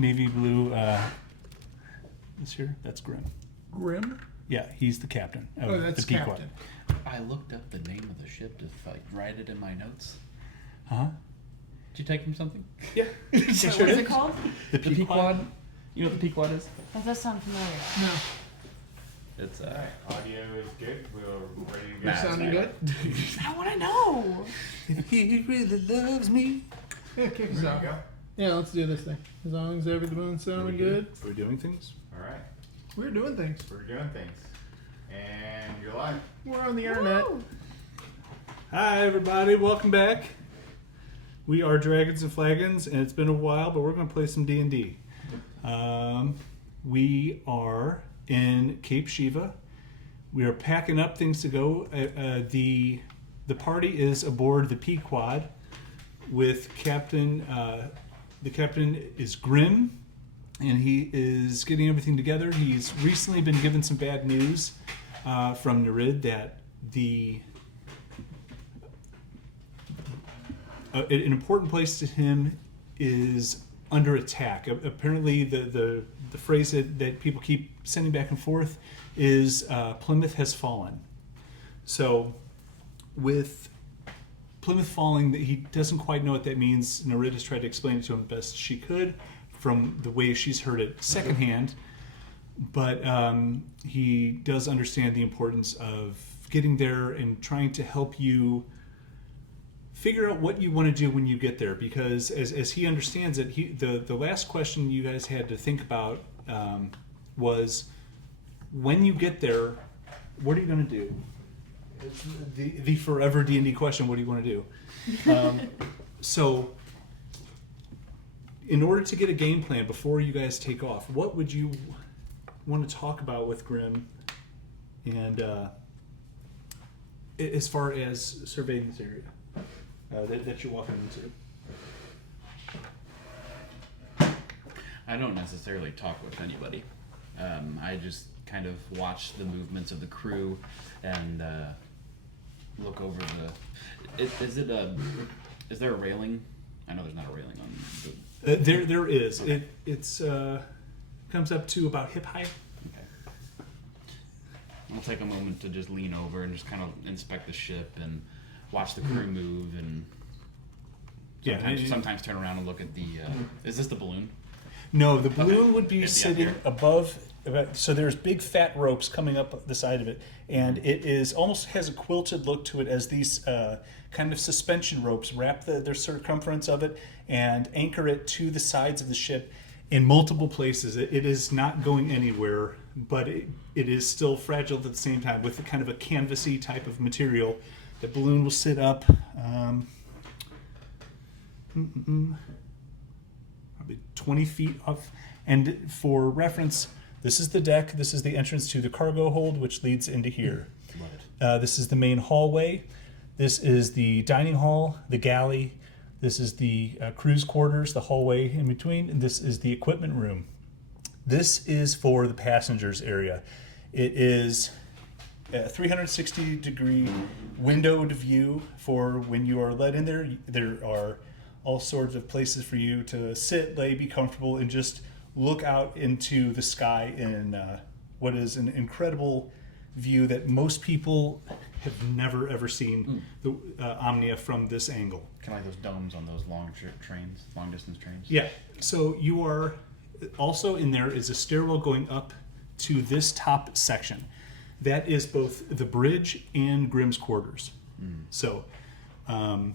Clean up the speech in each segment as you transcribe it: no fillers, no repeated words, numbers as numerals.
navy blue. This here, that's Grim. Grim? Yeah, he's the captain of that's the Pequod. captain. I looked up the name of the ship to write it in my notes. Huh? Did you take from something? Yeah. What is it called? The The Pequod. Pequod? You know what the Pequod is? That does sound familiar. No. It's Audio is good. We're ready to go. You're sounding good? I want to know. If he really loves me. Yeah, kick us Ready off. to go? Yeah, let's do this thing. As long as everything's sounding good. Are we doing things? All right. We're doing things. We're doing things. And you're live. We're on the internet. Woo. Hi, everybody. Welcome back. We are Dragons and Flagons, and it's been a while, but we're going to play some D&D. We are in Cape Shiva. We are packing up things to go. The party is aboard the Pequod with Captain. The captain is Grim, and he is getting everything together. He's recently been given some bad news from Nerid that an important place to him is under attack. Apparently, the phrase that people keep sending back and forth is Plymouth has fallen. So, with Plymouth falling, he doesn't quite know what that means. Nerid has tried to explain it to him best she could from the way she's heard it secondhand. But he does understand the importance of getting there and trying to help you figure out what you want to do when you get there, because as he understands it, the last question you guys had to think about was, when you get there, what are you going to do? It's the forever D&D question, what do you want to do? So, in order to get a game plan before you guys take off, what would you want to talk about with Grim, and as far as surveying this area that you're walking into? I don't necessarily talk with anybody. I just kind of watch the movements of the crew and look over the. Is there a railing? I know there's not a railing on the. There is. Okay. It's comes up to about hip height. Okay. I'll take a moment to just lean over and just kind of inspect the ship and watch the crew move, and sometimes turn around and look at the. Is this the balloon? No, the balloon would be It'd be up sitting here. above. So there's big fat ropes coming up the side of it, and it is almost has a quilted look to it, as these kind of suspension ropes wrap their circumference of it and anchor it to the sides of the ship in multiple places. It is not going anywhere, but it is still fragile at the same time with kind of a canvasy type of material. The balloon will sit up probably 20 feet off. And for reference, this is the deck. This is the entrance to the cargo hold, which leads into here. This is the main hallway. This is the dining hall, the galley. This is the crew's quarters, the hallway in between. And this is the equipment room. This is for the passengers area. It is a 360-degree windowed view for when you are led in there. There are all sorts of places for you to sit, lay, be comfortable, and just look out into the sky in what is an incredible view that most people have never ever seen the Omnia from this angle. Kind of like those domes on those long distance trains. Yeah. So you are also in there is a stairwell going up to this top section. That is both the bridge and Grimm's quarters. So, and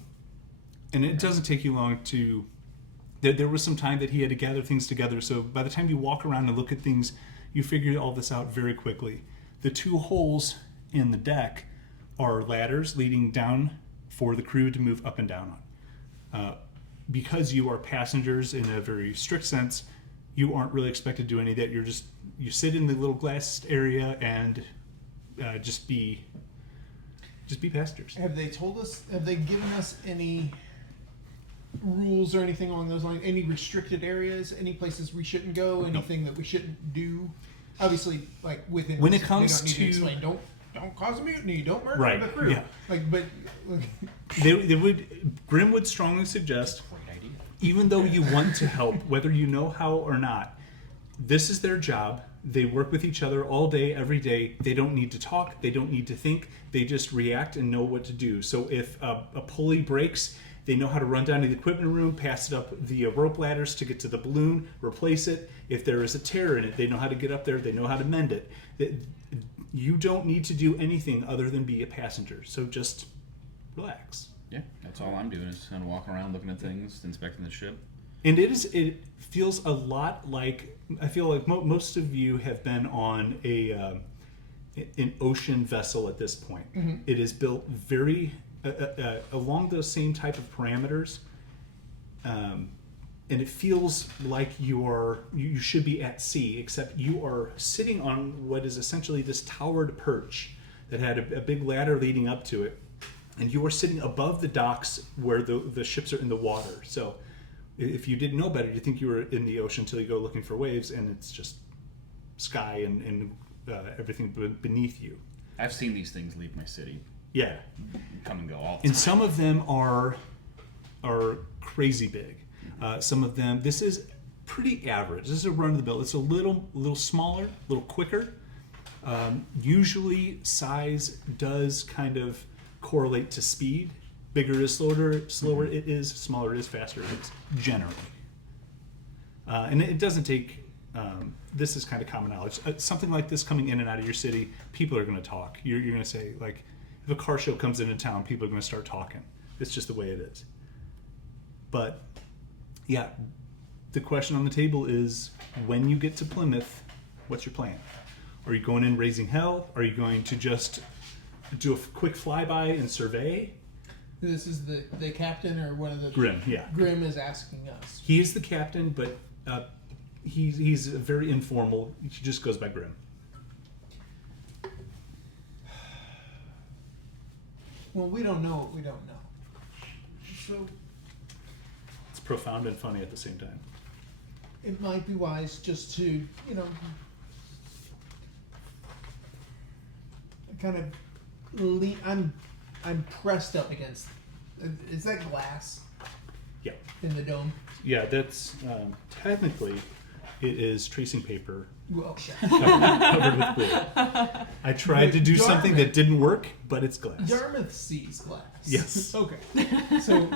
it doesn't take you long to. There was some time that he had to gather things together. So by the time you walk around and look at things, you figure all this out very quickly. The two holes in the deck are ladders leading down for the crew to move up and down on. Because you are passengers in a very strict sense, you aren't really expected to do any of that. You sit in the little glass area and just be passengers. Have they given us any rules or anything along those lines? Any restricted areas? Any places we shouldn't go? Anything that we shouldn't do? Obviously, like within When this, it comes they don't need to- explain, don't cause a mutiny, don't murder Right, the crew. yeah. Like, but Grim would strongly suggest Great idea. even though you want to help, whether you know how or not, this is their job. They work with each other all day, every day. They don't need to talk. They don't need to think. They just react and know what to do. So if a pulley breaks, they know how to run down to the equipment room, pass it up the rope ladders to get to the balloon, replace it. If there is a tear in it, they know how to get up there. They know how to mend it. You don't need to do anything other than be a passenger. So just relax. Yeah, that's all I'm doing is kind of walking around, looking at things, inspecting the ship. And it feels a lot like, I feel like most of you have been on an ocean vessel at this point. Mm-hmm. It is built very along those same type of parameters, and it feels like you should be at sea, except you are sitting on what is essentially this towered perch that had a big ladder leading up to it, and you are sitting above the docks where the ships are in the water. So if you didn't know better, you'd think you were in the ocean until you go looking for waves, and it's just sky and everything beneath you. I've seen these things leave my city, Yeah. come and go all the time. And some of them are crazy big. Some of them, this is pretty average. This is a run of the mill. It's a little smaller, a little quicker. Usually size does kind of correlate to speed. Bigger is slower it is, smaller it is, faster it is, generally. And it doesn't take, this is kind of common knowledge. Something like this coming in and out of your city, people are going to talk. You're going to say, like, if a car show comes into town, people are going to start talking. It's just the way it is. But, yeah, the question on the table is, when you get to Plymouth, what's your plan? Are you going in raising hell? Are you going to just do a quick flyby and survey? This is the captain or one of the... Grim, yeah. Grim is asking us. He is the captain, but he's very informal. He just goes by Grim. Well, we don't know what we don't know. So It's profound and funny at the same time. it might be wise just to, kind of lean... I'm pressed up against... Is that glass Yeah. in the dome? Yeah, that's technically it is tracing paper Well, covered with glue. I tried to do something that didn't work, but it's glass. Dartmouth sees glass. Yes. Okay. So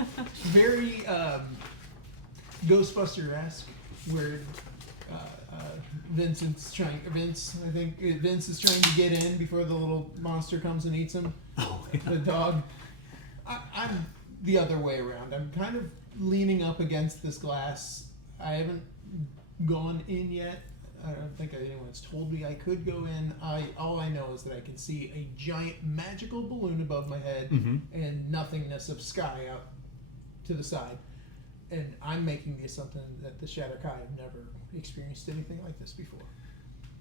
very Ghostbuster-esque, where Vince is trying to get in before the little monster comes and eats him. Oh, yeah. The dog. I'm the other way around. I'm kind of leaning up against this glass. I haven't gone in yet. I don't think anyone's told me I could go in. All I know is that I can see a giant magical balloon above my head Mhm. and nothingness of sky out to the side. And I'm making the assumption that the Shatterkai have never experienced anything like this before.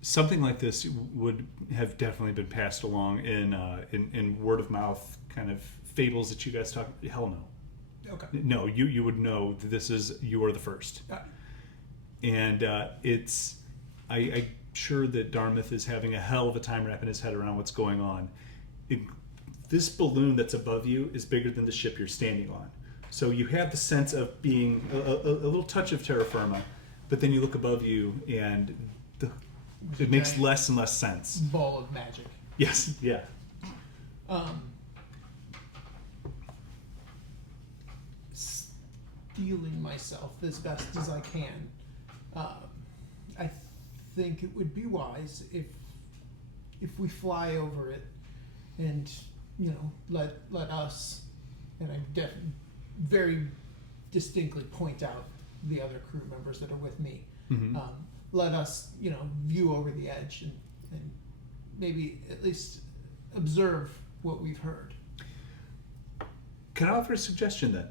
Something like this would have definitely been passed along in word of mouth kind of fables that you guys talk. Hell no. Okay. No, you would know that you are the first. And I'm sure that Dartmouth is having a hell of a time wrapping his head around what's going on. This balloon that's above you is bigger than the ship you're standing on. So you have the sense of being a little touch of terra firma, but then you look above you and it makes less and less sense. Ball of magic. Yes, yeah. Steeling myself as best as I can. I think it would be wise if we fly over it and let us, and I very distinctly point out the other crew members that are with me. Mhm. Let us view over the edge and maybe at least observe what we've heard. Can I offer a suggestion then?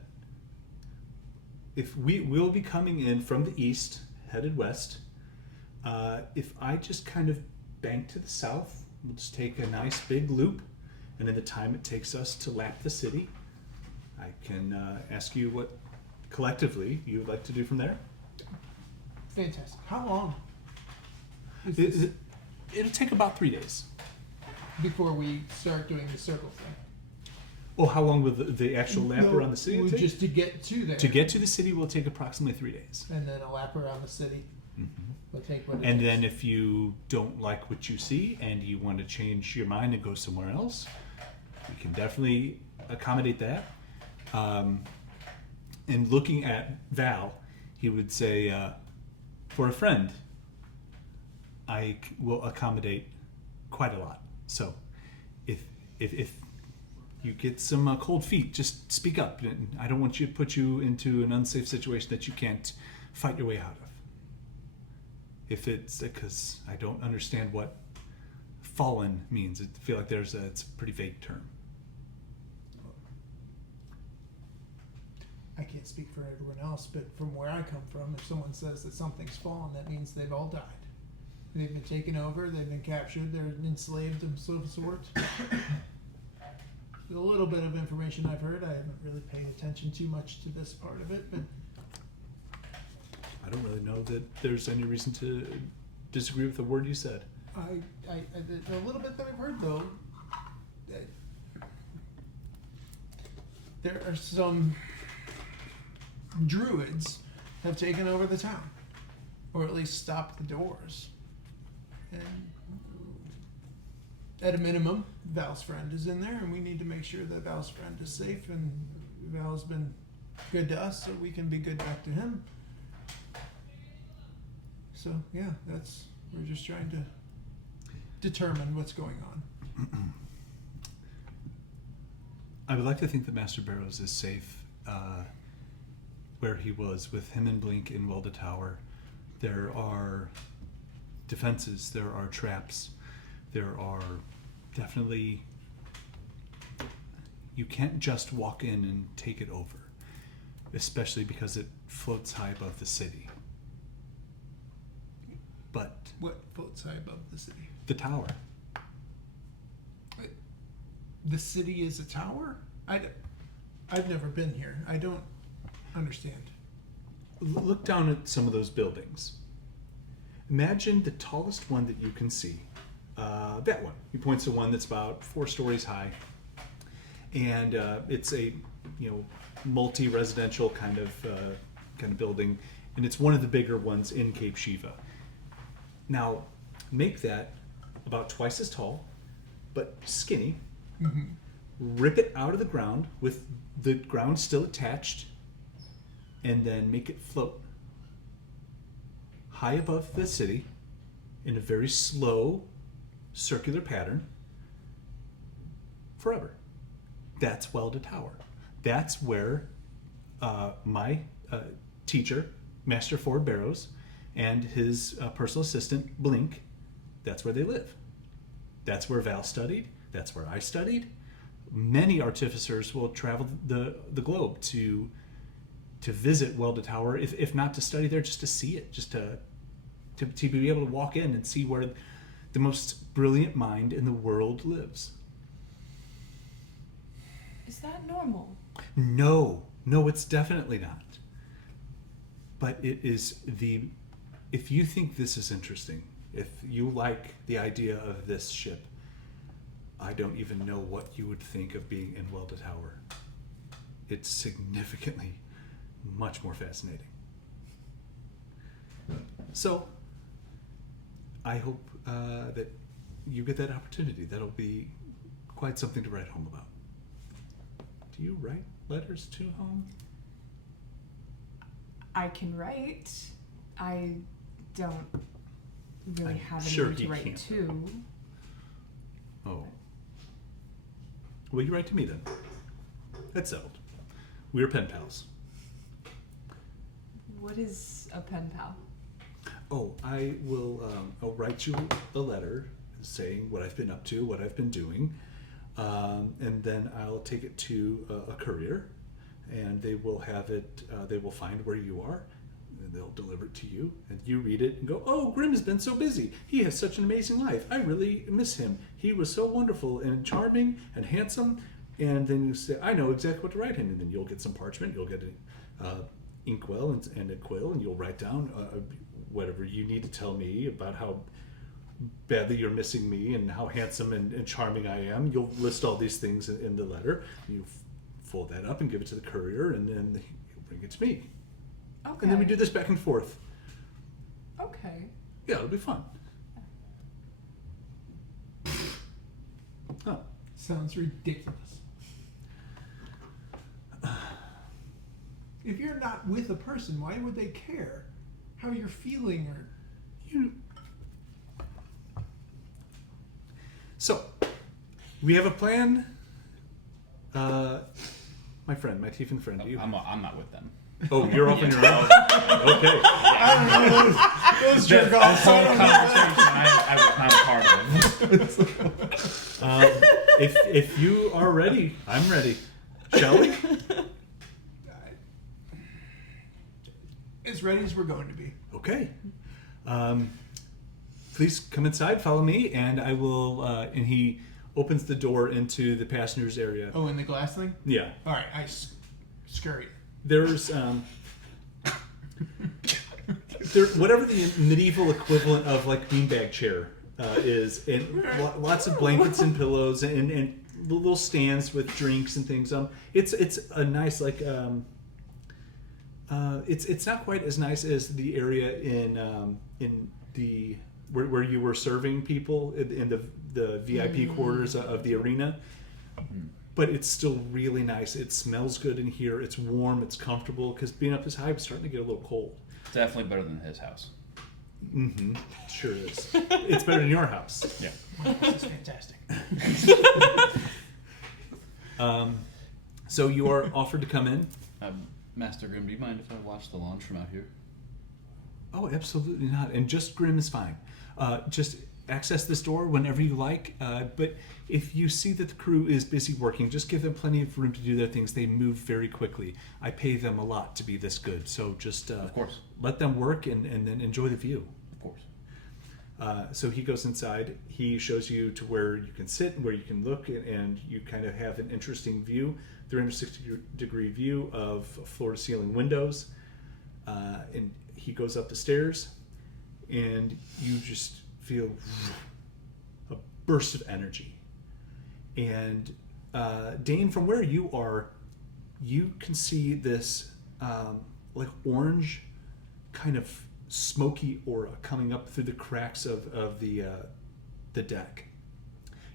If we'll be coming in from the east, headed west, if I just kind of bank to the south, we'll just take a nice big loop, and in the time it takes us to lap the city, I can ask you what collectively you would like to do from there. Fantastic. How long is It, this it, it'll take about 3 days. before we start doing the circle thing? Oh, how long will the actual lap No, around the city well, take? just to get to there. To get to the city will take approximately 3 days. And then a lap around the city will take what it And takes. then if you don't like what you see and you want to change your mind and go somewhere else, we can definitely accommodate that. And looking at Val, he would say, for a friend, I will accommodate quite a lot. So if you get some cold feet, just speak up. I don't want you to put you into an unsafe situation that you can't fight your way out of. If it's because I don't understand what fallen means. I feel like it's a pretty vague term. I can't speak for everyone else, but from where I come from, if someone says that something's fallen, that means they've all died. They've been taken over, they've been captured, they're enslaved of some sort. A little bit of information I've heard. I haven't really paid attention too much to this part of it, but I don't really know that there's any reason to disagree with the word you said. the little bit that I've heard though, that there are some druids have taken over the town, or at least stopped the doors. And at a minimum, Val's friend is in there, and we need to make sure that Val's friend is safe, and Val's been good to us, so we can be good back to him. So yeah, we're just trying to determine what's going on. I would like to think that Master Barrows is safe where he was with him and Blink in Welded Tower. There are defenses, there are traps, there are definitely... You can't just walk in and take it over, especially because it floats high above the city. But What floats high above the city? the tower, The city is a tower? I've never been here. I don't understand. look down at some of those buildings. Imagine the tallest one that you can see. That one. He points to one that's about 4 stories high, and it's a multi-residential kind of building, and it's one of the bigger ones in Cape Shiva. Now, make that about twice as tall, but skinny. Mm-hmm. Rip it out of the ground with the ground still attached, and then make it float high above the city in a very slow circular pattern forever. That's Welded Tower. That's where my teacher, Master Ford Barrows, and his personal assistant, Blink, that's where they live. That's where Val studied. That's where I studied. Many artificers will travel the globe to visit Welded Tower, if not to study there, just to see it, just to be able to walk in and see where the most brilliant mind in the world lives. Is that normal? No, it's definitely not. But it is if you think this is interesting, if you like the idea of this ship, I don't even know what you would think of being in Welded Tower. It's significantly much more fascinating. So, I hope that you get that opportunity. That'll be quite something to write home about. Do you write letters to home? I can write. I don't really I'm have sure anyone he to write can't. to. Oh. Well, you write to me then. That's settled. We're pen pals. What is a pen pal? Oh, I will. I'll write you a letter saying what I've been up to, what I've been doing, and then I'll take it to a courier, and they will have it. They will find where you are, and they'll deliver it to you, and you read it and go, "Oh, Grimm has been so busy. He has such an amazing life. I really miss him. He was so wonderful and charming and handsome." And then you say, "I know exactly what to write him," and then you'll get some parchment. You'll get an inkwell and a quill, and you'll write down whatever you need to tell me about how bad that you're missing me and how handsome and charming I am. You'll list all these things in the letter. You fold that up and give it to the courier, and then he'll bring it to me. Okay. And then we do this back and forth. Okay. Yeah, it'll be fun. Oh. Sounds ridiculous. If you're not with a person, why would they care how you're feeling or You. So, we have a plan. My friend, my Tiefling friend. Do you? I'm not with them. Oh, you're off on your own. Okay. I don't know those jerk offs. Whole I don't know. conversation I was not a part of. If you are ready, I'm ready. Shall we? As ready as we're going to be. Okay. Please come inside. Follow me, and I will. And he opens the door into the passengers area. Oh, and the glass thing? Yeah. All right, I scurry. There's there whatever the medieval equivalent of like beanbag chair is, and lots of blankets and pillows and little stands with drinks and things. It's a nice like it's not quite as nice as the area in the where you were serving people in the VIP quarters of the arena. But it's still really nice. It smells good in here. It's warm. It's comfortable. Because being up this high, it's starting to get a little cold. Definitely better than his house. Mm-hmm. Sure is. It's better than your house. Yeah. This is fantastic. So you are offered to come in. Master Grim, do you mind if I watch the launch from out here? Oh, absolutely not. And just Grim is fine. Just access this door whenever you like. But if you see that the crew is busy working, just give them plenty of room to do their things. They move very quickly. I pay them a lot to be this good. So just Of course. let them work and then enjoy the view. Of course. So he goes inside. He shows you to where you can sit and where you can look, and you kind of have an interesting view, 360-degree view of floor-to-ceiling windows. And he goes up the stairs, and you just feel a burst of energy. And Dane, from where you are, you can see this like orange kind of smoky aura coming up through the cracks of the deck.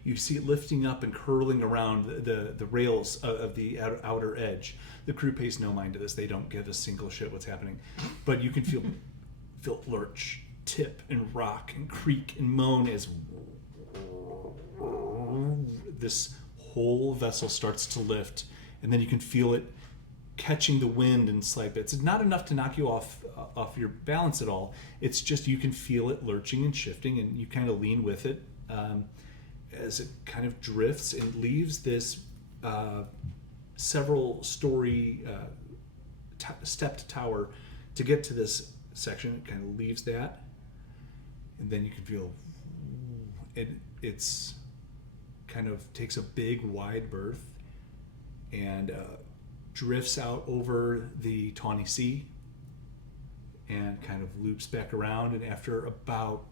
You see it lifting up and curling around the rails of the outer edge. The crew pays no mind to this. They don't give a single shit what's happening. But you can feel it lurch, tip, and rock, and creak, and moan as this whole vessel starts to lift. And then you can feel it catching the wind in slight bits. It's not enough to knock you off your balance at all. It's just you can feel it lurching and shifting, and you kind of lean with it as it kind of drifts and leaves this several story stepped tower to get to this section. It kind of leaves that, and then you can feel it's kind of takes a big wide berth and drifts out over the Tawny Sea and kind of loops back around, and after about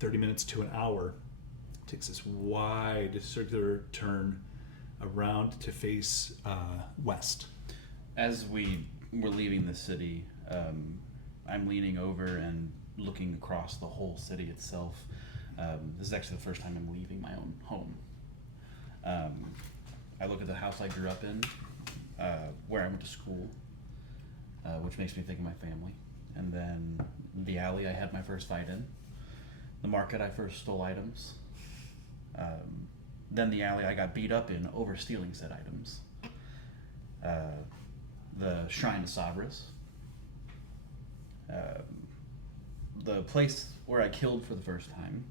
30 minutes to an hour takes this wide circular turn around to face west. As we were leaving the city, I'm leaning over and looking across the whole city itself. This is actually the first time I'm leaving my own home. I look at the house I grew up in, where I went to school, which makes me think of my family. And then the alley I had my first fight in, the market I first stole items, then the alley I got beat up in over stealing said items, the shrine to Sabras, the place where I killed for the first time,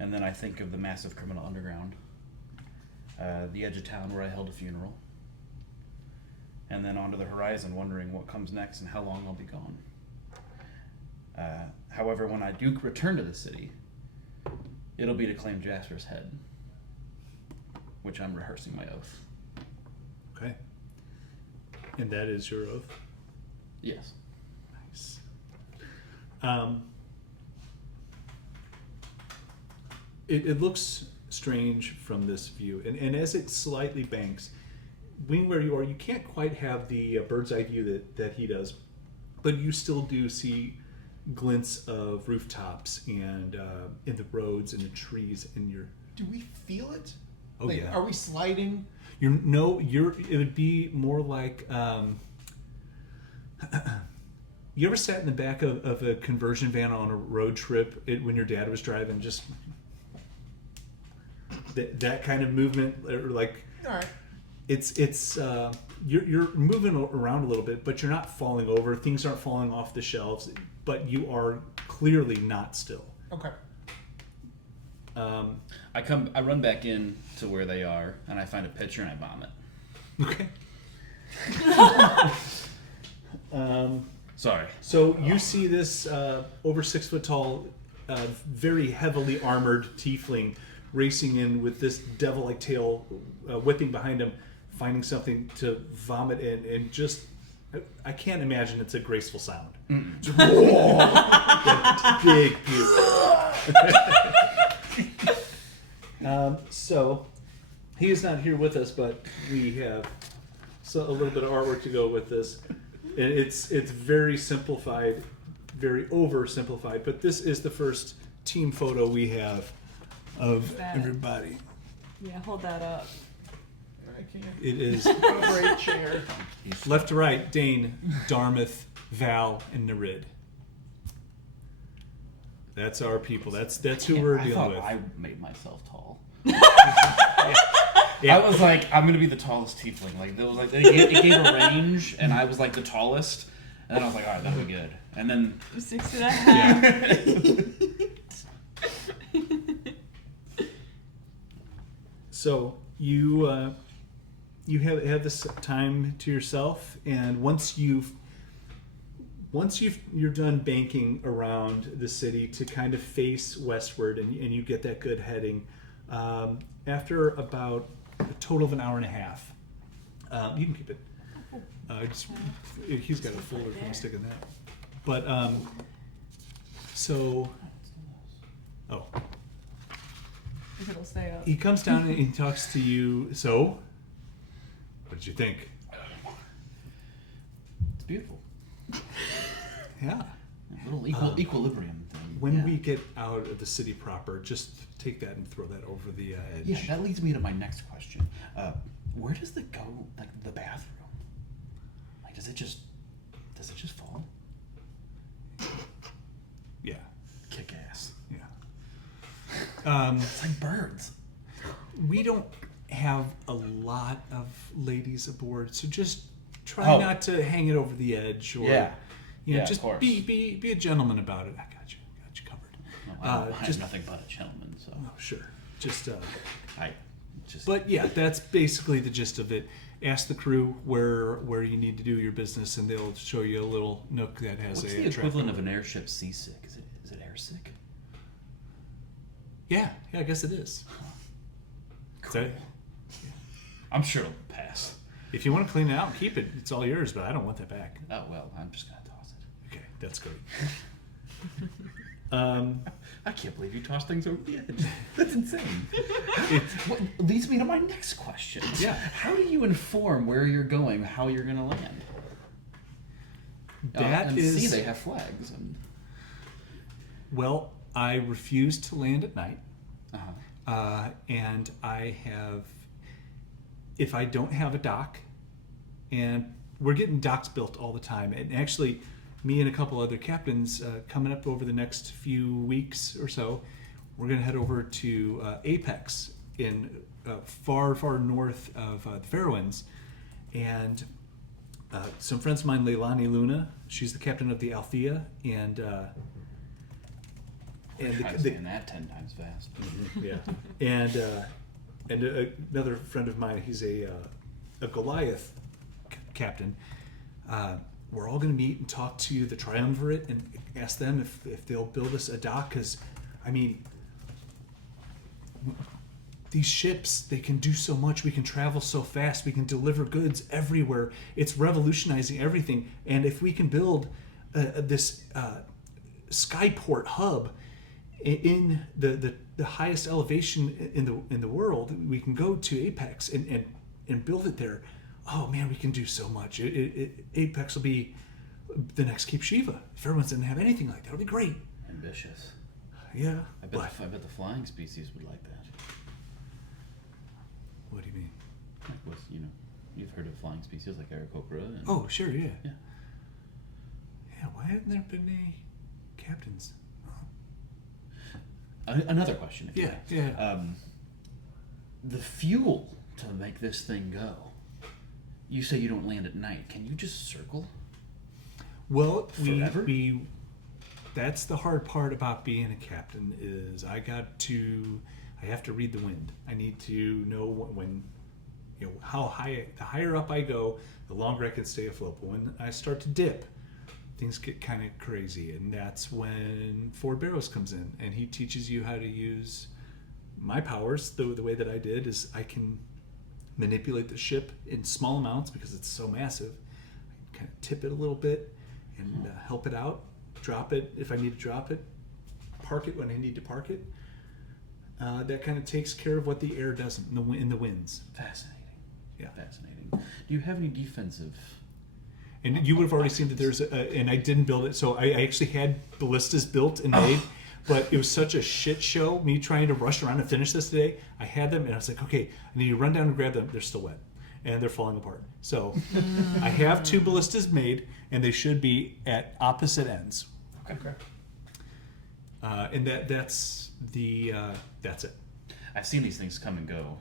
and then I think of the massive criminal underground, the edge of town where I held a funeral, and then onto the horizon wondering what comes next and how long I'll be gone. However, when I do return to the city, it'll be to claim Jasper's head, which I'm rehearsing my oath. Okay. And that is your oath? Yes. Nice. it looks strange from this view, and as it slightly banks, being where you are, you can't quite have the bird's eye view that he does, but you still do see glints of rooftops and in the roads and the trees in your. Do we feel it? Oh, like, yeah. Are we sliding? It would be more like you ever sat in the back of a conversion van on a road trip when your dad was driving, just that kind of movement, or like All right. it's you're moving around a little bit, but you're not falling over. Things aren't falling off the shelves, but you are clearly not still. Okay. I run back in to where they are, and I find a pitcher and I vomit. Okay. Sorry. So you see this over 6 foot tall, very heavily armored tiefling racing in with this devil-like tail whipping behind him, finding something to vomit in, and just I can't imagine it's a graceful sound. Just, whoa, that big puke. So he is not here with us, but we have a little bit of artwork to go with this. And it's very simplified, very oversimplified, but this is the first team photo we have of That- everybody. Yeah, hold that up. I can't. It is Over a chair. left to right: Dane, Dartmouth, Val, and Nerid. That's our people. That's who we're I dealing thought with. I made myself tall. Yeah. I was like, I'm gonna be the tallest tiefling. Like, there was like it gave a range, and I was like the tallest. And then I was like, all right, that'll be good. And then 6.5. So you have this time to yourself, and once you're done banking around the city to kind of face westward, and you get that good heading, after about a total of an hour and a half, you can keep it. He's got a folder if you want to stick in that. But so, oh. It'll stay up. He comes down and he talks to you. So, what did you think? it's beautiful. Yeah. A little equilibrium thing. When yeah. we get out of the city proper, just take that and throw that over the edge. Yeah, that leads me to my next question. Where does it go? Like the bathroom? Like, does it just fall? Yeah. Kick ass. Yeah. It's like birds. We don't have a lot of ladies aboard, so just try Oh. not to hang it over the edge, or Yeah. Yeah, of just course. be a gentleman about it. I got you covered. No, I'm just nothing but a gentleman, so oh, sure. Just I just. But yeah, that's basically the gist of it. Ask the crew where you need to do your business, and they'll show you a little nook that has what's a the traffic equivalent of light. an airship seasick? Is it airsick? Yeah, I guess it is. So, I'm sure it'll pass. if you want to clean it out, keep it. It's all yours, but I don't want that back. Oh well, I'm just gonna toss it. Okay, that's great. I can't believe you toss things over the edge. That's insane. What leads me to my next question. Yeah. How do you inform where you're going, how you're gonna land? That and is see, they have flags. And well, I refuse to land at night. uh-huh. And I have, if I don't have a dock, and we're getting docks built all the time, and actually me and a couple other captains coming up over the next few weeks or so, we're going to head over to Apex in far north of the Faroes, and some friends of mine, Leilani Luna, she's the captain of the Althea, and Try saying that 10 times fast. yeah, and another friend of mine, he's a Goliath captain. We're all going to meet and talk to the Triumvirate and ask them if they'll build us a dock, because, I mean, these ships, they can do so much. We can travel so fast. We can deliver goods everywhere. It's revolutionizing everything. And if we can build this skyport hub, in the highest elevation in the world, we can go to Apex and build it there. Oh man, we can do so much. Apex will be the next Cape Shiva. If everyone doesn't have anything like that, it'll be great. Ambitious. Yeah. I bet the flying species would like that. What do you mean? Like with, you've heard of flying species like Aarakocra. And, Oh, sure, yeah. Yeah. Yeah, why haven't there been any captains? Another question, if you Yeah, may. yeah. The fuel to make this thing go. You say you don't land at night. Can you just circle? Well, Forever? we that's the hard part about being a captain is I have to read the wind. I need to know when how high. The higher up I go, the longer I can stay afloat. But when I start to dip, things get kind of crazy, and that's when Ford Barrows comes in, and he teaches you how to use my powers. The way that I did is I can manipulate the ship in small amounts because it's so massive. I kind of tip it a little bit and help it out, drop it if I need to drop it, park it when I need to park it. That kind of takes care of what the air doesn't in the winds. Fascinating. Yeah. Fascinating. Do you have any defensive? And you would have already seen that there's and I didn't build it, so I actually had ballistas built and made, but it was such a shit show, me trying to rush around and finish this today. I had them and I was like, okay, I need to run down and grab them. They're still wet and they're falling apart. So I have 2 ballistas made and they should be at opposite ends. Okay. And that's it. I've seen these things come and go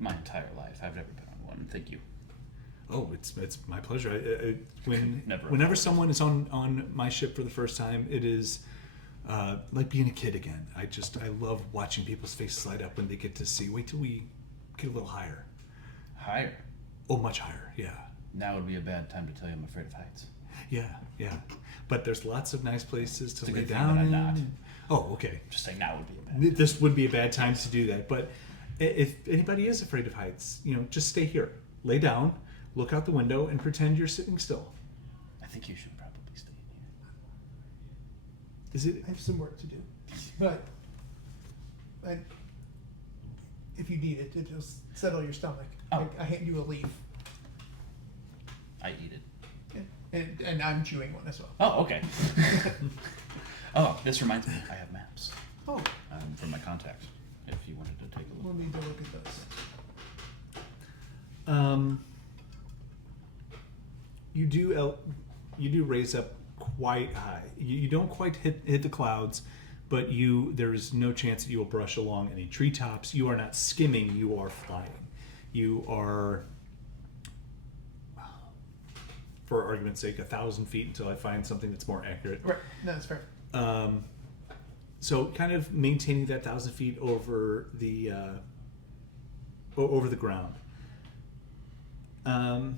my entire life. I've never been on one. Thank you. Oh, it's my pleasure. Never. Whenever someone is on my ship for the first time, it is like being a kid again. I love watching people's faces light up when they get to see. Wait till we get a little higher. Higher. Oh, much higher. Yeah, Now would be a bad time to tell you I'm afraid of heights. yeah. But there's lots of nice places to It's a lay good thing down that I'm in. not. Oh, okay. Just saying now would be a bad time. This would be a bad time to do that. But if anybody is afraid of heights, just stay here. Lay down, look out the window, and pretend you're sitting still. I think you should probably stay in Is it? I have some work to do, but if you need it to just settle your stomach, Oh. I hand you a leaf, here. I eat it. and I'm chewing one as well. Oh, okay. Oh, this reminds me. I have maps Oh, from my contact. If you wanted to take a we'll look. need to look at those. You do raise up quite high. You don't quite hit the clouds, but there is no chance that you will brush along any treetops. You are not skimming. You are flying. You are, for argument's sake, 1,000 feet until I find something that's more accurate. Right, no, that's fair. So kind of maintaining that 1,000 feet over the ground. And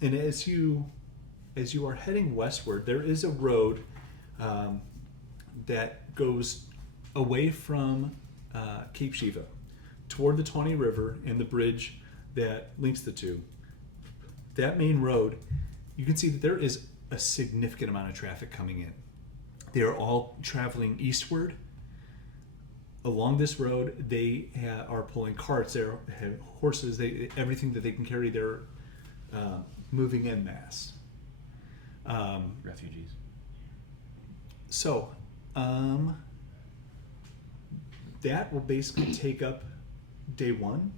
as you are heading westward, there is a road that goes away from Cape Shiva toward the Tawny River and the bridge that links the two. That main road, you can see that there is a significant amount of traffic coming in. They are all traveling eastward. Along this road, they are pulling carts. They have horses. Everything that they can carry. They're moving en masse. Refugees. So, that will basically take up day one.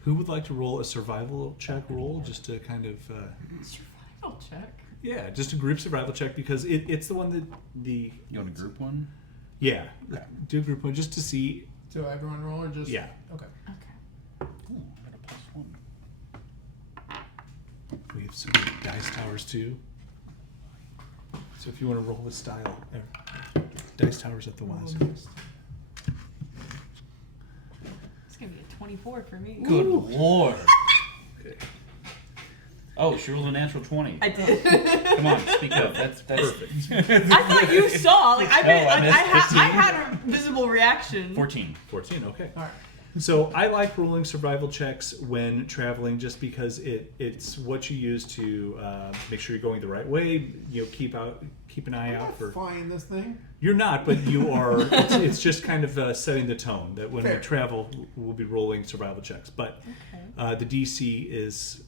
Who would like to roll a survival check roll just to kind of... Survival check. Yeah, just a group survival check because it's the one that the... You want a group one? Yeah, Okay. do a group one just to see... So everyone roll or just? Yeah. Okay. Okay. Ooh, I got a +1. We have some dice towers too. So if you want to roll the style, dice towers at the Waz. It's gonna be a 24 for me. Good lord. Okay. Oh, she rolled a natural 20. I did. Come on, speak up. That's Perfect. I thought you saw. Like I No, made. I Like, missed I 15. had a visible reaction. 14. 14, okay. All right. So I like rolling survival checks when traveling, just because it's what you use to make sure you're going the right way. You know, keep an eye out for. Flying this thing. You're not, but you are. It's just kind of setting the tone that when Fair. we travel, we'll be rolling survival checks. But Okay. the DC is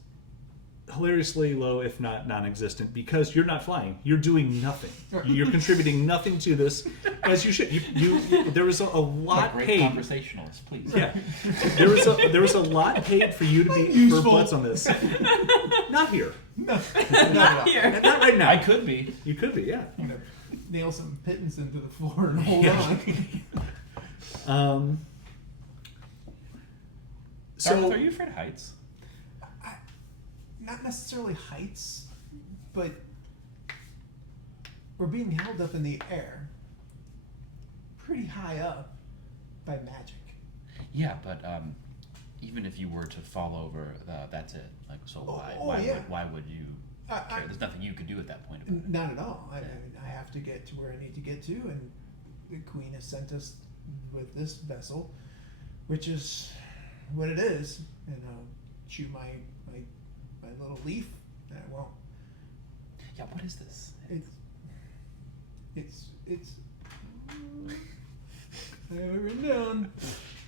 hilariously low, if not non-existent, because you're not flying. You're doing nothing. You're contributing nothing to this, as you should. There was a lot Great paid. conversationalist, please. Yeah, there was a lot paid for you to be for Useful. butts on this. Not here. No. Not here. Not right now. I could be. You could be, yeah. I'm gonna nail some pittance into the floor and hold on. So, So are you afraid of heights? Not necessarily heights, but we're being held up in the air, pretty high up, by magic. Yeah, but even if you were to fall over, that's it. Like, so yeah. why would you I- care? There's nothing you could do at that point. About it. Not at all. I mean, I have to get to where I need to get to, and the Queen has sent us with this vessel, which is what it is. And I'll chew my little leaf, and I won't. Yeah, what is this? It's. I have it written down.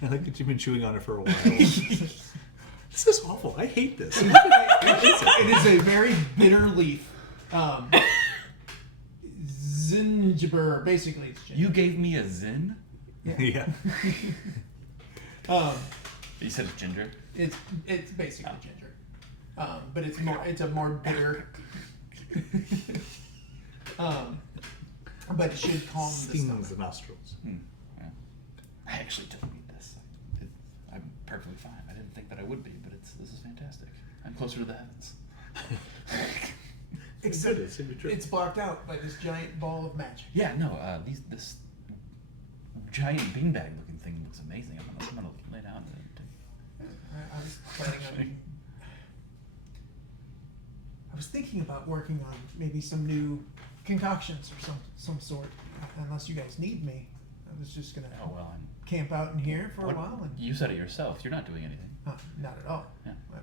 I like that you've been chewing on it for a while. This is awful. I hate this. It is a very bitter leaf. Zingiber, basically it's ginger. You gave me a zin? Yeah. You said it's ginger? It's basically ginger. But it's a more bitter. But it should calm the Stings stomach. the nostrils. Yeah. I actually don't need this. I'm perfectly fine. I didn't think that I would be, but this is fantastic. I'm closer to the heavens. Except It's gonna be true. it's blocked out by this giant ball of magic. Yeah, no, this giant beanbag looking thing looks amazing. I'm gonna lay down and I was planning on. I was thinking about working on maybe some new concoctions or some sort. Unless you guys need me, I was just gonna oh well, camp out in here for a What- while and you said it yourself. You're not doing anything. not at all. Yeah. I'm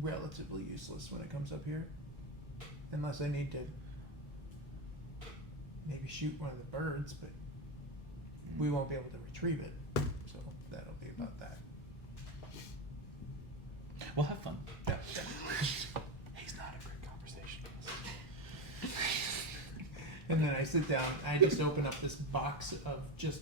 relatively useless when it comes up here, unless I need to maybe shoot one of the birds, but we won't be able to retrieve it, so that'll be about that. Well, have fun. Yeah. He's not a great conversationalist. And then I sit down, I just open up this box of just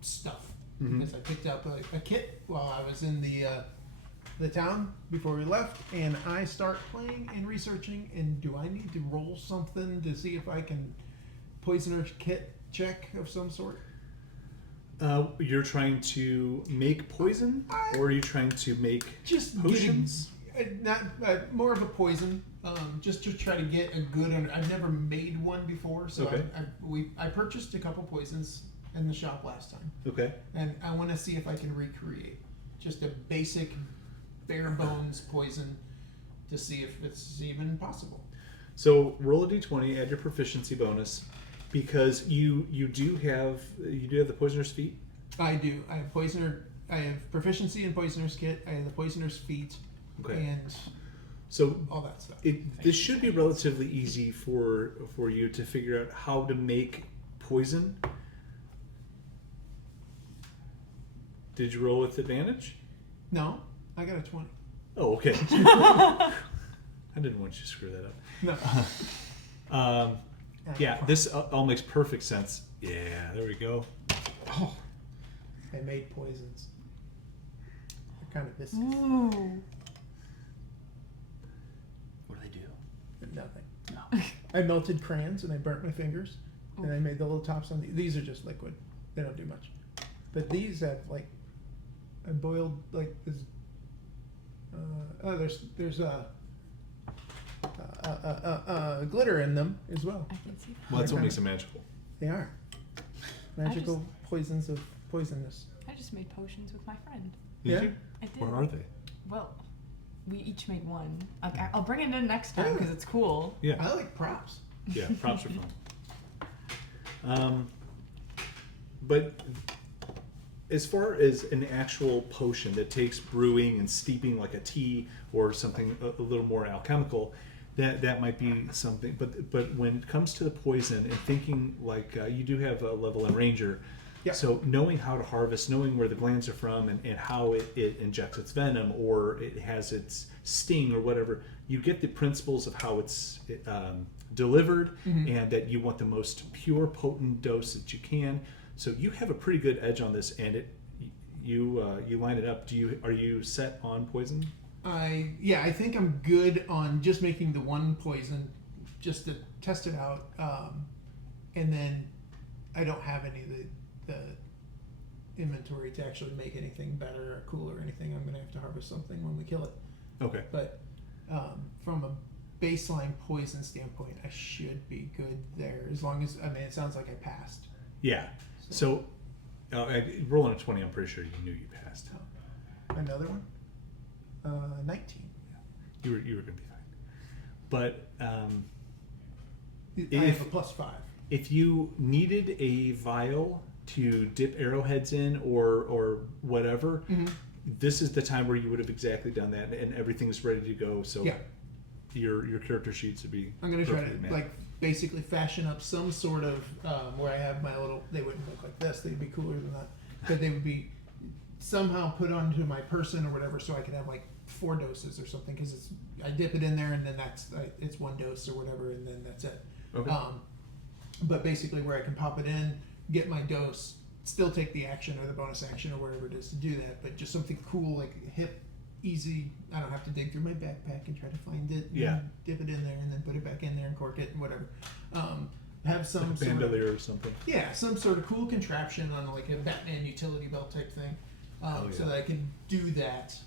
stuff. Mhm. Because I picked up a kit while I was in the town before we left, and I start playing and researching, and do I need to roll something to see if I can poisoner's kit check of some sort? You're trying to make poison, or are you trying to make Just potions? not more of a poison, just to try to get a good. I've never made one before, so Okay. I purchased a couple poisons in the shop last time, Okay. and I want to see if I can recreate just a basic, bare bones poison to see if it's even possible. So roll a d20, add your proficiency bonus, because you do have the poisoner's feet. I do. I have proficiency in poisoner's kit. I have the poisoner's feet, Okay. and So all that stuff. this should be relatively easy for you to figure out how to make poison. Did you roll with advantage? No, I got a 20. Oh, okay. I didn't want you to screw that up. No. Yeah, this all makes perfect sense. Yeah, there we go. Oh, I made poisons. They're kind of viscous. Ooh. what do they do? Nothing. No. I melted crayons and I burnt my fingers, and I made the little tops on these. Are just liquid. They don't do much. But these have I boiled this. There's glitter in them as well. I can see that. Well, that's what makes it magical. They are magical poisons of poisonous. I just made potions with my friend. Did Yeah? you? I did. Where are they? Well, we each made one. I'll bring it in next time because it's cool. Yeah. I like props. Yeah, props are fun. But as far as an actual potion that takes brewing and steeping like a tea or something a little more alchemical, that might be something. But when it comes to the poison and thinking like you do have a level in Ranger, Yeah. so knowing how to harvest, knowing where the glands are from and how it injects its venom or it has its sting or whatever, you get the principles of how it's delivered and that you want the most pure, potent dose that you can. So you have a pretty good edge on this, and you line it up. Are you set on poison? I think I'm good on just making the one poison, just to test it out, and then I don't have any of the inventory to actually make anything better or cooler or anything. I'm gonna have to harvest something when we kill it. Okay. But from a baseline poison standpoint, I should be good there as long as it sounds like I passed. Yeah. So rolling a 20, I'm pretty sure you knew you passed. Another one. 19. You were gonna be fine. But I have a +5. if you needed a vial to dip arrowheads in or whatever, this is the time where you would have exactly done that, and everything's ready to go. So Yeah. your character sheets would be. I'm gonna try perfectly to matched. basically fashion up some sort of where I have my little. They wouldn't look like this. They'd be cooler than that, but they would be somehow put onto my person or whatever, so I could have like 4 doses or something. Because I dip it in there and then it's 1 dose or whatever, and then that's it. Okay. But basically, where I can pop it in, get my dose, still take the action or the bonus action or whatever it is to do that, but just something cool, like hip, easy. I don't have to dig through my backpack and try to find it. And Yeah. dip it in there and then put it back in there and cork it and whatever. Have some Like a sort of, bandolier or something. yeah, some sort of cool contraption on like a Batman utility belt type thing, Oh, so yeah. that I can do that.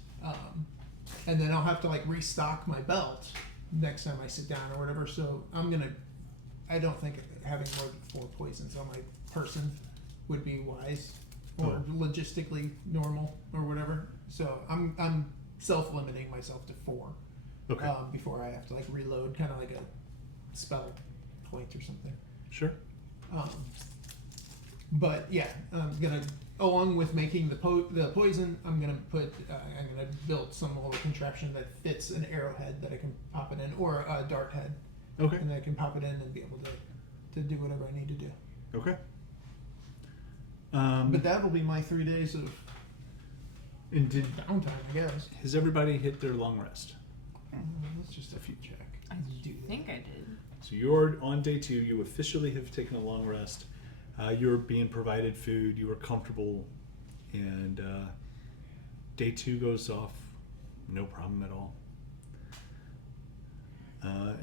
And then I'll have to like restock my belt next time I sit down or whatever. So I don't think having more than 4 poisons on my person would be wise or logistically normal or whatever. So I'm self-limiting myself to 4 Okay. before I have to like reload, kind of like a spell point or something. Sure. But yeah, I'm gonna, along with making the poison, I'm gonna build some little contraption that fits an arrowhead that I can pop it in, or a dart head, Okay. and I can pop it in and be able to do whatever I need to do. Okay. But that'll be my 3 days of And downtime, I guess. has everybody hit their long rest? Let's just a few check. I do think I did. So you're on day 2. You officially have taken a long rest. You're being provided food. You are comfortable, and day 2 goes off, no problem at all.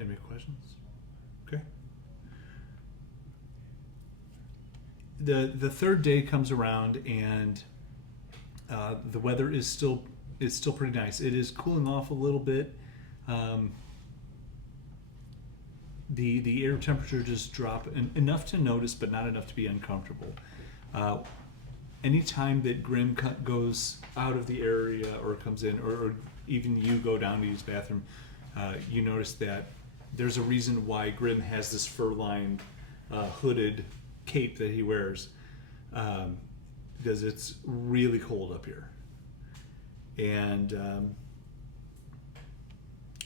Any questions? Okay. The third day comes around, and the weather is still pretty nice. It is cooling off a little bit. The air temperature just dropped enough to notice, but not enough to be uncomfortable. Anytime that Grim goes out of the area or comes in, or even you go down to use the bathroom, you notice that there's a reason why Grim has this fur-lined, hooded cape that he wears, because it's really cold up here. And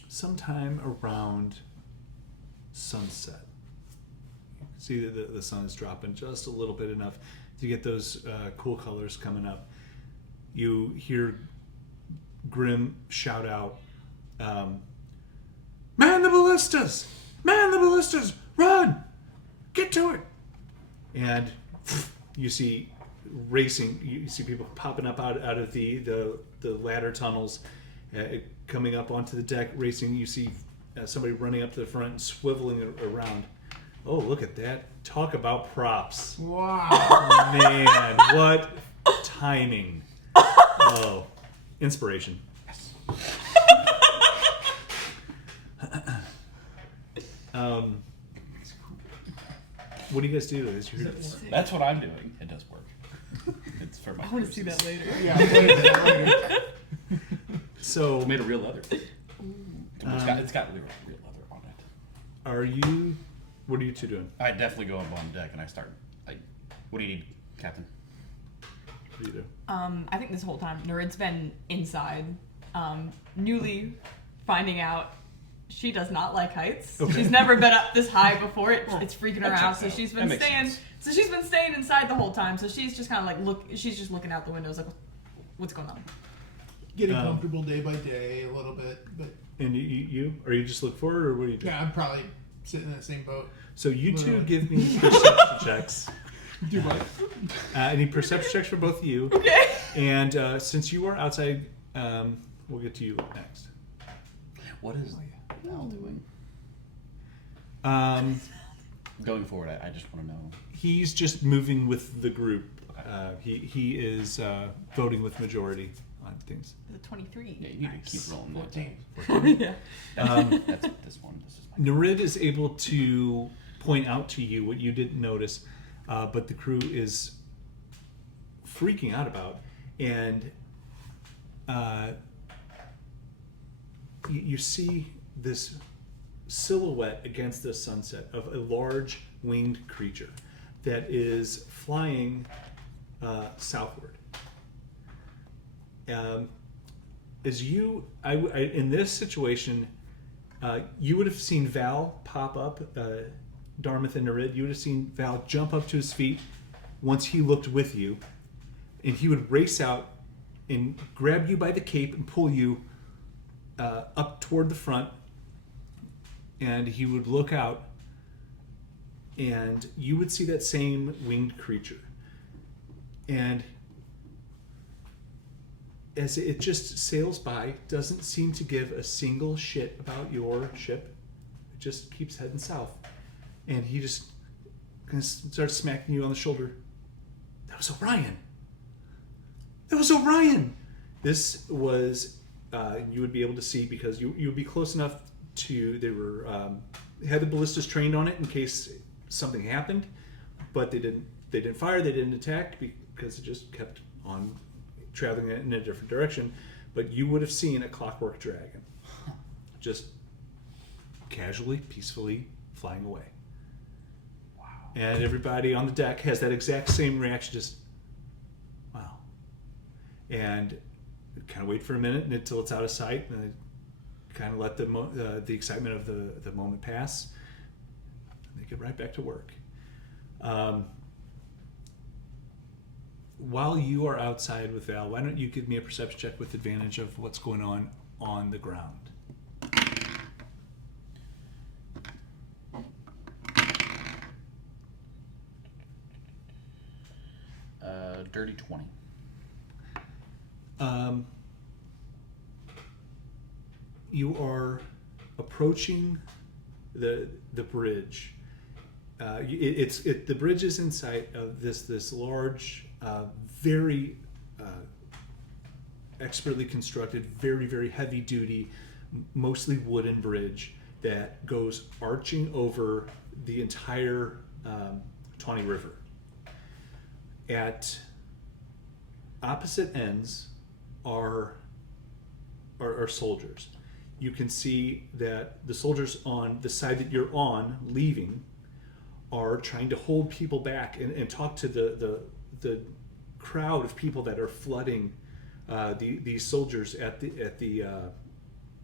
sometime around sunset, you can see that the sun is dropping just a little bit, enough to get those cool colors coming up. You hear Grim shout out, "Man the ballistas! Man the ballistas! Run! Get to it!" And you see racing. You see people popping up out of the ladder tunnels, coming up onto the deck, racing. You see somebody running up to the front and swiveling around. Oh, look at that. Talk about props. Wow. Man, what timing. Oh, inspiration. What do you guys do as you're That's what I'm doing. It does work. It's for my I want to see that later. Yeah, I'll play that later. So It's made of real leather. It's got real leather on it. what are you two doing? I definitely go up on deck and I start like, "What do you need, Captain?" What do you do? I think this whole time, Nurid's been inside, newly finding out she does not like heights. Okay. She's never been up this high before. It's freaking her That out. checks So out. she's That been makes staying. sense. So she's been staying inside the whole time. So she's just kind of like she's just looking out the windows like, what's going on? Getting comfortable day by day a little bit, but And you? Are you just look forward, or what do you do? yeah, I'm probably sitting in the same boat. So you two Literally. give me perception checks. Do what? I need perception checks for both of you. Okay. And since you are outside, we'll get to you next. What is Val doing? Going forward, I just want to know. He's just moving with the group. He is voting with majority on things. The 23. Yeah, you need to keep rolling that. 14. Yeah. That's this one. This is my. Nurid is able to point out to you what you didn't notice, but the crew is freaking out about. And you see this silhouette against the sunset of a large winged creature that is flying southward. As you, in this situation, you would have seen Val pop up, Dartmouth and Nurid. You would have seen Val jump up to his feet once he looked with you, and he would race out and grab you by the cape and pull you up toward the front, and he would look out, and you would see that same winged creature. And as it just sails by, doesn't seem to give a single shit about your ship. It just keeps heading south. And he just kind of starts smacking you on the shoulder. That was Orion. That was Orion. This was, you would be able to see because you would be close enough to, they were, had the ballistas trained on it in case something happened, but they didn't fire, they didn't attack because it just kept on traveling in a different direction. But you would have seen a clockwork dragon just casually, peacefully flying away. Wow. And everybody on the deck has that exact same reaction, just wow. And kind of wait for a minute until it's out of sight, and kind of let the excitement of the moment pass. And they get right back to work. While you are outside with Val, why don't you give me a perception check with advantage of what's going on the ground? Dirty 20. You are approaching the bridge. The bridge is in sight of this large, very expertly constructed, very, very heavy duty, mostly wooden bridge that goes arching over the entire Tawny River. At opposite ends are soldiers. You can see that the soldiers on the side that you're on, leaving, are trying to hold people back and talk to the crowd of people that are flooding these soldiers at the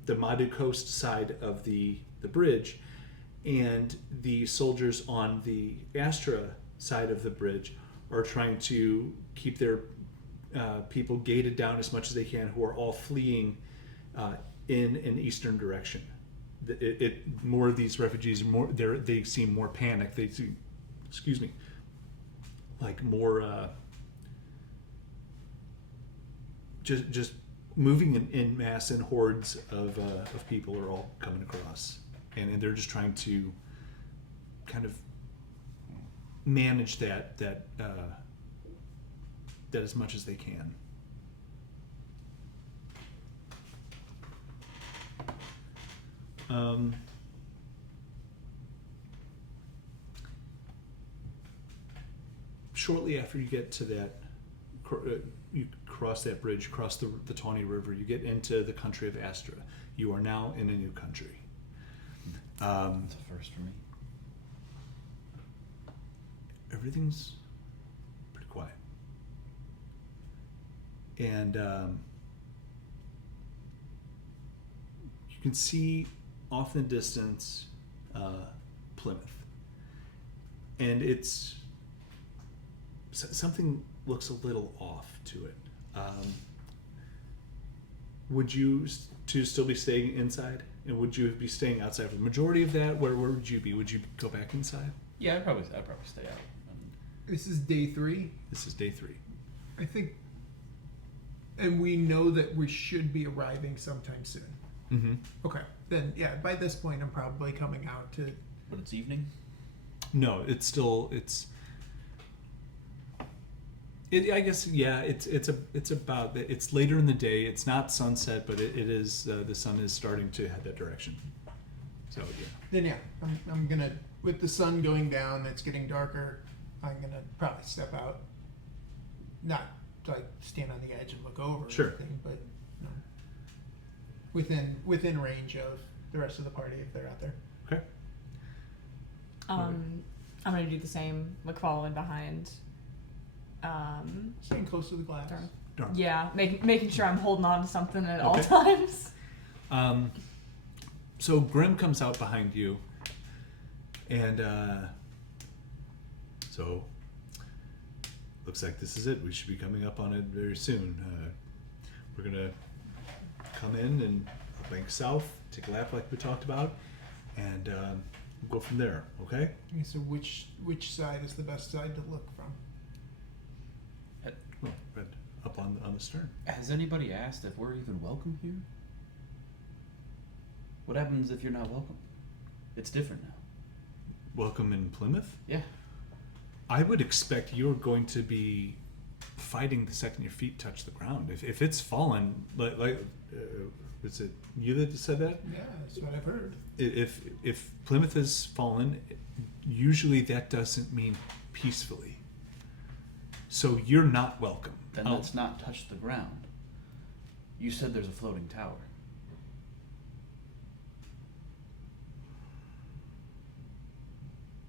Madu Coast side of the bridge, and the soldiers on the Astra side of the bridge are trying to keep their people gated down as much as they can, who are all fleeing in an eastern direction. More of these refugees are they seem more panicked. They seem, excuse me, like more just moving in mass, and hordes of people are all coming across, and they're just trying to kind of manage that as much as they can. Shortly after you get to that, you cross that bridge, cross the Tawny River, you get into the country of Astra. You are now in a new country. It's a first for me. Everything's pretty quiet. and you can see off in the distance Plymouth, and it's something looks a little off to it. Would you still be staying inside, and would you be staying outside for the majority of that? Where would you be? Would you go back inside? Yeah, I'd probably stay out. This is day 3. This is day 3. I think, and we know that we should be arriving sometime soon. Mm-hmm. Okay, then yeah, by this point I'm probably coming out to. But it's evening. No, it's still I guess yeah. It's about it's later in the day. It's not sunset, but it is the sun is starting to head that direction. So yeah. Then yeah, I'm gonna, with the sun going down, it's getting darker. I'm gonna probably step out, not like stand on the edge and look over Sure. or anything, but you know, within range of the rest of the party if they're out there. Okay. I'm gonna do the same, like following behind. Staying close to the glass. Darn. Darn. Yeah, making sure I'm holding on to something at all Okay. times. So Grim comes out behind you, and so looks like this is it. We should be coming up on it very soon. We're gonna come in and bank south, take a lap like we talked about, and we'll go from there. Okay? Okay, so which side is the best side to look from? Well, right up on the stern. Has anybody asked if we're even welcome here? What happens if you're not welcome? It's different now. Welcome in Plymouth. Yeah. I would expect you're going to be fighting the second your feet touch the ground. If it's fallen, is it you that said that? Yeah, that's what I've heard. If Plymouth has fallen, usually that doesn't mean peacefully. So you're not welcome. Then let's not touch the ground. You said there's a floating tower.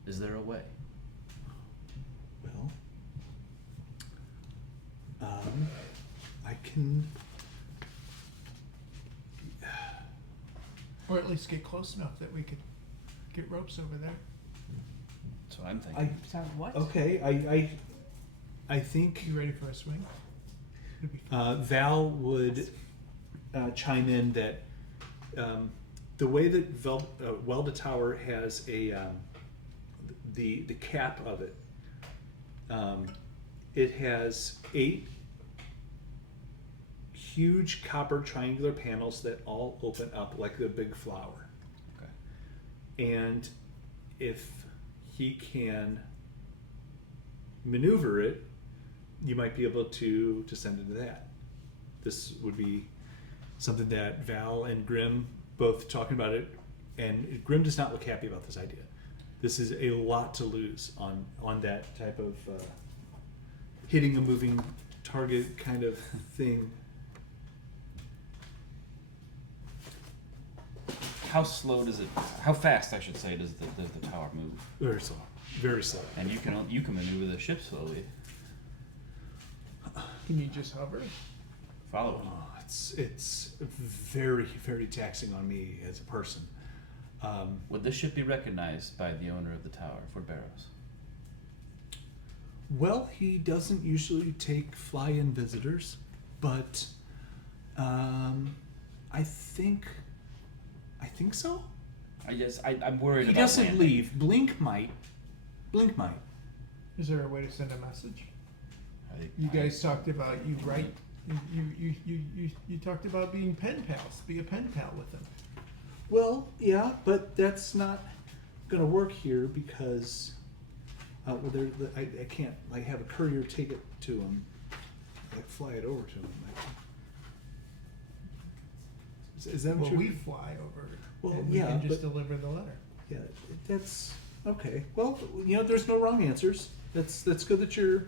Is there a way? Well, I can. Or at least get close enough that we could get ropes over there. That's what I'm thinking. So what? Okay, I think You ready for a swing? It'd be fun. Val would chime in that the way that Welda Tower has a the cap of it, it has 8 huge copper triangular panels that all open up like a big flower. Okay. And if he can maneuver it, you might be able to descend into that. This would be something that Val and Grim both talking about it, and Grim does not look happy about this idea. This is a lot to lose on that type of hitting a moving target kind of thing. How slow does it? How fast, I should say, does the tower move? Very slow, very slow. And you can maneuver the ship slowly. Can you just hover? Follow it. Oh, it's very, very taxing on me as a person. Would this ship be recognized by the owner of the tower, Fort Barrows? Well, he doesn't usually take fly-in visitors, but I think so. I guess I'm worried He about doesn't landing. leave. Blink might. Is there a way to send a message? I- You guys talked about you talked about being pen pals. Be a pen pal with them. Well, yeah, but that's not gonna work here because I can't like have a courier take it to him, like fly it over to him. Is that what Well, you're? we fly over. Well, and we yeah, can just but- deliver the letter. Yeah, that's okay. Well, there's no wrong answers. That's good that you're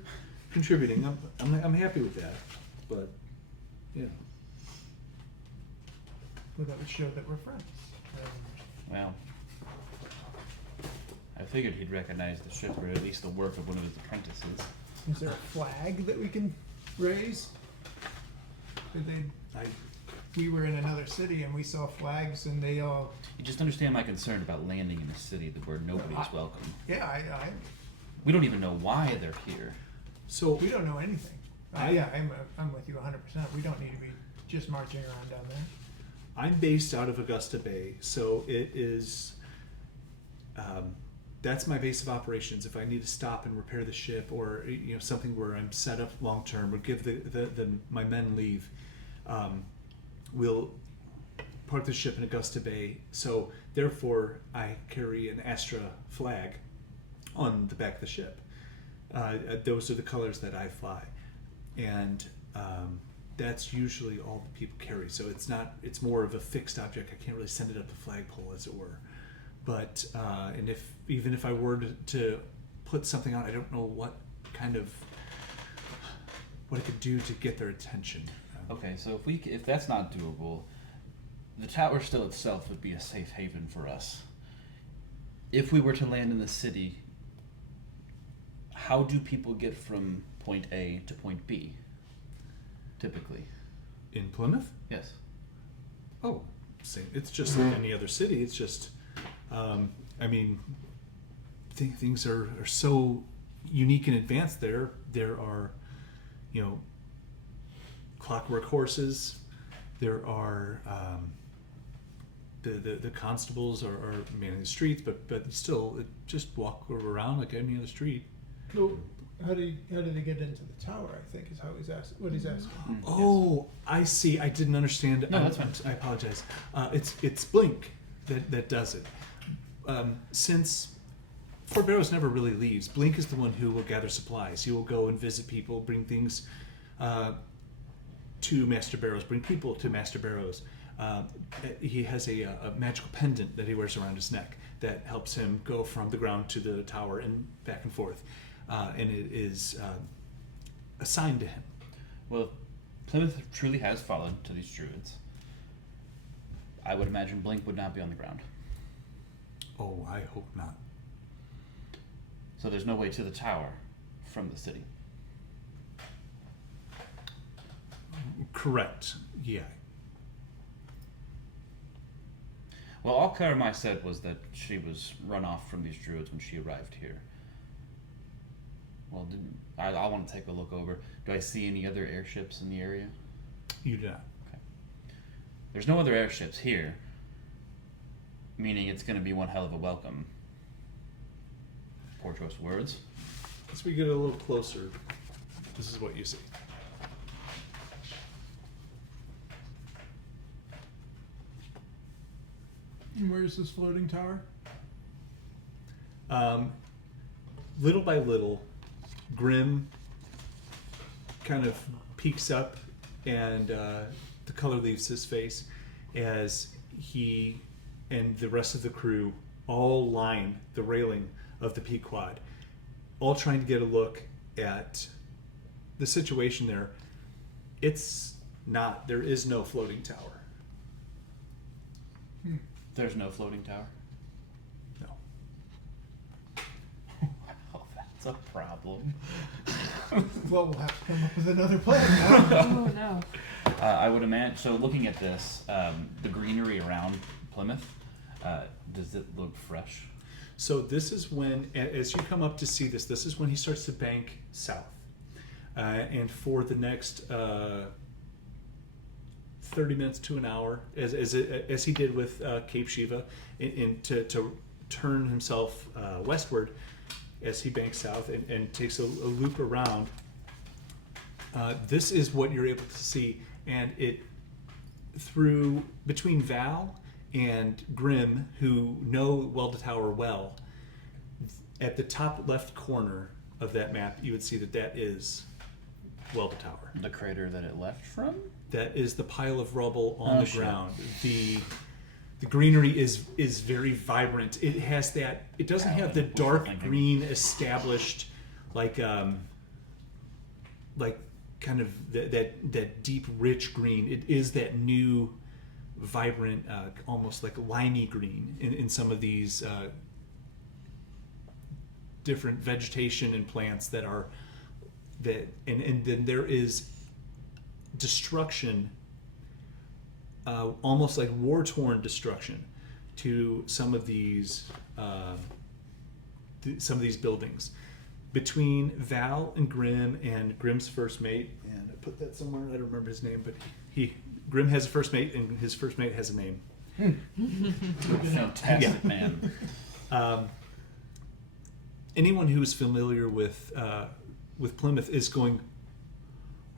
contributing. I'm happy with that, but yeah. Well, that would show that we're friends. Well, I figured he'd recognize the ship, or at least the work of one of his apprentices. Is there a flag that we can raise? We were in another city and we saw flags and they all. You just understand my concern about landing in a city where nobody is welcome. Yeah, We don't even know why they're here. So we don't know anything. I'm with you 100%. We don't need to be just marching around down there. I'm based out of Augusta Bay, so it is. That's my base of operations. If I need to stop and repair the ship, or something where I'm set up long term, or give my men leave, we'll park the ship in Augusta Bay. So therefore, I carry an Astra flag on the back of the ship. Those are the colors that I fly, and that's usually all the people carry. So it's more of a fixed object. I can't really send it up the flagpole, as it were. But and even if I were to put something on, I don't know what I could do to get their attention. Okay, so if that's not doable, the tower still itself would be a safe haven for us. If we were to land in the city, how do people get from point A to point B? Typically. In Plymouth? Yes. Oh, same. It's just like any other city. It's just, things are so unique and advanced there. There are, clockwork horses. There are the constables are manning the streets, but still, just walk around like any other street. Well, how do they get into the tower? I think is how he's asking. What he's asking. Oh, I see. I didn't understand. No, that's fine. I apologize. It's Blink that does it. Since Fort Barrows never really leaves, Blink is the one who will gather supplies. He will go and visit people, bring things to Master Barrows, bring people to Master Barrows. He has a magical pendant that he wears around his neck that helps him go from the ground to the tower and back and forth. And it is assigned to him. Well, Plymouth truly has fallen to these druids. I would imagine Blink would not be on the ground. Oh, I hope not. So there's no way to the tower from the city. Correct. Yeah. Well, all Karamai said was that she was run off from these druids when she arrived here. Well, I want to take a look over. Do I see any other airships in the area? You do not. Okay. There's no other airships here, meaning it's going to be one hell of a welcome. Poor choice of words. As we get a little closer, this is what you see. And where is this floating tower? Little by little, Grim kind of peeks up, and the color leaves his face as he and the rest of the crew all line the railing of the Pequod, all trying to get a look at the situation there. There is no floating tower. There's no floating tower? No. Oh, that's a problem. Well, we'll have to come up with another plan now. Oh no. I would imagine, so looking at this, the greenery around Plymouth, does it look fresh? So this is when, as you come up to see this is when he starts to bank south. And for the next 30 minutes to an hour, as he did with Cape Shiva, to turn himself westward as he banks south and takes a loop around. This is what you're able to see, and it between Val and Grim, who know Welda Tower well, at the top left corner of that map, you would see that is Welda Tower. The crater that it left from? That is the pile of rubble on Oh, the shit. ground. The greenery is very vibrant. It has that. It doesn't have the wishful dark thinking. green established, like kind of that deep rich green. It is that new, vibrant, almost like limey green in some of these different vegetation and plants that are that, and then there is destruction, almost like war-torn destruction, to some of these buildings. Between Val and Grim's first mate, and I put that somewhere. I don't remember his name, but Grim has a first mate, and his first mate has a name. Fantastic man. Anyone who is familiar with Plymouth is going,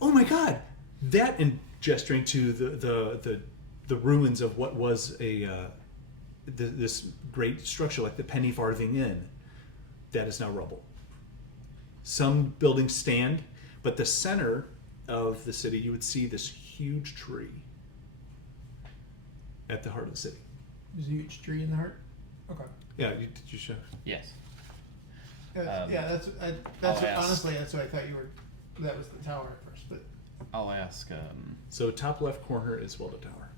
"Oh my God!" That, and gesturing to the ruins of what was this great structure, like the Penny Farthing Inn, that is now rubble. Some buildings stand, but the center of the city, you would see this huge tree at the heart of the city. There's a huge tree in the heart. Okay. Yeah, did you show? Yes. Yeah, that's I'll what, ask. honestly, that's what I thought you were. That was the tower at first, but I'll ask. So top left corner is Welda Tower.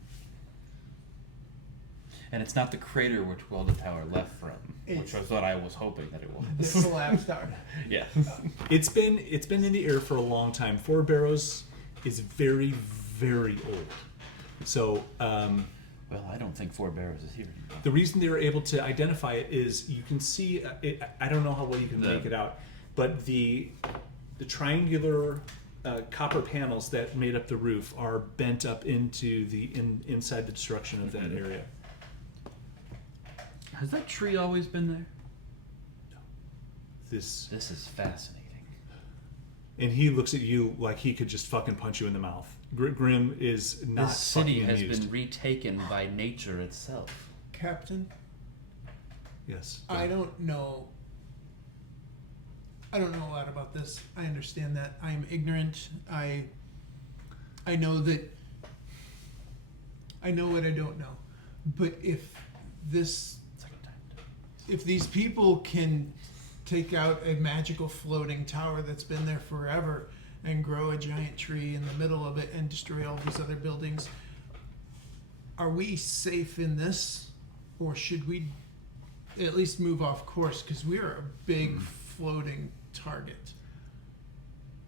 And it's not the crater which Welda Tower left from, which It's- was what I was hoping that it the was. collapsed tower. Yeah. It's been in the air for a long time. Four Barrows is very, very old. So Well, I don't think Four Barrows is here anymore. the reason they were able to identify it is you can see it. I don't know how well you can make it out, but the triangular copper panels that made up the roof are bent up into the inside the destruction of that area. Has that tree always been there? This This is fascinating. and he looks at you like he could just fucking punch you in the mouth. Grim is not This city fucking has amused. been retaken by nature itself. Captain, Yes. I don't know. I don't know a lot about this. I understand that. I am ignorant. I know that. I know what I don't know. But if Second time. if these people can take out a magical floating tower that's been there forever and grow a giant tree in the middle of it and destroy all these other buildings, are we safe in this, or should we at least move off course, because we are a big floating target?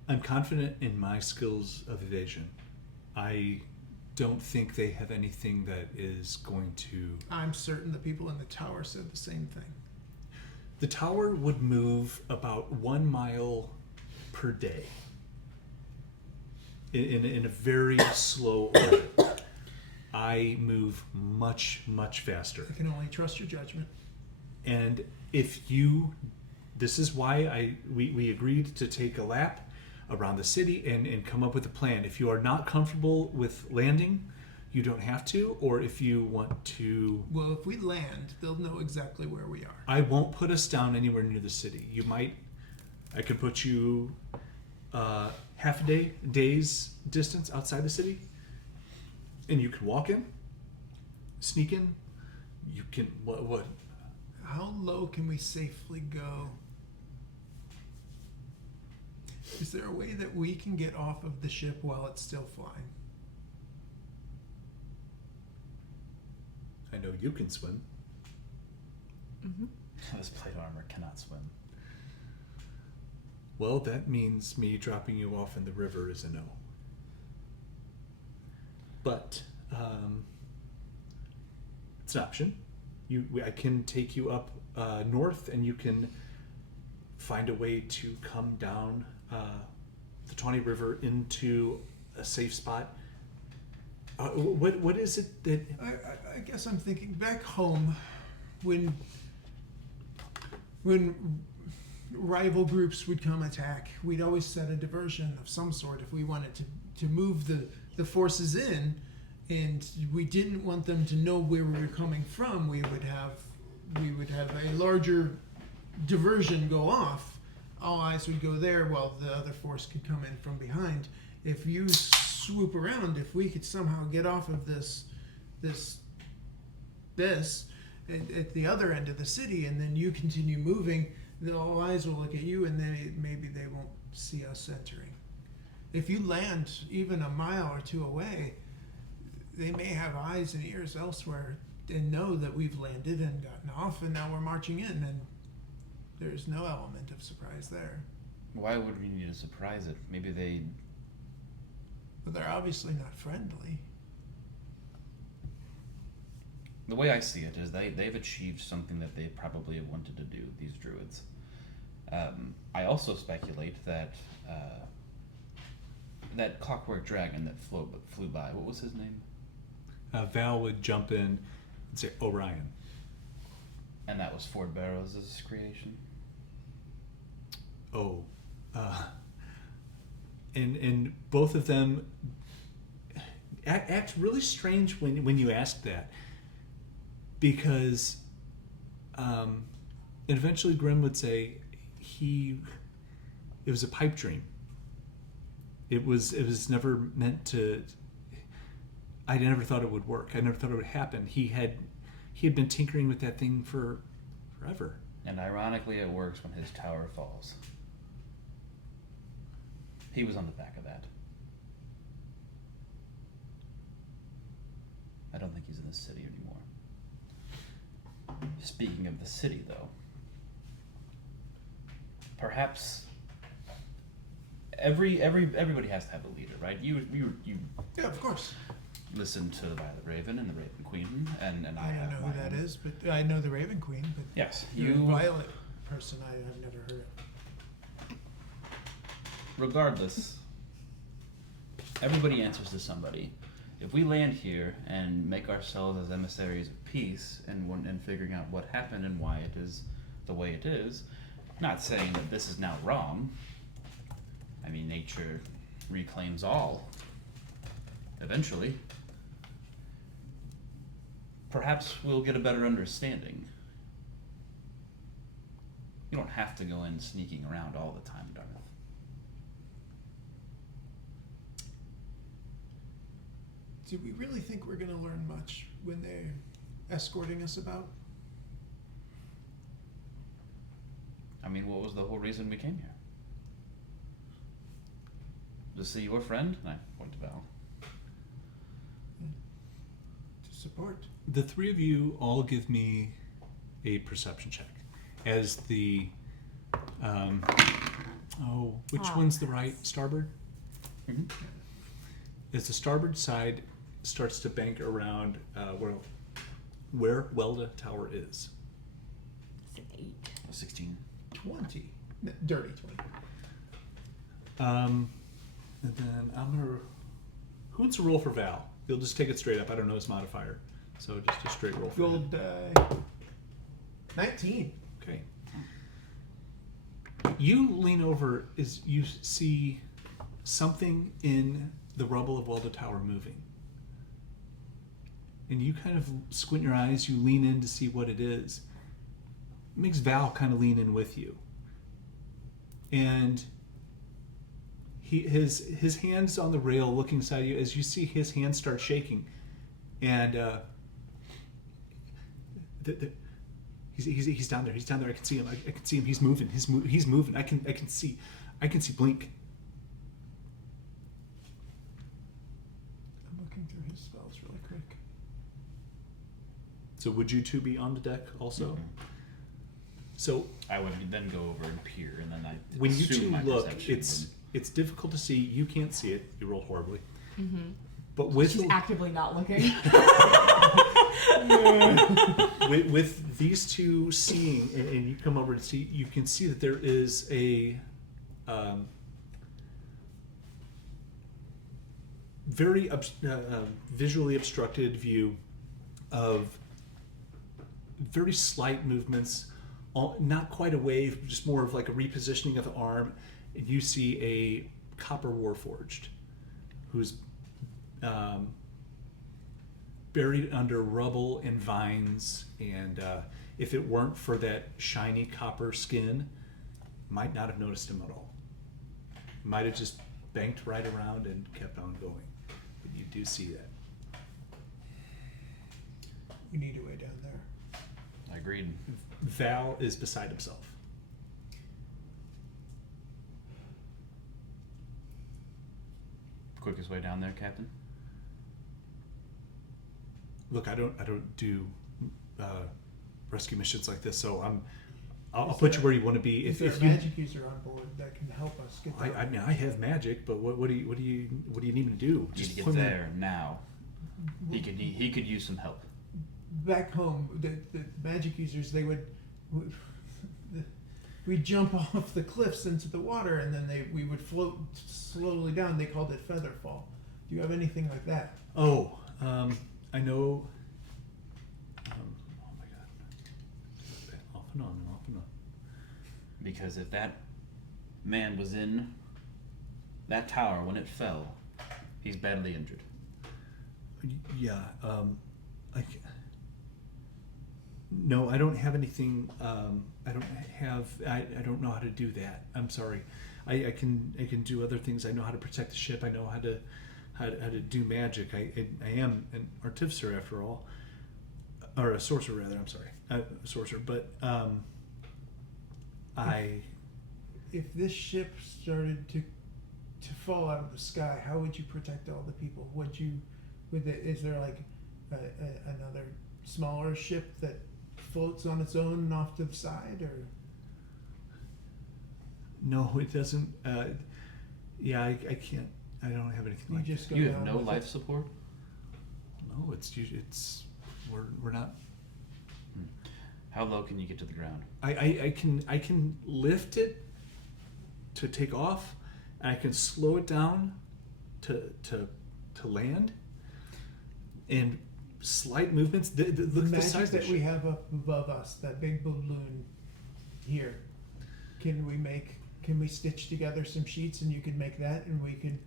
I'm confident in my skills of evasion. I don't think they have anything that is going to... I'm certain the people in the tower said the same thing. The tower would move about 1 mile per day in a very slow orbit. I move much, much faster. I can only trust your judgment. And this is why we agreed to take a lap around the city and come up with a plan. If you are not comfortable with landing, you don't have to, or if you want to... Well, if we land, they'll know exactly where we are. I won't put us down anywhere near the city. I could put you half a day's distance outside the city, and you can walk in, sneak in. You can what? How low can we safely go? Is there a way that we can get off of the ship while it's still flying? I know you can swim. This plate armor cannot swim. Well, that means me dropping you off in the river is a no. But it's an option. I can take you up north, and you can find a way to come down the Tawny River into a safe spot. What is it that... I guess I'm thinking back home when rival groups would come attack, we'd always set a diversion of some sort if we wanted to move the forces in, and we didn't want them to know where we were coming from. We would have a larger diversion go off. All eyes would go there while the other force could come in from behind. If you swoop around, if we could somehow get off of this at the other end of the city, and then you continue moving, then all eyes will look at you, and then maybe they won't see us entering. If you land even a mile or two away, they may have eyes and ears elsewhere and know that we've landed and gotten off, and now we're marching in, and there's no element of surprise there. Why would we need to surprise it? Maybe they But they're obviously not friendly. The way I see it is they've achieved something that they probably have wanted to do, these druids. I also speculate that that clockwork dragon that flew by, what was his name? Val would jump in and say, Orion. And that was Ford Barrows' creation? Oh. And both of them act really strange when you ask that. Because and eventually Grimm would say it was a pipe dream. It was never meant to. I never thought it would work. I never thought it would happen. He had been tinkering with that thing for forever. And ironically, it works when his tower falls. He was on the back of that. I don't think he's in the city anymore. Speaking of the city, though, perhaps everybody has to have a leader, right? You Yeah, of course. listen to the Violet Raven and the Raven Queen, and I have don't know my who that own. is, but I know the Raven Queen. But Yes, the you. Violet person, I have never heard of. Regardless, everybody answers to somebody. If we land here and make ourselves as emissaries of peace and figuring out what happened and why it is the way it is, not saying that this is now wrong. I mean, nature reclaims all. Eventually. Perhaps we'll get a better understanding. You don't have to go in sneaking around all the time, Darth. Do we really think we're going to learn much when they're escorting us about? I mean, what was the whole reason we came here? To see your friend? And I point to Val. To support. The three of you all give me a perception check. As the which one's the right? Starboard? Mm-hmm. As the starboard side starts to bank around where Welda Tower is. It's an 8. 16. 20. Dirty 20. And then I'm gonna. Who wants to roll for Val? You'll just take it straight up. I don't know his modifier, so just a straight roll for him. Gold die. 19. Okay. You lean over as you see something in the rubble of Welda Tower moving. And you kind of squint your eyes, you lean in to see what it is. It makes Val kind of lean in with you. And his hand's on the rail looking aside you as you see his hand start shaking. And he's down there. He's down there. I can see him. I can see him. He's moving. He's moving. I can see blink. I'm looking through his spells really quick. So would you two be on the deck also? Mhm. So I would then go over and peer, and then I when you assume two my look, perception it's difficult to see. You can't see it. You rolled horribly. Mm-hmm. But with She's actively not looking. with these two seeing, and you come over to see, you can see that there is a very visually obstructed view of very slight movements, not quite a wave, just more of like a repositioning of the arm. And you see a copper warforged who's buried under rubble and vines, and if it weren't for that shiny copper skin, might not have noticed him at all. Might have just banked right around and kept on going. But you do see that. We need a way down there. Agreed. Val is beside himself. Quickest way down there, Captain? Look, I don't do rescue missions like this, so I'll put you where you want to be. Is If there a you, magic user on board that can help us get there? I mean, I have magic, but what do you need me to do? You need to get point me- there now. He could use some help. Back home, the magic users, they would we'd jump off the cliffs into the water, and then we would float slowly down. They called it feather fall. Do you have anything like that? Oh, I know. Oh my god. Off and on and off and on. Because if that man was in that tower when it fell, he's badly injured. Yeah. No, I don't have anything. I don't know how to do that. I'm sorry. I can do other things. I know how to protect the ship. I know how to do magic. I am an artificer after all, or a sorcerer rather. I'm sorry, a sorcerer. But If this ship started to fall out of the sky, how would you protect all the people? Is there like another smaller ship that floats on its own off to the side, or? no, it doesn't. Yeah, I can't. I don't have anything You like just go You have down no with life it? support? No, we're not. How low can you get to the ground? I can lift it to take off, and I can slow it down to land, and slight movements. Look at the magic size of the that we ship. have up above us, that big balloon here. Can we stitch together some sheets, and you could make that, and we could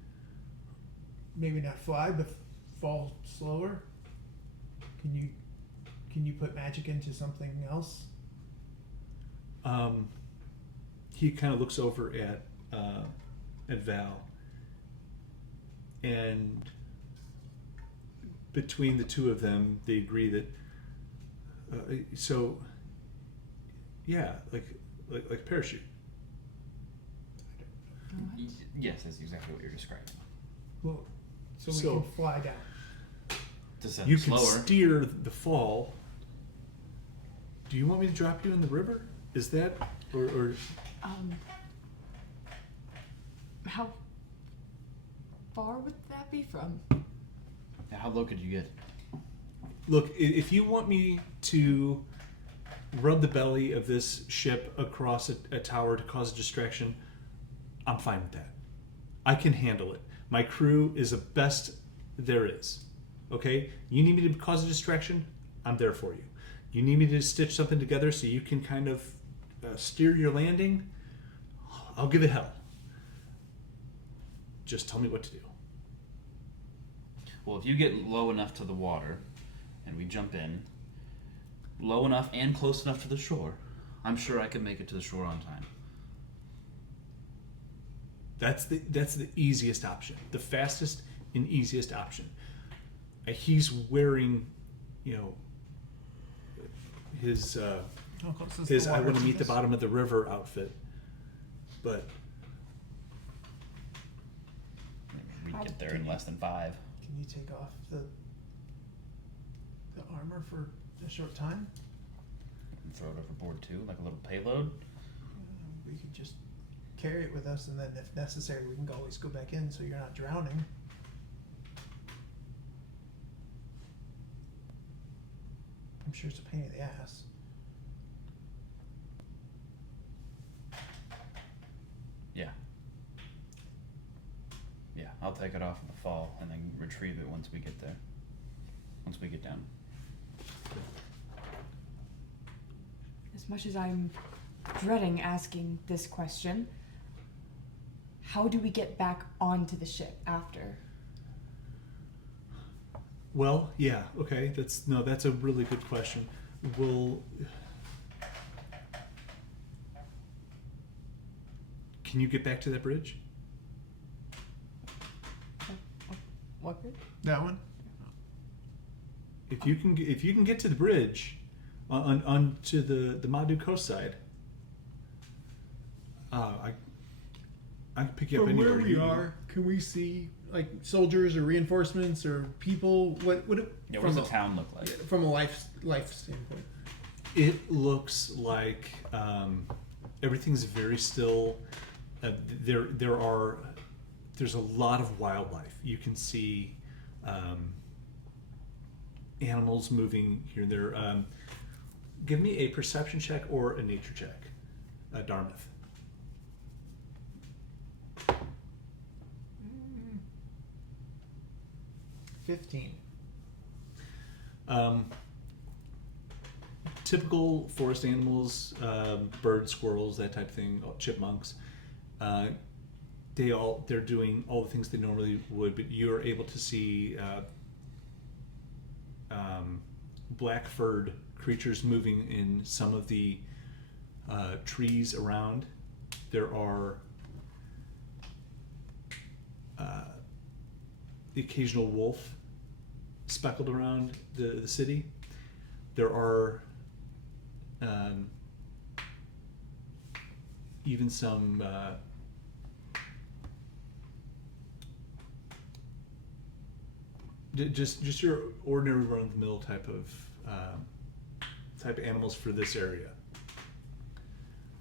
maybe not fly but fall slower? Can you put magic into something else? He kind of looks over at Val, and between the two of them, they agree that. So, yeah, like parachute. Yes, that's exactly what you're describing. Well, so we So- can fly down. Descend You can slower. steer the fall. Do you want me to drop you in the river? Is that or How far would that be from? How low could you get? look? If you want me to rub the belly of this ship across a tower to cause a distraction, I'm fine with that. I can handle it. My crew is the best there is. Okay? You need me to cause a distraction? I'm there for you. You need me to stitch something together so you can kind of steer your landing? I'll give it hell. Just tell me what to do. Well, if you get low enough to the water, and we jump in, low enough and close enough to the shore, I'm sure I can make it to the shore on time. That's the easiest option, the fastest and easiest option. He's wearing, his How close is his the I water want to meet the this? bottom of the river outfit, but Maybe we'd get there in less than 5. Can you take off the armor for a short time? And throw it overboard too, like a little payload. We could just carry it with us, and then if necessary, we can always go back in so you're not drowning. I'm sure it's a pain in the ass. Yeah. Yeah, I'll take it off in the fall and then retrieve it once we get there. Once we get down. As much as I'm dreading asking this question, how do we get back onto the ship after? well, yeah, okay. That's a really good question. Can you get back to that bridge? What bridge? That one? If you can get to the bridge, on to the Madu coast side, I can pick you up From anywhere. where we are, can we see like soldiers or reinforcements or people? What Yeah, what from does the town look like? from a life standpoint? It looks like everything's very still. There's a lot of wildlife. You can see animals moving here and there. Give me a perception check or a nature check, Dartmouth. 15. Typical forest animals, birds, squirrels, that type of thing, chipmunks. They're doing all the things they normally would, but you're able to see black-furred creatures moving in some of the trees around. There are the occasional wolf speckled around the city. There are even some just your ordinary run-of-the-mill type of animals for this area.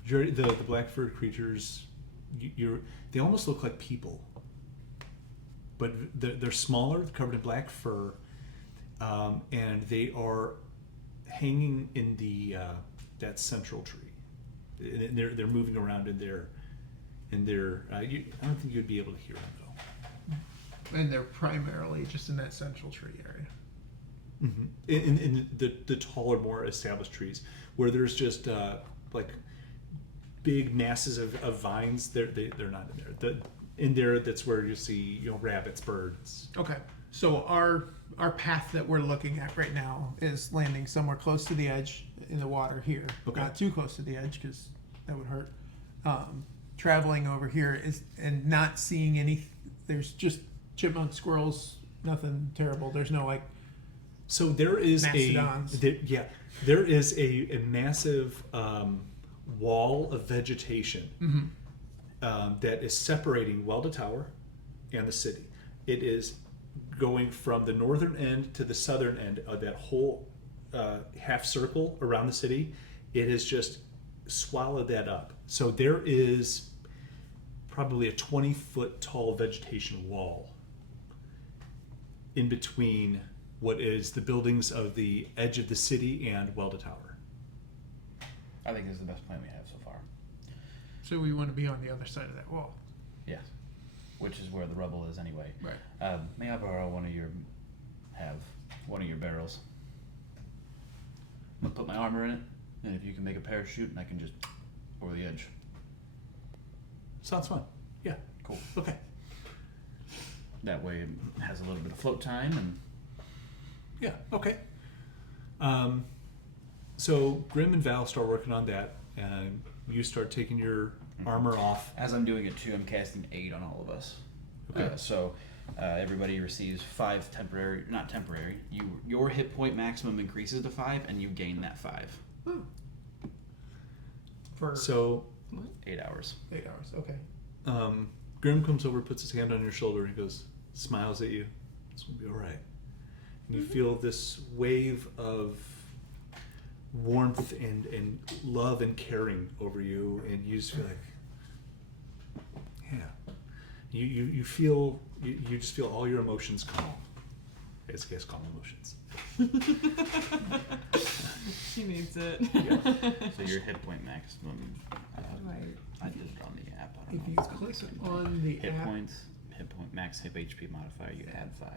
The black-furred creatures, they almost look like people, but they're smaller, covered in black fur, and they are hanging in that central tree. And they're moving around in there. I don't think you'd be able to hear them though. And they're primarily just in that central tree area. Mm-hmm. In the taller, more established trees, where there's just like big masses of vines, they're not in there. In there, that's where you see rabbits, birds. Okay. So our path that we're looking at right now is landing somewhere close to the edge in the water here. Okay. Not too close to the edge because that would hurt. Traveling over here and not seeing any. There's just chipmunk, squirrels, nothing terrible. There's no like. So there is Mastodons. there is a massive wall of vegetation that is separating Welda Tower and the city. It is going from the northern end to the southern end of that whole half circle around the city. It has just swallowed that up. So there is probably a 20-foot tall vegetation wall in between what is the buildings of the edge of the city and Welda Tower. I think this is the best plan we have so far. So we want to be on the other side of that wall. Yes. Which is where the rubble is anyway. Right. May I borrow one of your barrels? I'm gonna put my armor in it, and if you can make a parachute, and I can just over the edge. Sounds fun. Yeah. Cool. Okay. That way it has a little bit of float time, and Yeah. Okay. So Grim and Val start working on that, and you start taking your armor off. as I'm doing it too, I'm casting aid on all of us. Okay. So everybody receives 5 temporary, not temporary. Your hit point maximum increases to 5, and you gain that 5. For So 8 hours. 8 hours. Okay. Grim comes over, puts his hand on your shoulder, and goes, smiles at you. It's gonna be all right. And you feel this wave of warmth and love and caring over you, and you just feel like, yeah. You feel you just feel all your emotions calm. It's calm emotions. She needs it. Yeah. So your hit point maximum. Right. I did it on the app. I If don't you know. click on the hit app, points, max hit HP modifier, you add 5.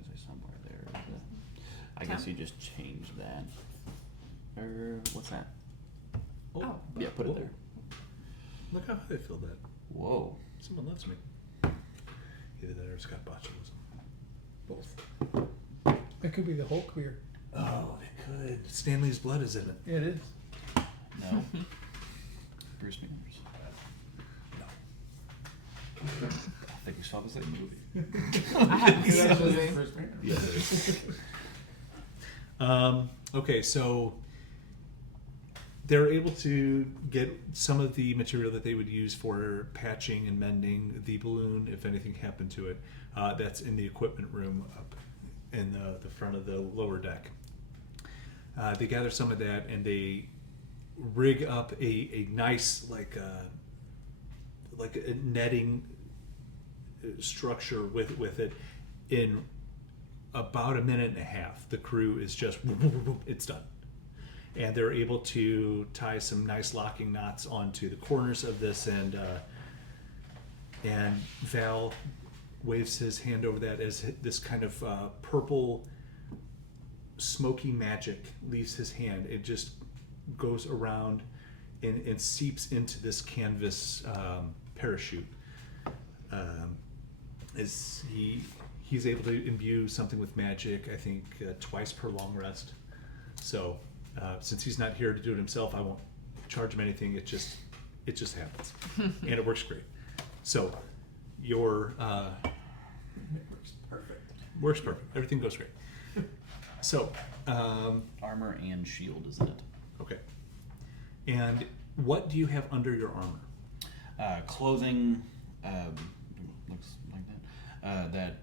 Is there somewhere there? I guess you just change that. Or what's that? Oh. Yeah, put it Whoa. there. Look how high I feel that. Whoa. Someone loves me. Either that or Scott botulism. both. It could be the whole queer. Oh, it could. Stanley's blood is in it. Yeah, it is. No. Bruce Manners. I think we saw the same movie. I haven't seen That's that what movie. the first man. Okay, so they're able to get some of the material that they would use for patching and mending the balloon if anything happened to it. That's in the equipment room up in the front of the lower deck. They gather some of that and they rig up a nice like a netting structure with it. In about a minute and a half, the crew is just it's done, and they're able to tie some nice locking knots onto the corners of this, and Val waves his hand over that as this kind of purple smoky magic leaves his hand. It just goes around and seeps into this canvas parachute. As he's able to imbue something with magic, I think twice per long rest. So since he's not here to do it himself, I won't charge him anything. It just happens, and it works great. So your It works perfect. works perfect. Everything goes great. So Armor and shield is in it. okay. And what do you have under your armor? Clothing looks like that. That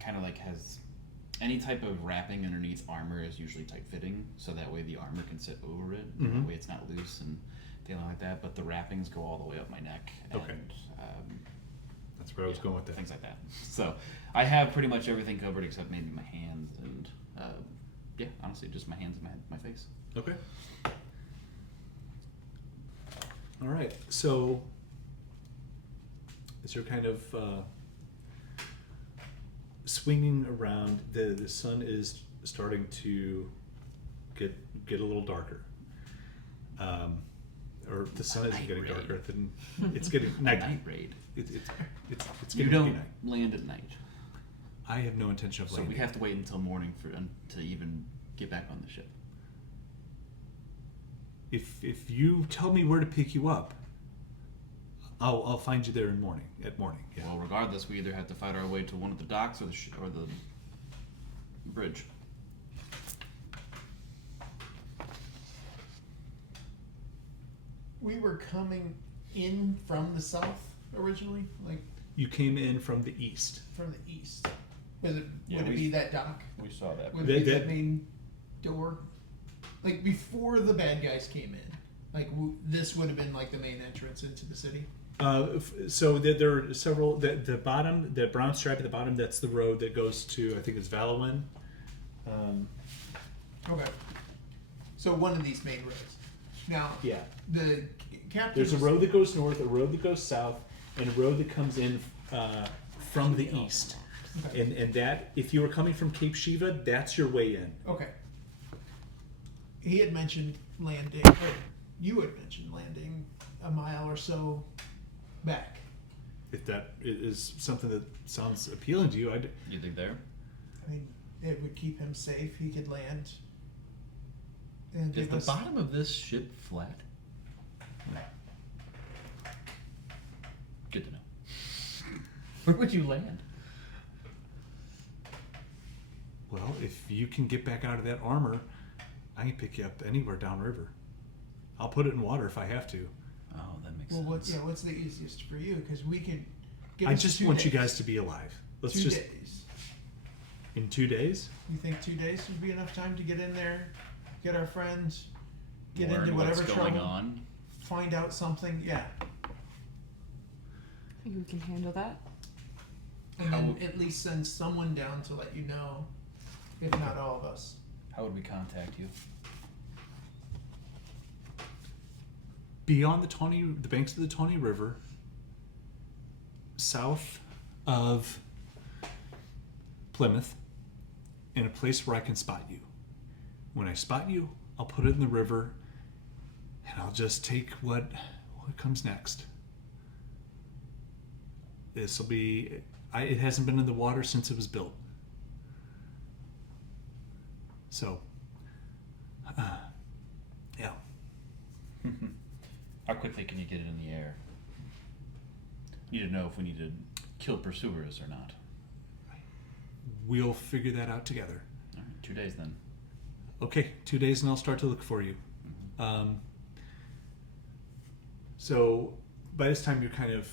kind of like has any type of wrapping underneath armor is usually tight fitting, so that way the armor can sit over it. Mhm. That way it's not loose and things like that. But the wrappings go all the way up my neck. And, Okay. That's where I was going with that. Things like that. So I have pretty much everything covered except maybe my hands and yeah, honestly, just my hands and my face. Okay. All right. So as you're kind of swinging around, the sun is starting to get a little darker. Or the sun isn't Night getting raid. darker than it's getting night. Night raid. It's You getting to be don't night. land at night, I have no intention of so landing. we have to wait until morning to even get back on the ship. If you tell me where to pick you up, I'll find you there in morning. At morning, yeah. Well, regardless, we either have to fight our way to one of the docks or or the bridge. We were coming in from the south originally, like You came in from the east. from the east. Would Yeah, it we- be that dock? We saw that. Would That- it be that- that main door? Like before the bad guys came in, like this would have been like the main entrance into the city. So there are several. The bottom, the brown stripe at the bottom, that's the road that goes to, I think it's Valowin. Okay. So one of these main roads. Now Yeah. the captain. There's a road that goes north, a road that goes south, and a road that comes in from the east. Okay. And that, if you were coming from Cape Shiva, that's your way in. Okay. He had mentioned landing, or you had mentioned landing a mile or so back. If that is something that sounds appealing to you, You think there? I mean, it would keep him safe. He could land. And Is give the us- bottom of this ship flat? Good to know. Where would you land? well, if you can get back out of that armor, I can pick you up anywhere downriver. I'll put it in water if I have to. Oh, that makes Well, sense. what's the easiest for you? Because we can. Give I us just 2 want you days. guys to be alive. Let's 2 just days. in 2 days. You think 2 days would be enough time to get in there, get our friends, get Learn into whatever what's trouble, going on. find out something? Yeah. I think we can handle that. And How then would- at least send someone down to let you know, if not all of us. How would we contact you? Beyond the banks of the Tawny River, south of Plymouth, in a place where I can spot you. When I spot you, I'll put it in the river, and I'll just take what comes next. This will be. It hasn't been in the water since it was built. So, yeah. How quickly can you get it in the air? Need to know if we need to kill pursuers or not. We'll figure that out together. All right, 2 days then. Okay, 2 days and I'll start to look for you. So by this time you're kind of,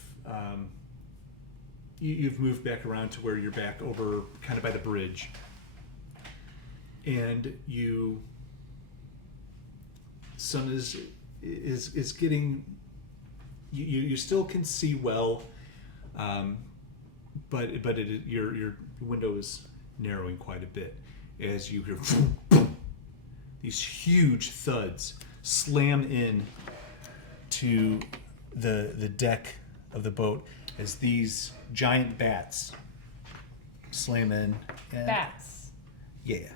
you've moved back around to where you're back over kind of by the bridge. and sun is getting. You still can see well, but your window is narrowing quite a bit as you hear these huge thuds slam in to the deck of the boat as these giant bats slam in. And Bats. yeah.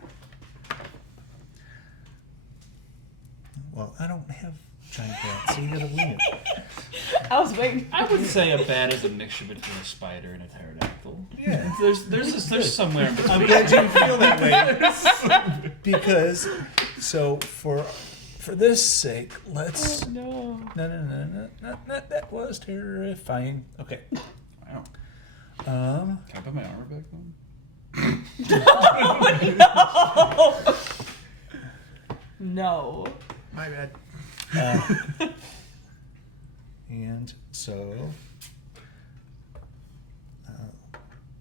Well, I don't have giant bats, so you gotta wing it. I was waiting. I would say a bat is a mixture between a spider and a pterodactyl. Yeah. There's somewhere in between. I'm glad you feel that way. Because, so for this sake, let's. Oh, no. No. That was terrifying. Okay. Wow. Um. Can I put my armor back on? No. My bad. And so.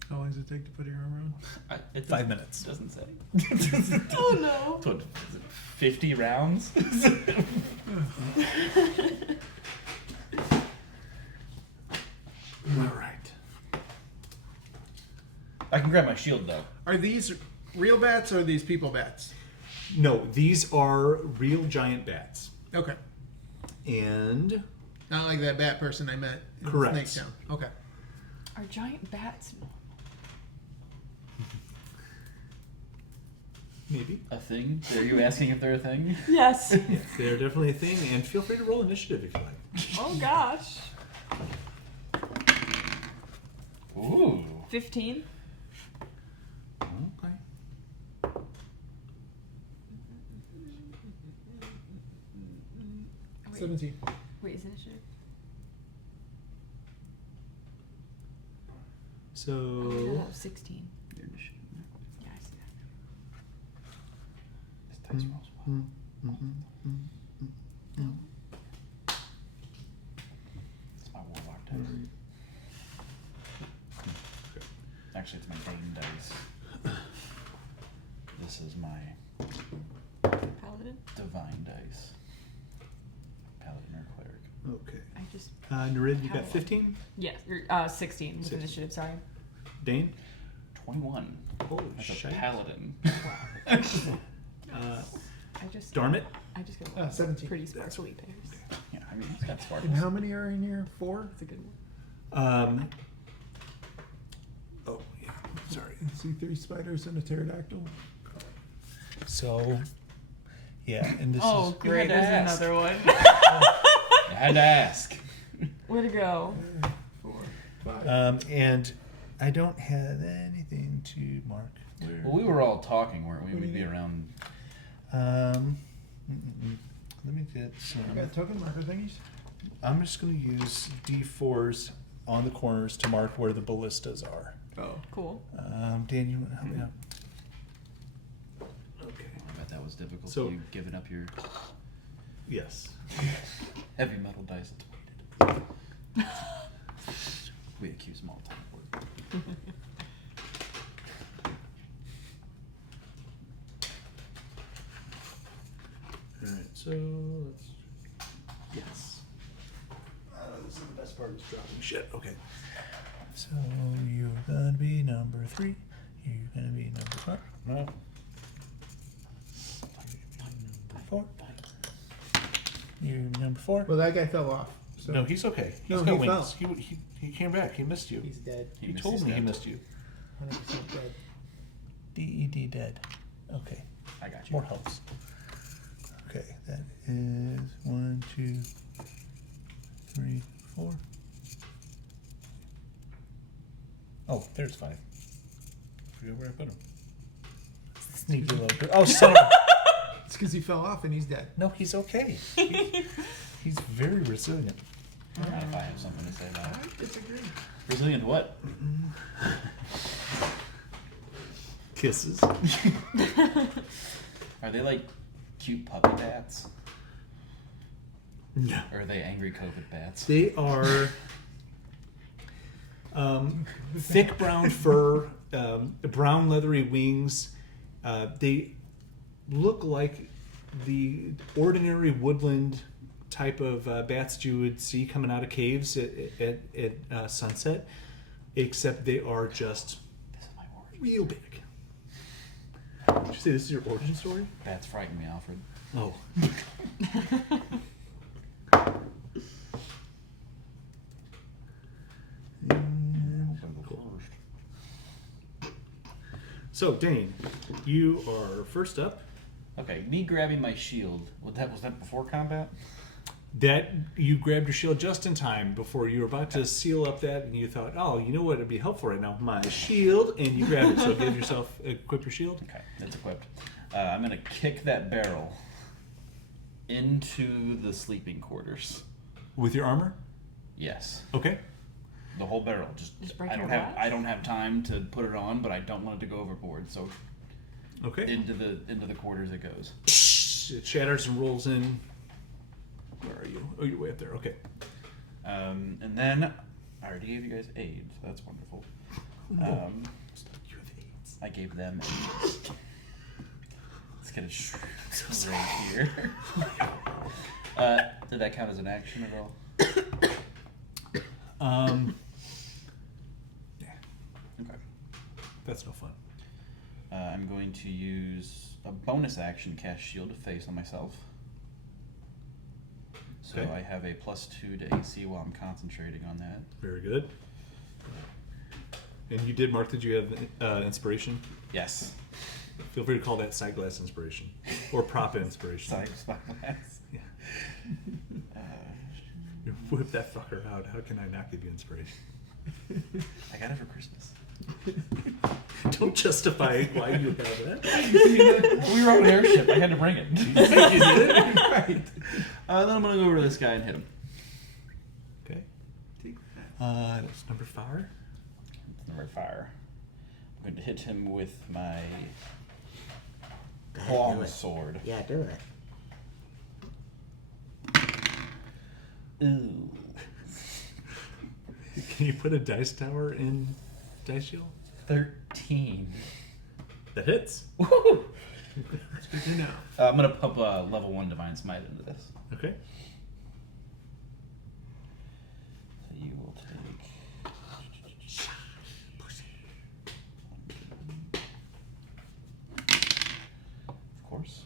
How long does it take to put your armor on? 5 minutes. Doesn't say. Oh no. What, is it 50 rounds? All right. I can grab my shield though. Are these real bats or are these people bats? No, these are real giant bats. Okay. And. Not like that bat person I met in Correct. Snaketown. Okay. Are giant bats? Maybe. A thing? Are you asking if they're a thing? Yes. Yeah, they're definitely a thing, and feel free to roll initiative if you like. Oh gosh. Ooh. 15. Okay. Wait, 17. wait, is initiative? So. Oh, 16. Your initiative. Yeah, I see that. This dice rolls well. It's my warlock dice. Actually, it's my Dane dice. This is my Paladin? divine dice. Paladin or cleric. Okay. I just. Narid, you Have got one. 15? Yes, 16 with 16. initiative, sorry. Dane? 21. Holy That's a shit. paladin. I just. Darn it. I just got 17. pretty sparkly pairs. Yeah, I mean, it's got sparkles. And how many are in here? 4? That's a good one. Oh, yeah. Sorry. I see 3 spiders and a pterodactyl. So, yeah, and this Oh, is. great, had to there's ask. another one. I had to ask. Way to go. 4, 5. And I don't have anything to mark. Where. Well, we were all talking, weren't we? What do We'd you be need? around. Let me get some. Got token marker thingies? I'm just going to use D4s on the corners to mark where the ballistas are. Oh. Cool. Dan, you want to help me out? Okay. I bet that was difficult. So- You giving up your Yes. heavy metal dice. It's weighted. We accuse them all the time of work. Alright, so let's. Yes. This is the best part is dropping shit. Okay. So you're gonna be number 3. You're gonna be number 4. No. You're gonna be number 4. You're gonna be number 4. Well, that guy fell off. So No, he's okay. No, He's got he wings. fell. He came back. He missed you. he's dead. He missed told his me he death. missed you. 100% dead. DED dead. Okay. I got you. More helps. Okay, that is 1, 2, 3, 4. Oh, there's 5. Forget where I put him. Sneaky little girl. Oh, son of a... It's because he fell off and he's dead. No, he's okay. He's very resilient. I don't know if I have something to say about it. I disagree. Resilient what? Kisses. Are they like cute puppy bats? No. Or are they angry COVID bats? They are thick brown fur, brown leathery wings. They look like the ordinary woodland type of bats that you would see coming out of caves at sunset, except they are just This is my origin. real big. Did you say this is your origin story? Bats frighten me, Alfred. Oh. So, Dane, you are first up. Okay, me grabbing my shield. Was that before combat? That you grabbed your shield just in time before you were about to seal up that, and you thought, "Oh, you know what would be helpful right now? My shield." And you grabbed it. So, equip your shield. Okay, it's equipped. I'm gonna kick that barrel into the sleeping quarters. With your armor. Yes, Okay. the whole barrel. Just break I your don't have glass? I don't have time to put it on, but I don't want it to go overboard. So Okay. into the quarters it goes. It shatters and rolls in. Where are you? Oh, you're way up there. Okay. And then I already gave you guys aid, so that's wonderful. You have AIDS. I gave them aids. Let's get it right here. Did that count as an action at all? Yeah, Okay. that's no fun. I'm going to use a bonus action, cast Shield of Face on myself. So Okay. I have a +2 to AC while I'm concentrating on that. Very good. And you did mark that you have inspiration. Yes. Feel free to call that side glass inspiration or prop inspiration. Spyglass. Yeah. You whip that fucker out. How can I not give you inspiration? I got it for Christmas. Don't justify why you have that. We were on an airship. I had to bring it. You did it? Right. Then I'm gonna go over to this guy and hit him. Okay. That's number 5. Number fire. I'm going to hit him with my Go ahead, do long it. sword. Yeah, do it. Ooh. Can you put a dice tower in Dice Shield? 13. That hits. Woo! It's good to know. I'm gonna pump level 1 Divine Smite into this. Okay. So you will take. Of course.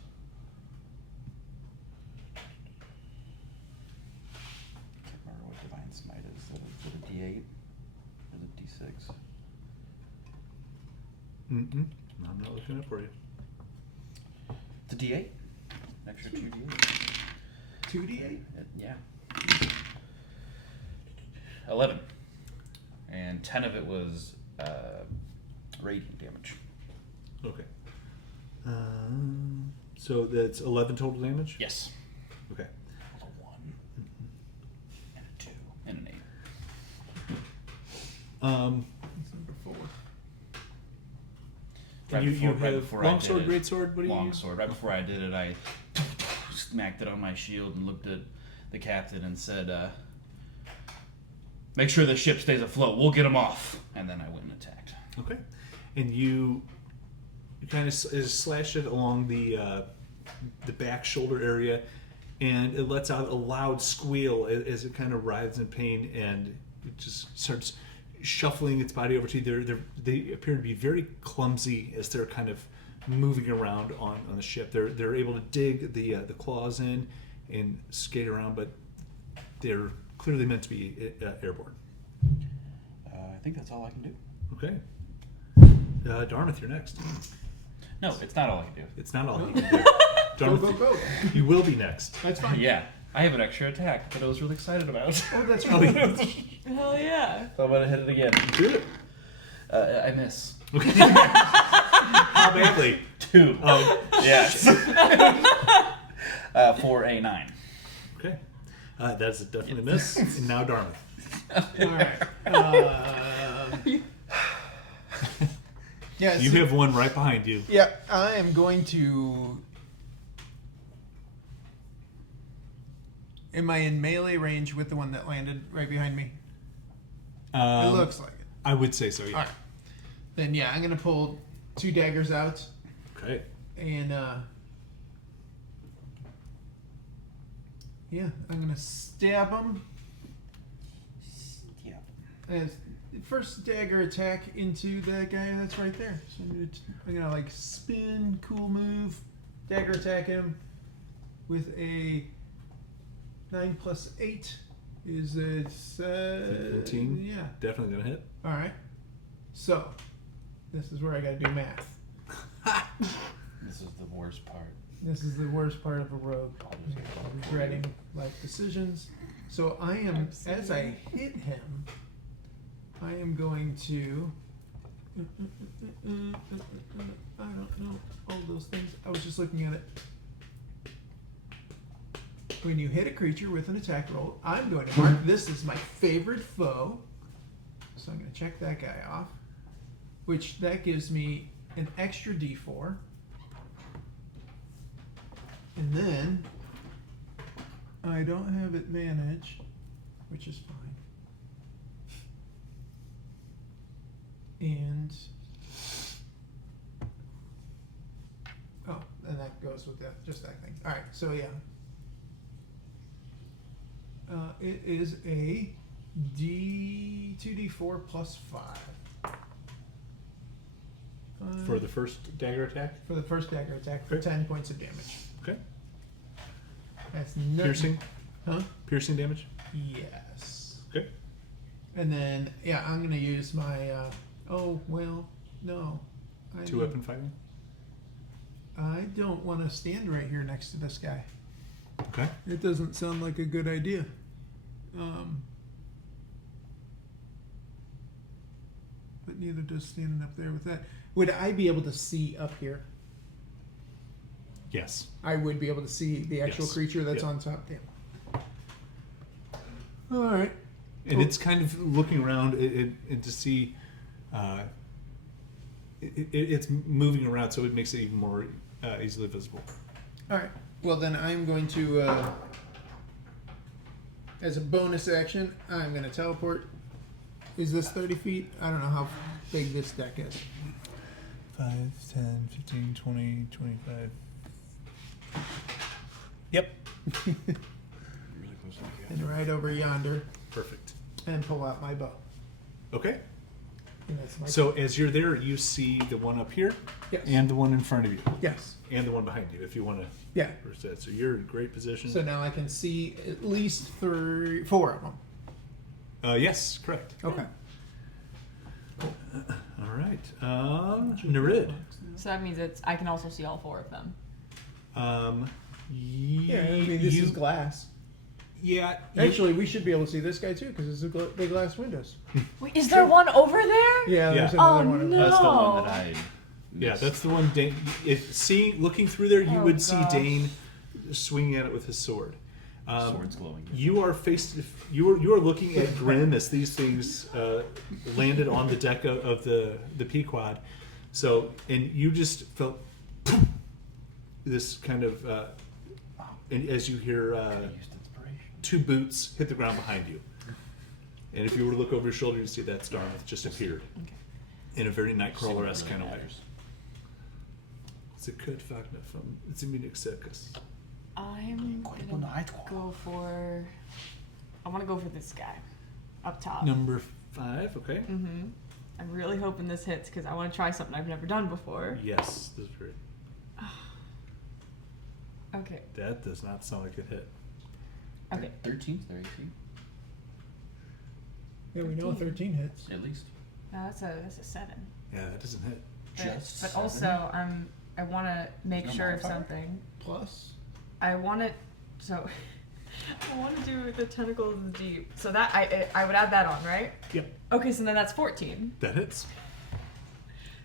Can't remember what Divine Smite is. Is it a D8? Or is it D6? Mm-mm. I'm not looking up for you. It's a D8. An extra 2 D8. 2d8? Yeah. 11. And 10 of it was radiant damage. Okay. So that's 11 total damage? Yes. Okay. A 1 and a 2 and an 8. That's number 4. And you have longsword, greatsword. What do you Long use? sword. Right before I did it, I smacked it on my shield and looked at the captain and said, "Make sure the ship stays afloat. We'll get them off." And then I went and attacked. Okay. And you kind of slash it along the back shoulder area, and it lets out a loud squeal as it kind of writhes in pain, and it just starts shuffling its body over to you. They appear to be very clumsy as they're kind of moving around on the ship. They're able to dig the claws in and skate around, but they're clearly meant to be airborne. I think that's all I can do. Okay. Dartmouth, you're next. No, it's not all I can do. It's not all you can do. Go, Dartmouth, go, go. you will be next. That's fine. Yeah, I have an extra attack that I was really excited about. Oh, that's Oh, right. yeah. Hell yeah. So I'm gonna hit it again. Do it. I miss. Okay. How badly? 2. Oh, Yes. For a 9. okay. That's definitely a miss. And now Dartmouth. All right. Yeah. You have one right behind you. Yeah, I am going to. Am I in melee range with the one that landed right behind me? It looks like it. I would say so, yeah. All right. Then yeah, I'm gonna pull 2 daggers out Okay. and Yeah, I'm gonna stab him. Yeah. As first dagger attack into that guy that's right there. So I'm gonna like spin, cool move, dagger attack him with a 9 + 8 is it 15? Yeah. Definitely gonna hit. All right. So this is where I gotta do math. This is the worst part. This is the worst part of a rogue. Regretting life decisions. So I am, as I hit him, I am going to. I don't know all those things. I was just looking at it. When you hit a creature with an attack roll, I'm going to mark this as my favorite foe. So I'm going to check that guy off, which that gives me an extra D4. And then I don't have it managed, which is fine. And and that goes with that, just that thing. All right, so yeah, it is a D2D4 + 5. For the first dagger attack? For the first dagger attack for Okay. 10 points of damage. Okay. That's nothing. Piercing? Huh? Piercing damage? Yes. Okay. And then, yeah, I'm going to use my, no. Two weapon fighting? I don't want to stand right here next to this guy. Okay. It doesn't sound like a good idea. But neither does standing up there with that. Would I be able to see up here? Yes. I would be able to see the actual Yes. creature that's Yeah. on top. Damn. All right. And it's kind of looking around and to see. It's moving around, so it makes it even more easily visible. All right. Well, then I'm going to, as a bonus action, I'm going to teleport. Is this 30 feet? I don't know how big this deck is. 5, 10, 15, 20, 25. Yep. Really close to the And right over yonder, Perfect. and pull out my bow. Okay. And that's my So as you're there, you see the one up here, yes. and the one in front of you, Yes. and the one behind you. If you want to, Yeah. so you're in great position. So now I can see at least 4 of them. Yes, correct. Okay. All right. Nerid. So that means I can also see all 4 of them. Yeah, I mean, this is glass. Yeah. Actually, we should be able to see this guy too, because it's the glass windows. Wait, is there one over there? Yeah, there's Yeah. another Oh, one. no. That's the one that I. Yeah, that's the one. Looking through there, you Oh, would see gosh. Dane swinging at it with his sword. Sword's glowing. You are you are looking at Grim as these things landed on the deck of the Pequod. So, and you just felt this kind of, and as you hear I used inspiration. 2 boots hit the ground behind you. And if you were to look over your shoulder, you'd see that Starmouth just appeared Okay. in a very Nightcrawler-esque Really kind of way. matters. It's a good Fagna from It's a Munich Circus. I'm gonna go for. I want to go for this guy, up top. Number 5, okay. Mm-hmm. I'm really hoping this hits because I want to try something I've never done before. Yes, this is very. Okay. That does not sound like it hit. Okay. 13's their AC, Yeah, we know 13 hits. at least. No, that's a 7. Yeah, that doesn't hit. Just But 7? also, I want to make No sure of modifier? something. Plus. I want to. So. I want to do the tentacles of the deep. So that I would add that on, right? Yep. Okay, so then that's 14. That hits.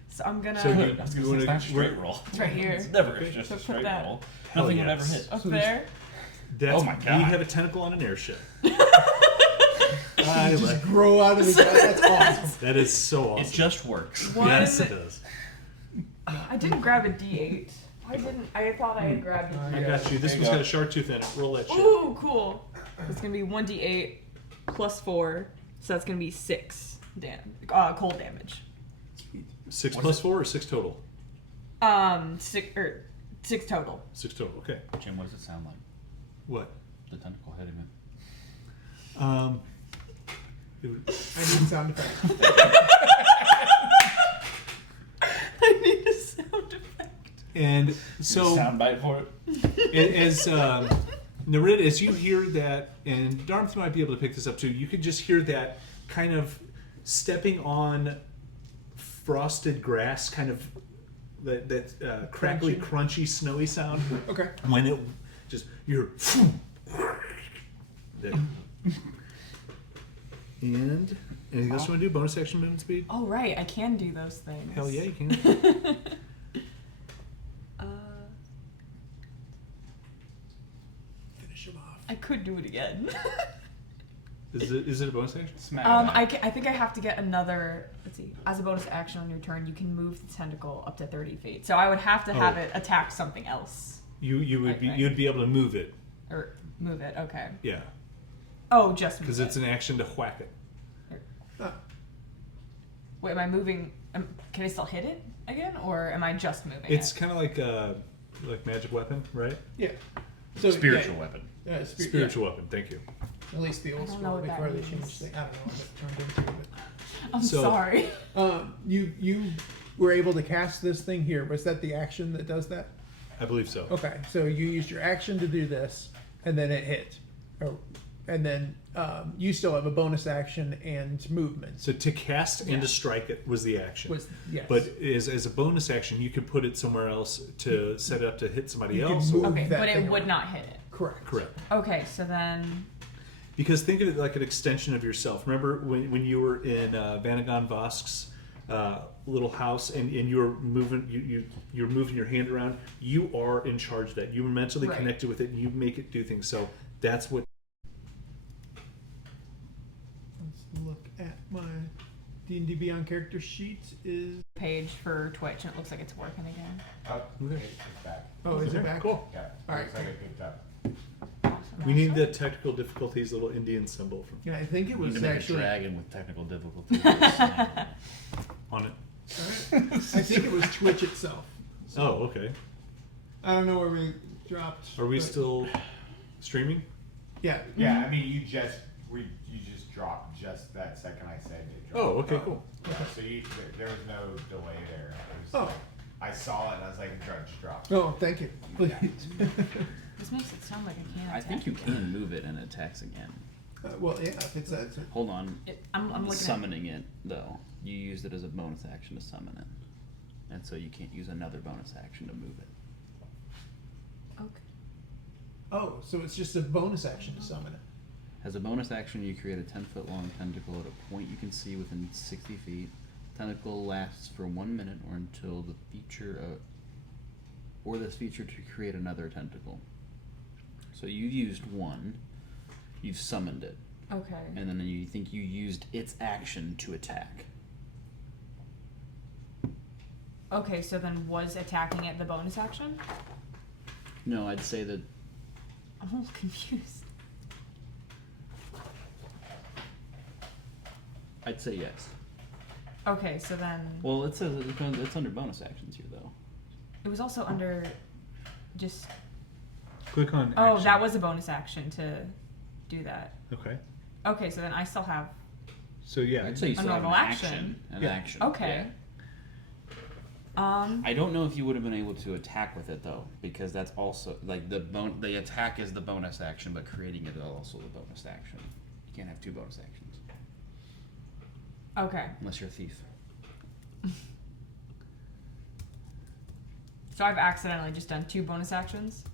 So I'm gonna. So I you- was you gonna say, wanna- it's not a straight we're- roll. It's right here. It's never it's just So a put straight that- roll. Hell Nothing would yes. ever hit. Up So there's- there. That's, Oh my God. We have a tentacle on an airship. You just grow out of the glass. That's awesome. That is so awesome. It just works. One. Yes, it does. I didn't grab a D8. Why didn't I? Thought I had grabbed a I D8. got you. This There you one's go. got a sharp tooth in it. Roll that shit. Ooh, cool. It's gonna be 1d8 plus 4, so that's gonna be 6 cold damage. 6 What plus is it? 4 or 6 total? 6 total. 6 total. Okay. Jim, what does it sound like? What? the tentacle hitting it. It would, I need sound effects. I need a sound effect. and so Soundbite for it. as Narid, as you hear that, and Darth might be able to pick this up too, you could just hear that kind of stepping on frosted grass, kind of that crackly, crunchy, snowy sound. Okay. When it just you're and anything else you want to do? Bonus action movement speed? Oh right, I can do those things. Hell yeah, you can. Finish him off. I could do it again. Is it a bonus action? Smack I think I have to get another. Let's see. As a bonus action on your turn, you can move the tentacle up to 30 feet. So I would have to have it attack something else You would be Right. you'd be able to move it. or move it. Okay. Yeah, Oh, just move because it. it's an action to whack it. Ah, Wait, am I moving? Can I still hit it again, or am I just moving It's it? kind of like magic weapon, right? yeah. So Spiritual yeah, weapon. Spiritual weapon. Thank you. At least the old I don't school know what that before they means. changed things. I don't know what it turned into. I'm So- sorry. But, you were able to cast this thing here. Was that the action that does that? I believe so. Okay, so you used your action to do this, and then it hit. And then you still have a bonus action and movement. So to cast and Yeah. to strike it was the action. Yes. But as a bonus action, you could put it somewhere else to set it up to hit somebody You could else. move Okay, that but it thing would around. not hit it. Correct. Correct. Okay, so then. Because think of it like an extension of yourself. Remember when you were in Vanagon Vosk's little house and you're moving you're moving your hand around. You are in charge of that. You were mentally Right. connected with it, and you make it do things. So that's what. Let's look at my D&D Beyond character sheet. Is Page for Twitch, and it looks like it's working again. Oh, Okay. it's back. is it Okay, back? Cool. Yeah. All right. Looks like it picked up. Awesome. We need the technical difficulties little Indian symbol from Yeah, I think it You need was to make actually. a dragon with technical difficulties. on it. I think it was Twitch itself. Oh, okay. I don't know where we dropped. Are we but- still streaming? Yeah. Yeah, I mean, you just dropped just that second I said it dropped. Oh, okay, cool. Yeah, so there was no delay there. It was, Oh. I saw it and I was like, just dropped. Oh, thank you. Please. This makes it sound like I can't. I think you can move it and it attacks again. Well, yeah, if it's that. Hold on. I'm looking Summoning it, though. You used it as a bonus action to summon it. And so you can't use another bonus action to move it. at. Okay. Oh, so it's just a bonus action to summon it. As a bonus action, you create a 10-foot long tentacle at a point you can see within 60 feet. Tentacle lasts for 1 minute or until the feature or this feature to create another tentacle. So you used one, you've summoned it, Okay. and then you think you used its action to attack. Okay, so then was attacking it the bonus action? No, I'd say that I'm a little confused. I'd say yes. Okay, so then Well, it says it's under bonus actions here, though. it was also under just. Click on. Oh, action. that was a bonus action to do that. Okay. Okay, so then I still have. So yeah. I'd say you A still have an normal action. action. An Yeah. action. Okay. I don't know if you would have been able to attack with it though, because that's also like the attack is the bonus action, but creating it is also the bonus action. You can't have two bonus actions Okay. unless you're a thief. So I've accidentally just done 2 bonus actions.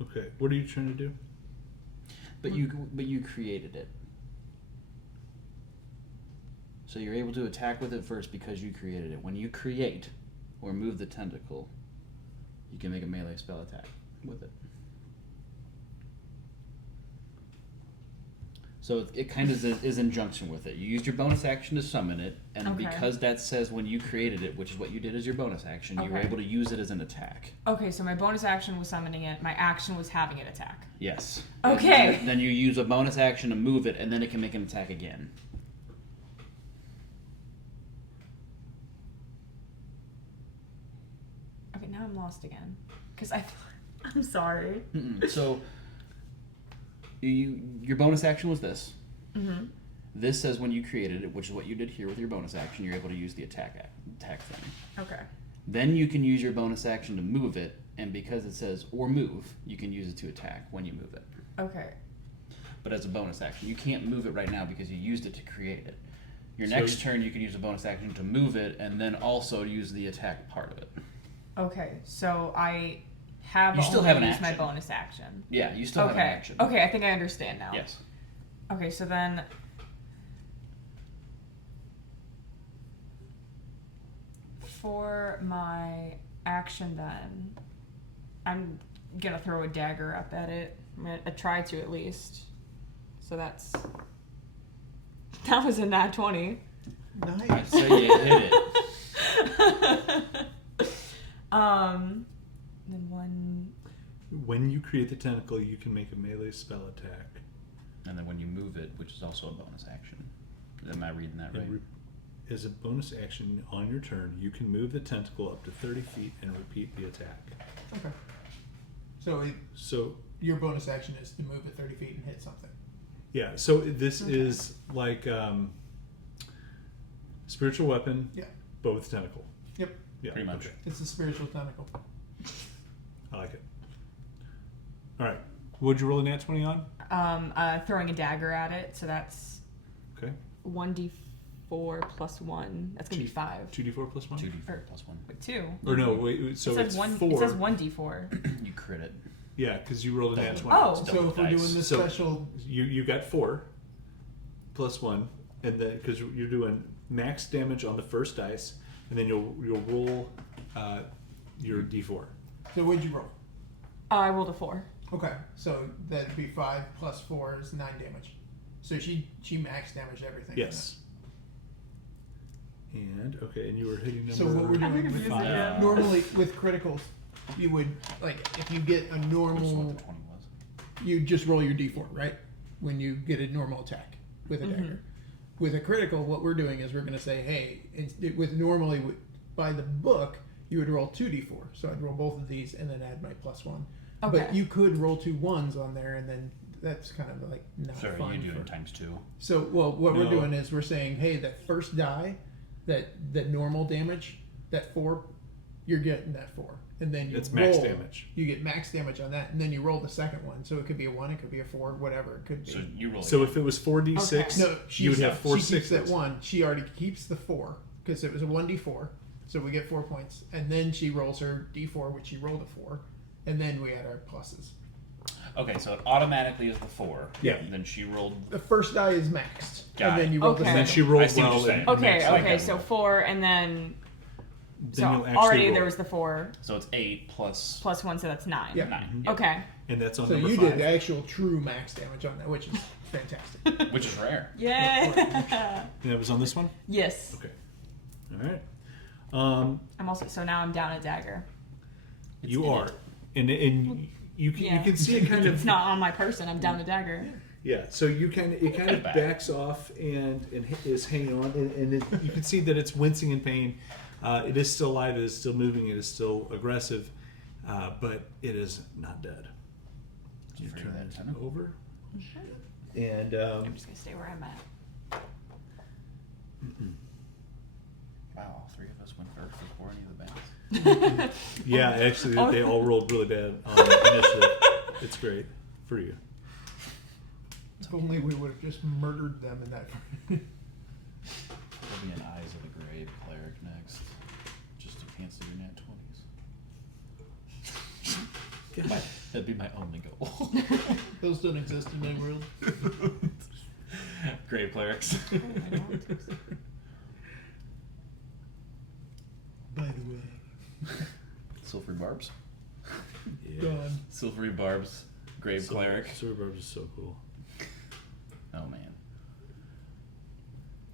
Okay. What are you trying to do? But you created it. So you're able to attack with it first because you created it. When you create or move the tentacle, you can make a melee spell attack with it. So it kind of is in junction with it. You used your bonus action to summon it, and Okay. because that says when you created it, which is what you did as your bonus action, you were Okay. able to use it as an attack. Okay, so my bonus action was summoning it. My action was having it attack. Yes. Okay. Then you use a bonus action to move it, and then it can make an attack again. now I'm lost again. Because I'm sorry. So, your bonus action was this. Mm-hmm. This says when you created it, which is what you did here with your bonus action, you're able to use the attack thing. Okay. Then you can use your bonus action to move it, and because it says or move, you can use it to attack when you move it. Okay. But as a bonus action, you can't move it right now because you used it to create it. Your next turn, you can use a bonus action to move it, and then also use the attack part of it. Okay, so I have You still only have an used my action. bonus action. Yeah, you still have an action. Okay, I think I understand now. Yes. Okay, so then for my action then, I'm gonna throw a dagger up at it. I'm gonna try to at least. So that was a nat 20. I'd Nice. say you hit it. Then one. When you create the tentacle, you can make a melee spell attack. And then when you move it, which is also a bonus action. Am I reading that right? As a bonus action on your turn, you can move the tentacle up to 30 feet and repeat the attack. Okay. So So, your bonus action is to move it 30 feet and hit something. yeah, so this is like spiritual weapon, Yeah. but with tentacle. Yep. Yeah, Pretty much. okay. It's a spiritual tentacle. I like it. All right. What'd you roll a nat 20 on? Throwing a dagger at it, so that's Okay. 1d4 plus 1. That's gonna be 5. 2d4 plus 1? 2d4 plus 1. Wait, 2. Or no, wait, so it says it's 1. 4. It says 1d4. You crit it. Yeah, because you rolled a nat 20. Oh. It's So double if we're dice. doing this So- special, You got 4 plus 1, and then because you're doing max damage on the first dice, and then you'll roll your d4. so what'd you roll? I rolled a 4. Okay, so that'd be 5 plus 4 is 9 damage. So she max damaged everything. Yes. And okay, and you were hitting number. So what we're doing confused with again. normally with criticals, you would like if you get a Which is what normal, the 20 was. you just roll your d4, right? When you get a normal attack with a dagger. With a critical, what we're doing is we're going to say, hey, with normally by the book you would roll 2d4. So I'd roll both of these and then add my plus 1. Okay. But you could roll 2 1s on there, and then that's kind of like not Sorry, fun. you do for- it times 2. So, well, what we're No. doing is we're saying, hey, that first die, that normal damage, that 4, you're getting that 4, and then you It's roll, max damage. You get max damage on that, and then you roll the second one. So it could be a 1, it could be a 4, whatever it could be. So you roll So again. if it was 4d6, no, you would have 4 she keeps that sixes. 1. She already keeps the 4 because it was a 1d4, so we get 4 points, and then she rolls her d4, which she rolled a 4, and then we add our pluses. Okay, so it automatically is the 4. Yeah. And then she rolled. The first die is maxed, Got and then it. you roll Okay. the And then second. she rolled I see what well. you're saying. and Okay, maxed okay, out. so 4, and then. Then So you'll actually already roll. there was the 4 So it's 8 plus plus 1, so that's 9. Yeah. 9. Okay. And that's on So number you 5. did actual true max damage on that, which is fantastic. Which is rare. Yeah. And that was on this one? Yes. Okay. All right. I'm also so now I'm down a dagger. You in are. it. And you can Yeah. you can see it kind It's of not on my person. I'm down a dagger. yeah. So it kind of back. backs off and is hanging on, and you can see that it's wincing in pain. It is still alive. It is still moving. It is still aggressive, but it is not dead. Did you figure Turn that tentacle? over, and I'm just gonna stay where I'm at. Wow, all 3 of us went first before any of the bands. yeah, actually, Oh. they all rolled really bad on initiative. It's great for you. If only we would have just murdered them in that. There'll be an Eyes of the Grave cleric next. Just to cancel your nat 20s. That'd be my only goal. Those don't exist in my world. Grave clerics. By the way, Silvery barbs. Yeah. gone. Silvery barbs. Grave cleric. Silver Barbs is so cool. Oh man.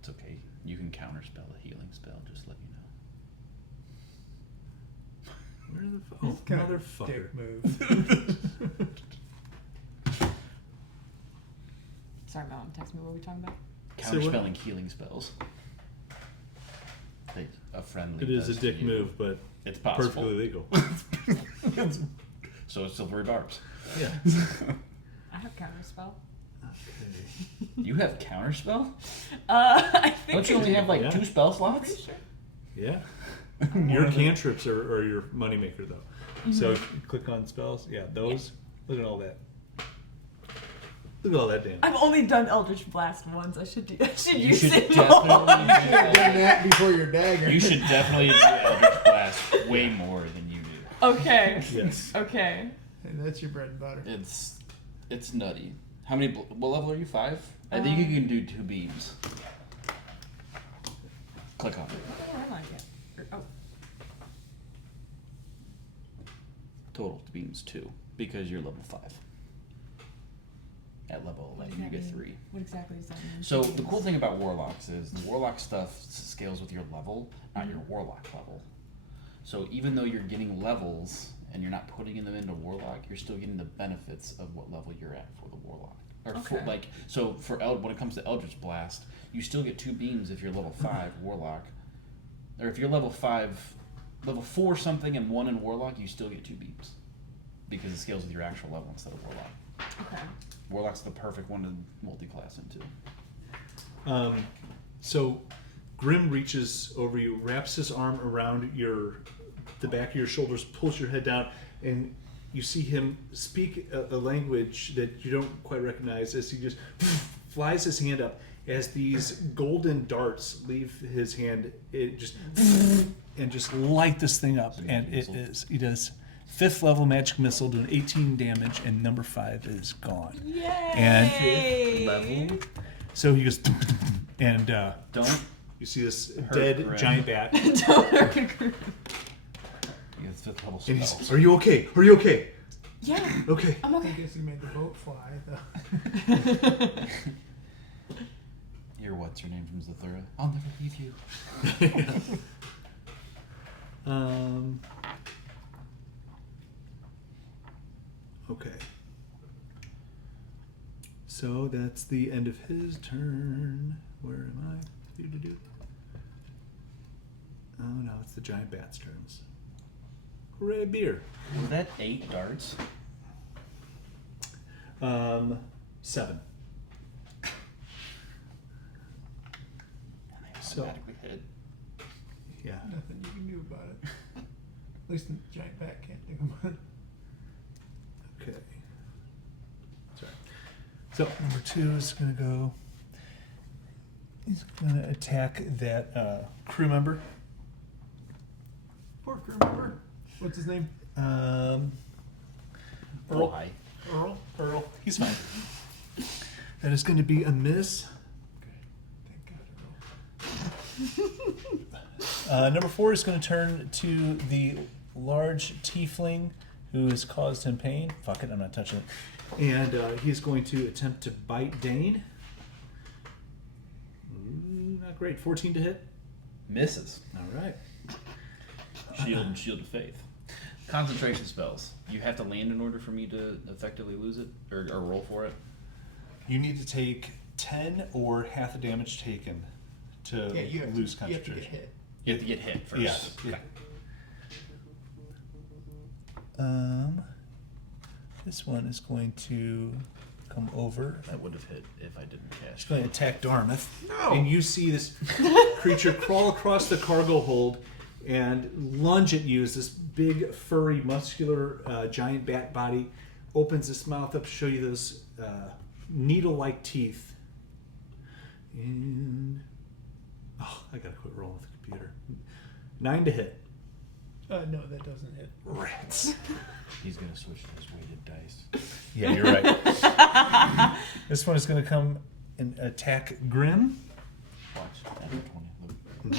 It's okay. You can counterspell a healing spell, just let me know. Where the oh, Kind of motherfucker. dick move. Sorry, Mom. Text me. What were we talking about? So what- Counterspelling healing spells. a friendly. It is a does to dick you. move, but It's possible. perfectly legal. So it's silvery barbs. Yeah. I have counterspell. Okay. You have counterspell? I think. Don't you only have like Yeah. 2 spell I'm pretty slots? sure. Yeah. Your cantrips are your moneymaker, though. So if you click on spells. Yeah, those. Look at all that. Look at all that damage. I've only done Eldritch Blast once. I should You use should it definitely more. Done that before your dagger. You should definitely do Eldritch Blast way more than you do. Okay. Yes. Okay. Hey, that's your bread and butter. It's nutty. How many? What level are you? 5? I think you can do 2 beams. Click on it. Oh, I like it. Oh, Total beams 2 because you're level 5. At level 11, you get 3. what exactly does that mean? So the cool thing about warlocks is the warlock stuff scales with your level, not your warlock level. So even though you're getting levels and you're not putting them into warlock, you're still getting the benefits of what level you're at for the warlock. Or Okay. when it comes to Eldritch Blast, you still get 2 beams if you're level 5 warlock, or if you're level 4 something and 1 in warlock, you still get 2 beams because it scales with your actual level instead of warlock. Okay. Warlock's the perfect one to multi-class into. So Grim reaches over you, wraps his arm around the back of your shoulders, pulls your head down, and you see him speak a language that you don't quite recognize as he just flies his hand up. As these golden darts leave his hand, it just and just light this thing up. And he does 5th level magic missile doing 18 damage, and number 5 is gone. Yay! And Level. so he goes, and Don't you see this Hurt dead Grim. giant bat. Don't hurt Grim. you get 5th level And spells. he's, "Are you okay? Are you okay? Yeah, Okay." I'm I okay. guess you made the boat fly, though. You're what's your name from Zathura? I'll never leave you. Okay. So that's the end of his turn. Where am I? Do. Oh no, it's the giant bat's turns. Hooray, beer. Was that 8 darts? 7. So- Automatically hit. Yeah. Nothing you can do about it. At least the giant bat can't do about it. Okay. Sorry. So number 2 is gonna go. He's gonna attack that crew member. Poor crew member. What's his name? Earl. Why? Earl. He's fine. That is going to be a miss. Thank God, Earl. Number 4 is going to turn to the large tiefling who has caused him pain. Fuck it, I'm not touching it. And he's going to attempt to bite Dane. Not great. 14 to hit. Misses. All right. Shield of Faith. Concentration spells. You have to land in order for me to effectively lose it or roll for it. You need to take 10 or half the damage taken to Yeah, you have lose to, you have to concentration. get hit. You have to get hit first. Yes. Okay. This one is going to come over. That would have hit if I didn't It's cast. going to attack Dartmouth. No. And you see this creature crawl across the cargo hold and lunge at you as this big, furry, muscular, giant bat body opens its mouth up to show you those needle-like teeth. And oh, I gotta quit rolling with the computer. 9 to hit. No, that doesn't hit. Rats. He's gonna switch to his weighted dice. Yeah, you're right. This one is going to come and attack Grim. Watch. Add 20. Look.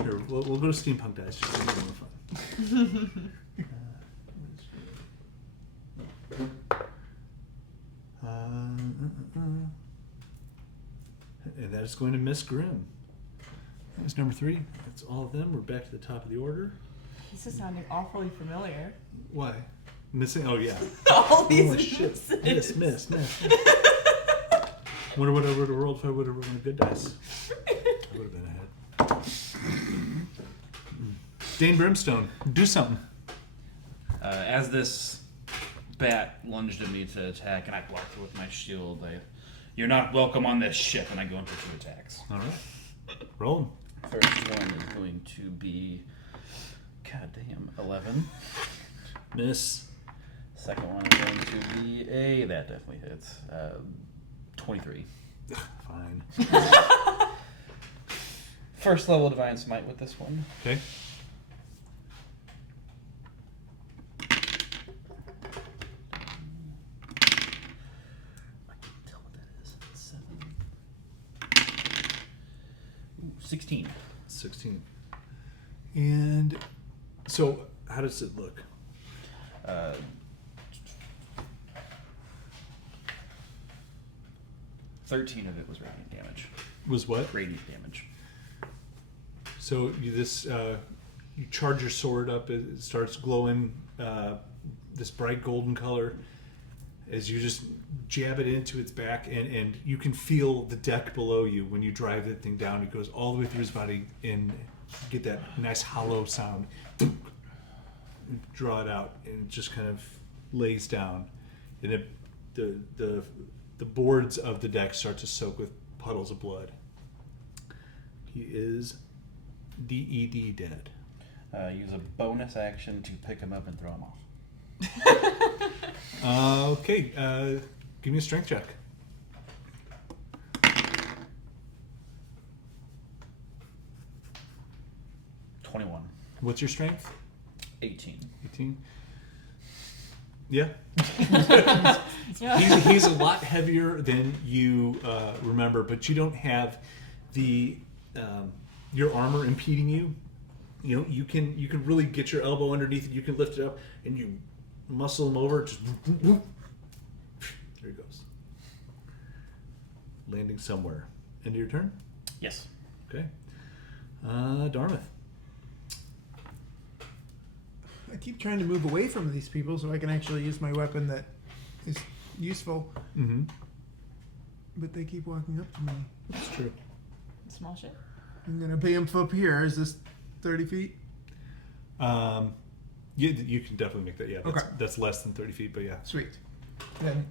Here, we'll go to steampunk dice just to make it more fun. And that is going to miss Grim. That's number 3. That's all of them. We're back to the top of the order. This is sounding awfully familiar. Why? Missing? Oh, yeah. All these Holy shit. misses. Miss. Wonder what I would have rolled if I would have rolled a good dice. I would have been ahead. Dane Brimstone, do something. As this bat lunged at me to attack, and I blocked it with my shield, you're not welcome on this ship, and I go into 2 attacks. All right. Roll 'em. First one is going to be, goddamn, 11. Miss. Second one is going to be that definitely hits, 23. Fine. First level Divine Smite with this one. Okay. I can't tell what that is. 7. Ooh, 16. 16. And so, how does it look? 13 of it was radiant damage. Was what? Radiant damage. So you charge your sword up. It starts glowing this bright golden color as you just jab it into its back, and you can feel the deck below you when you drive that thing down. It goes all the way through his body, and you get that nice hollow sound. Draw it out, and it just kind of lays down, and the boards of the deck start to soak with puddles of blood. He is DED dead. Use a bonus action to pick him up and throw him off. Okay, give me a strength check. 21. What's your strength? 18. 18? Yeah. Yeah. He's a lot heavier than you remember, but you don't have the your armor impeding you. You know, you can really get your elbow underneath it. You can lift it up, and you muscle him over. Just there he goes, landing somewhere. End of your turn. Yes. Okay. Dartmouth. I keep trying to move away from these people so I can actually use my weapon that is useful, Mm-hmm. but they keep walking up to me. That's true. Small shit. I'm gonna bamf up here. Is this 30 feet? You can definitely make that. Yeah, Okay. That's less than 30 feet, but yeah. Sweet. Then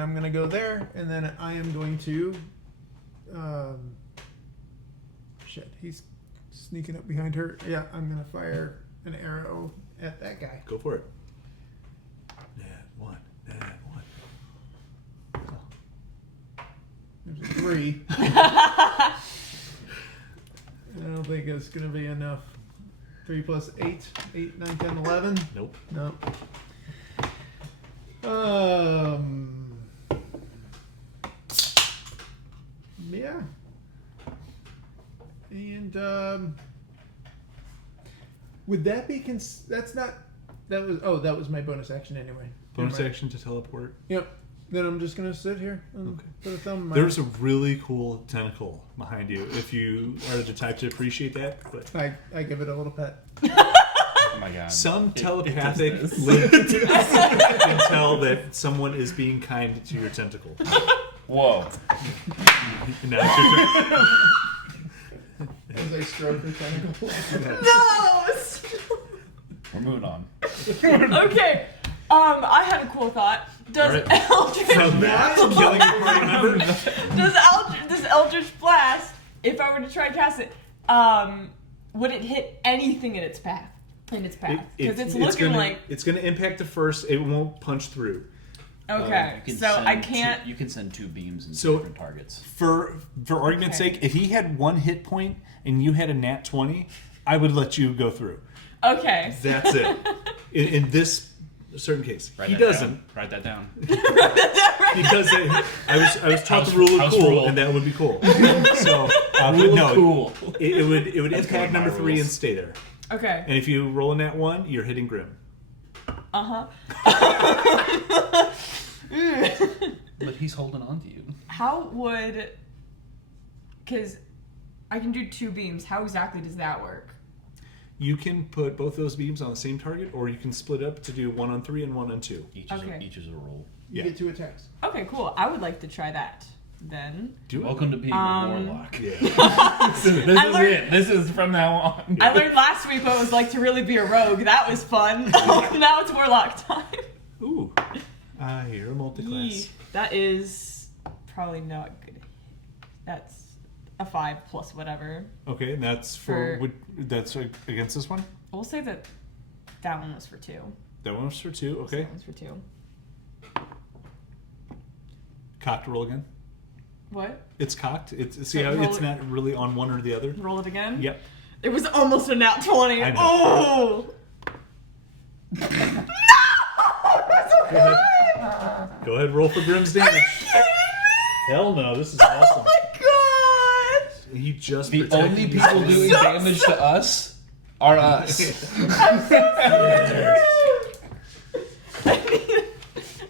I'm gonna go there, and then I am going to. Shit, he's sneaking up behind her. Yeah, I'm gonna fire an arrow at that guy. Go for it. Nat one. There's a 3. I don't think it's gonna be enough. 3 plus 8, 8, 9, 10, 11. Nope. No. Yeah. And would that be that's not that was my bonus action anyway. Bonus Never mind. action to teleport. Yep. Then I'm just gonna sit here and Okay. put a thumb in my There's a really cool tentacle behind you if you are the type to appreciate that. But I give it a little pet. Oh my god. some It telepathic does this. link can tell that someone is being kind to your tentacle. Whoa. Now it's your turn. As I stroke her tentacle. No! We're moving on. Okay. I had a cool thought. Does Alright. Eldritch From that to killing a party member. does Eldritch Blast, if I were to try and cast it, would it hit anything in its path? Because it's looking like it's gonna impact the first. It won't punch through. okay. You can So send I can't. you can send 2 beams into So- different targets. For argument's Okay. sake, if he had 1 hit point and you had a nat 20, I would let you go through. Okay. That's it. In this certain case, Write he that doesn't Down. Write that down. because I was taught House- the rule of house cool, rule. and that would be cool. So but Rule no, of cool. it would That's impact one of my number 3 rules. and stay there. Okay. And if you roll a nat 1, you're hitting Grim. Uh huh. But he's holding on to you. How would? Because I can do 2 beams. How exactly does that work? You can put both those beams on the same target, or you can split up to do 1 on 3 and 1 on 2. Each Okay. is a roll. You Yeah. get 2 attacks. Okay, cool. I would like to try that. then. Do it. Welcome to being a warlock. Yeah. This is it. This is from now on. I learned last week what it was like to really be a rogue. That was fun. Now it's warlock time. Ooh. You're a multi-class. Yee. That is probably not good. That's a 5 plus whatever. Okay, and that's that's against this one? We'll say that one was for 2. That one was for 2, okay. That one's for 2. Cocked roll again. What? It's cocked. See So how roll it's it- not really on one or the other? Roll it again? Yep. It was almost a nat 20. I know. Oh! Go ahead. Go ahead, roll for Grimm's damage. Are you kidding me? Hell no, this is Oh awesome. my god! He just The protected only you. people doing damage to us are us.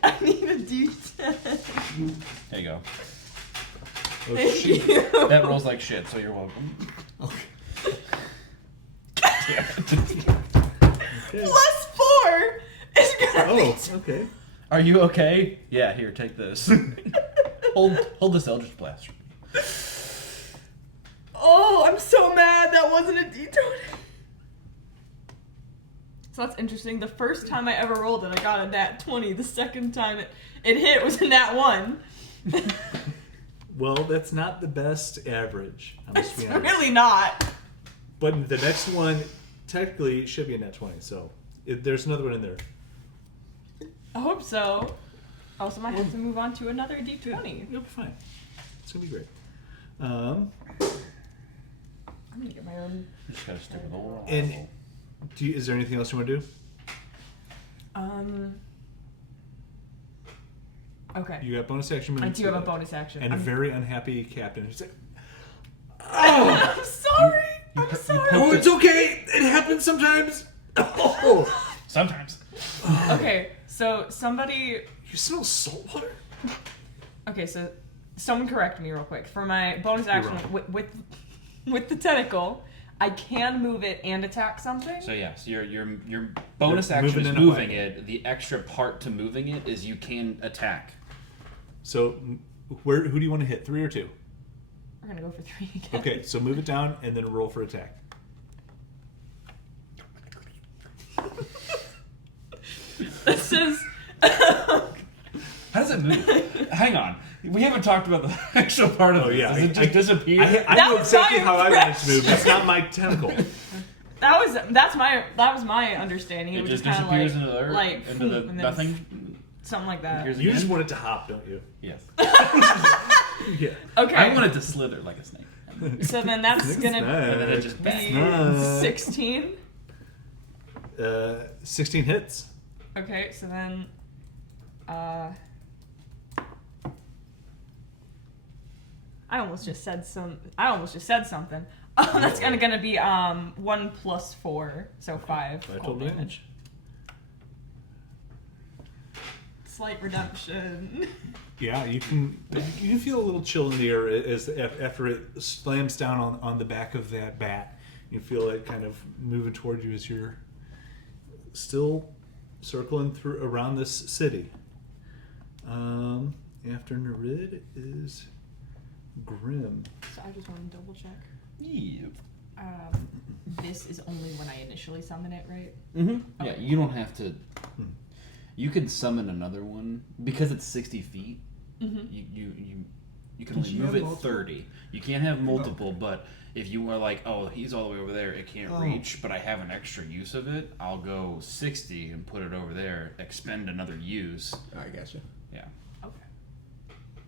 I need a D10. There you go. Oh, Thank shit. you. That rolls like shit, so you're welcome. Okay. Plus 4 is gonna Oh, be okay. Are you okay? Yeah, here, take this. hold this Eldritch Blast. Oh, I'm so mad that wasn't a D20. So that's interesting. The first time I ever rolled it, I got a nat 20. The second time it hit was a nat 1. Well, that's not the best average. I must It's be honest. really not. But the next one, technically, it should be a net 20. So there's another one in there. I hope so. Also, might have to move on to another D20. You'll be fine. It's gonna be great. I'm gonna get my own. You just gotta stick with the roll. And is there anything else you want to do? Okay. You got bonus action. I movement do to have a that. bonus action. And a I'm- very unhappy captain who's like, I'm sorry. I'm sorry. "Oh, it's okay. It happens sometimes." Oh, Sometimes. Okay, so somebody. you smell salt water. Okay, so someone correct me real quick. For my bonus action wrong. with the tentacle, I can move it and attack something. So yeah, so your bonus You're action moving is in a moving way. it. The extra part to moving it is you can attack. So, who do you want to hit? 3 or 2? We're gonna go for 3 again. Okay, so move it down and then roll for attack. This is. How does it move? Hang on. We haven't talked about the actual part of Oh, this. yeah, Does it just disappear? I That know was exactly my how I want it to move. impression. It's not my tentacle. That was my understanding. It, It was just kind of disappears like, into the earth, like into the and then nothing. something like that. Appears You just again? want it to hop, don't you? Yes. Yeah. Okay. I want it to slither like a snake. So then that's gonna And then it just be Snake. 16. 16 hits. Okay, so then I almost just said something. That's gonna be 1 plus 4, so 5 By cold total damage. Slight redemption. Yeah, you can feel a little chill in the air as after it slams down on the back of that bat. You feel it kind of moving toward you as you're still circling through around this city. After Nerid is Grim. So I just want to double check. Yeah. This is only when I initially summon it, right? Mm-hmm. Yeah, you don't have to. You can summon another one because it's 60 feet. Mm-hmm. You can Can only she move have it multiple? 30. You can't have multiple, but if you are like, oh, he's all the way over there, it can't Oh. reach, but I have an extra use of it, I'll go 60 and put it over there, expend another use. I gotcha. Yeah, Okay.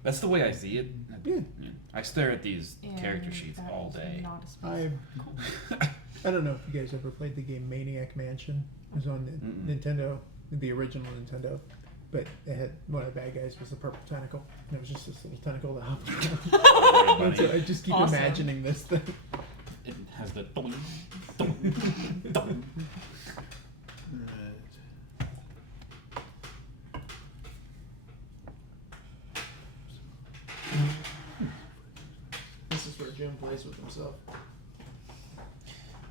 that's the way I see it. Yeah. I stare at these character And sheets that all is day. Not a spell. I don't know if you guys ever played the game Maniac Mansion. It was on the Nintendo, the original Nintendo. But it had one of the bad guys was a purple tentacle, and it was just this little tentacle that hopped around. And so I just keep Awesome. imagining this thing. It has the dong, dong, dong. This is where Jim plays with himself.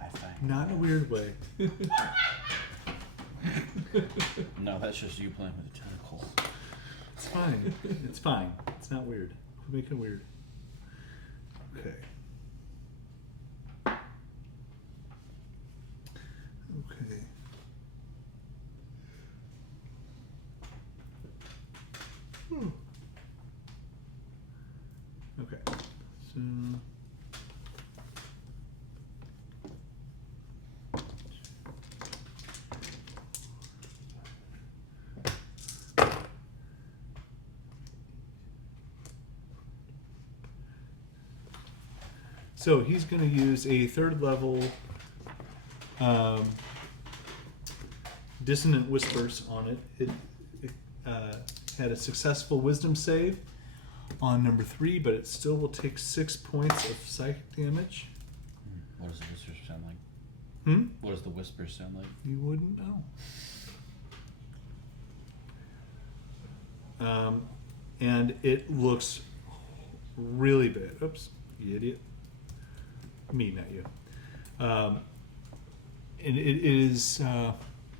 I think. Not in a weird way. No, that's just you playing with a tentacle. It's fine. It's fine. It's not weird. Could make it weird. Okay. Okay. Okay. So. So he's going to use a 3rd level dissonant whispers on it. It had a successful wisdom save on number 3, but it still will take 6 points of psychic damage. What does the whispers sound like? Hmm? What does the whispers sound like? You wouldn't know. And it looks really bad. Oops, you idiot. Me, not you. And it is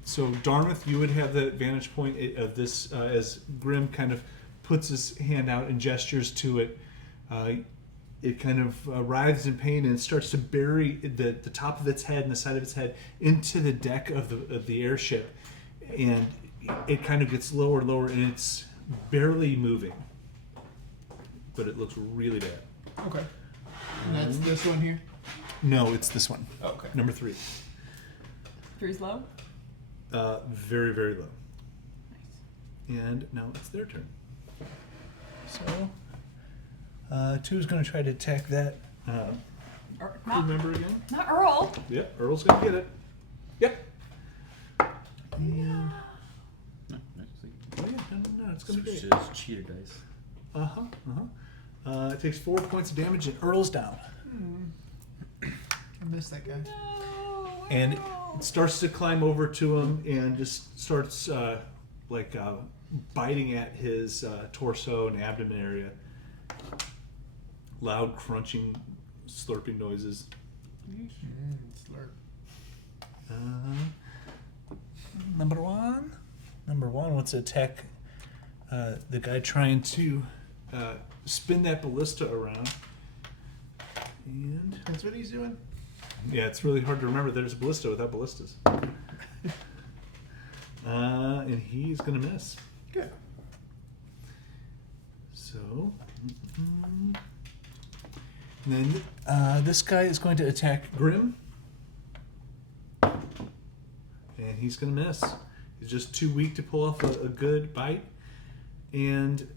so Dartmouth, you would have the vantage point of this as Grim kind of puts his hand out and gestures to it. It kind of writhes in pain and starts to bury the top of its head and the side of its head into the deck of the airship, and it kind of gets lower and lower, and it's barely moving, but it looks really bad. Okay. And that's this one here? No, it's this one. Okay. Number 3. 3's low. Very, very low. Nice. And now it's their turn. So, 2 is going to try to attack that crew member again. Not Earl. Yep, Earl's going to get it. Yep. And, No, no, see. oh yeah, no, it's going to be Switch great. to cheater dice. It takes 4 points of damage and Earl's down. I missed that guy. No. And it starts to climb over to him and just starts biting at his torso and abdomen area. Loud crunching, slurping noises. Slurp. Number one wants to attack the guy trying to spin that ballista around. And That's what he's doing? yeah, it's really hard to remember there's a ballista without ballistas. And he's going to miss. Good. So, and then this guy is going to attack Grim. And he's going to miss. He's just too weak to pull off a good bite. And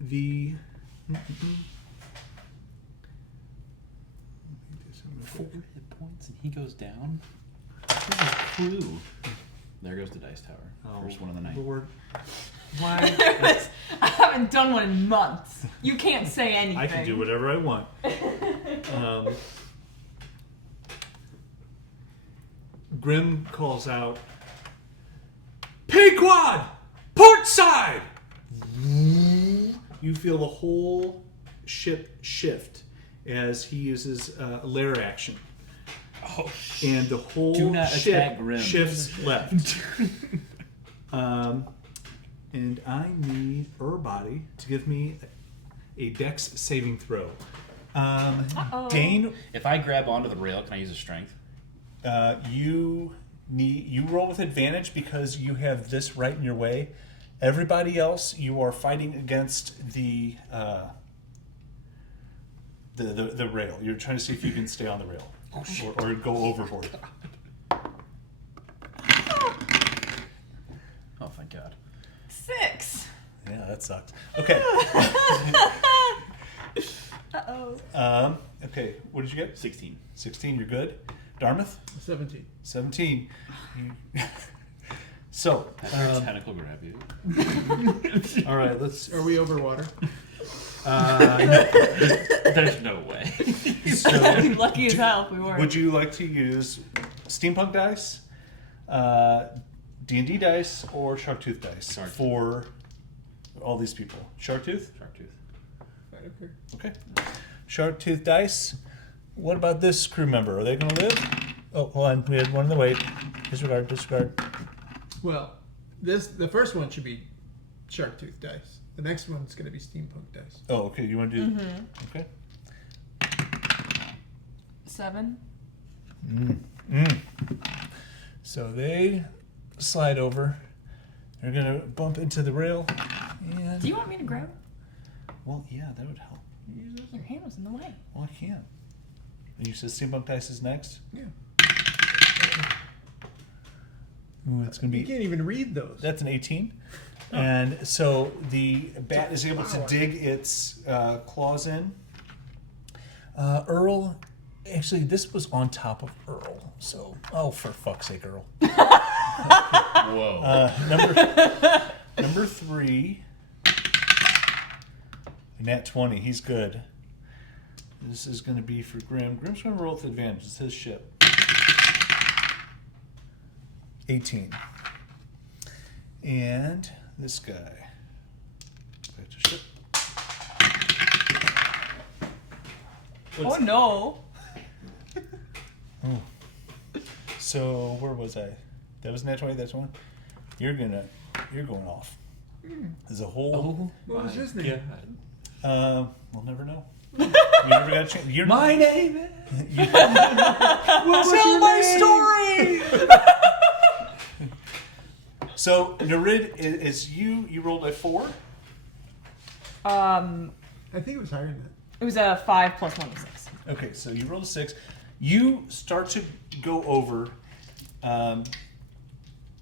the... 4 hit points and he goes down? This is crew. There goes the dice tower. First one of the night. Lord. Why? I haven't done one in months. You can't say anything. I can do whatever I want. Grim calls out, Pequod! Port side! You feel the whole ship shift as he uses a lair action. Oh, And the whole Do not ship attack Grim. shifts left. And I need Urbody to give me a dex saving throw. Dane, If I grab onto the rail, can I use a strength? you roll with advantage because you have this right in your way. Everybody else, you are fighting against the rail. You're trying to see if you can stay on the rail or go overboard. Oh, thank God. 6. Yeah, that sucked. Okay. Uh-oh. Okay, what did you get? 16. 16, you're good. Dartmouth? 17. 17. So, That's your tentacle grab you. all right, let's... Are we over water? There's no way. So, Lucky as hell if we were. would you like to use steampunk dice, D&D dice, or Sharktooth dice Sharktooth. for all these people? Sharktooth? Sharktooth. Right up here. Okay. Sharktooth dice. What about this crew member? Are they going to live? Oh, hold on. We had one in the way. Disregard. Well, the first one should be Sharktooth dice. The next one's going to be steampunk dice. Oh, okay. You want to do? Okay. 7. So they slide over. They're gonna bump into the rail. And Do you want me to grab? well, yeah, that would help. Your hand was in the way. Well, I can't. And you said steampunk dice is next. Yeah. Ooh, it's gonna You be. can't even read those. That's an 18. And so the bat is able to dig its claws in. Earl, actually, this was on top of Earl. So, oh, for fuck's sake, Earl. Whoa. Number 3. Nat 20. He's good. This is going to be for Grim. Grim's going to roll with advantage. It's his ship. 18. And this guy. Back to ship. Oh no. Oh. So where was I? That was nat 20. That's one. You're going off. There's a whole. What was his name? We'll never know. You never got a chance. You're My name is. Tell my story. So Narid is you. You rolled a 4. I think it was higher than that. It was a 5 plus 1 is 6. Okay, so you rolled a 6. You start to go over.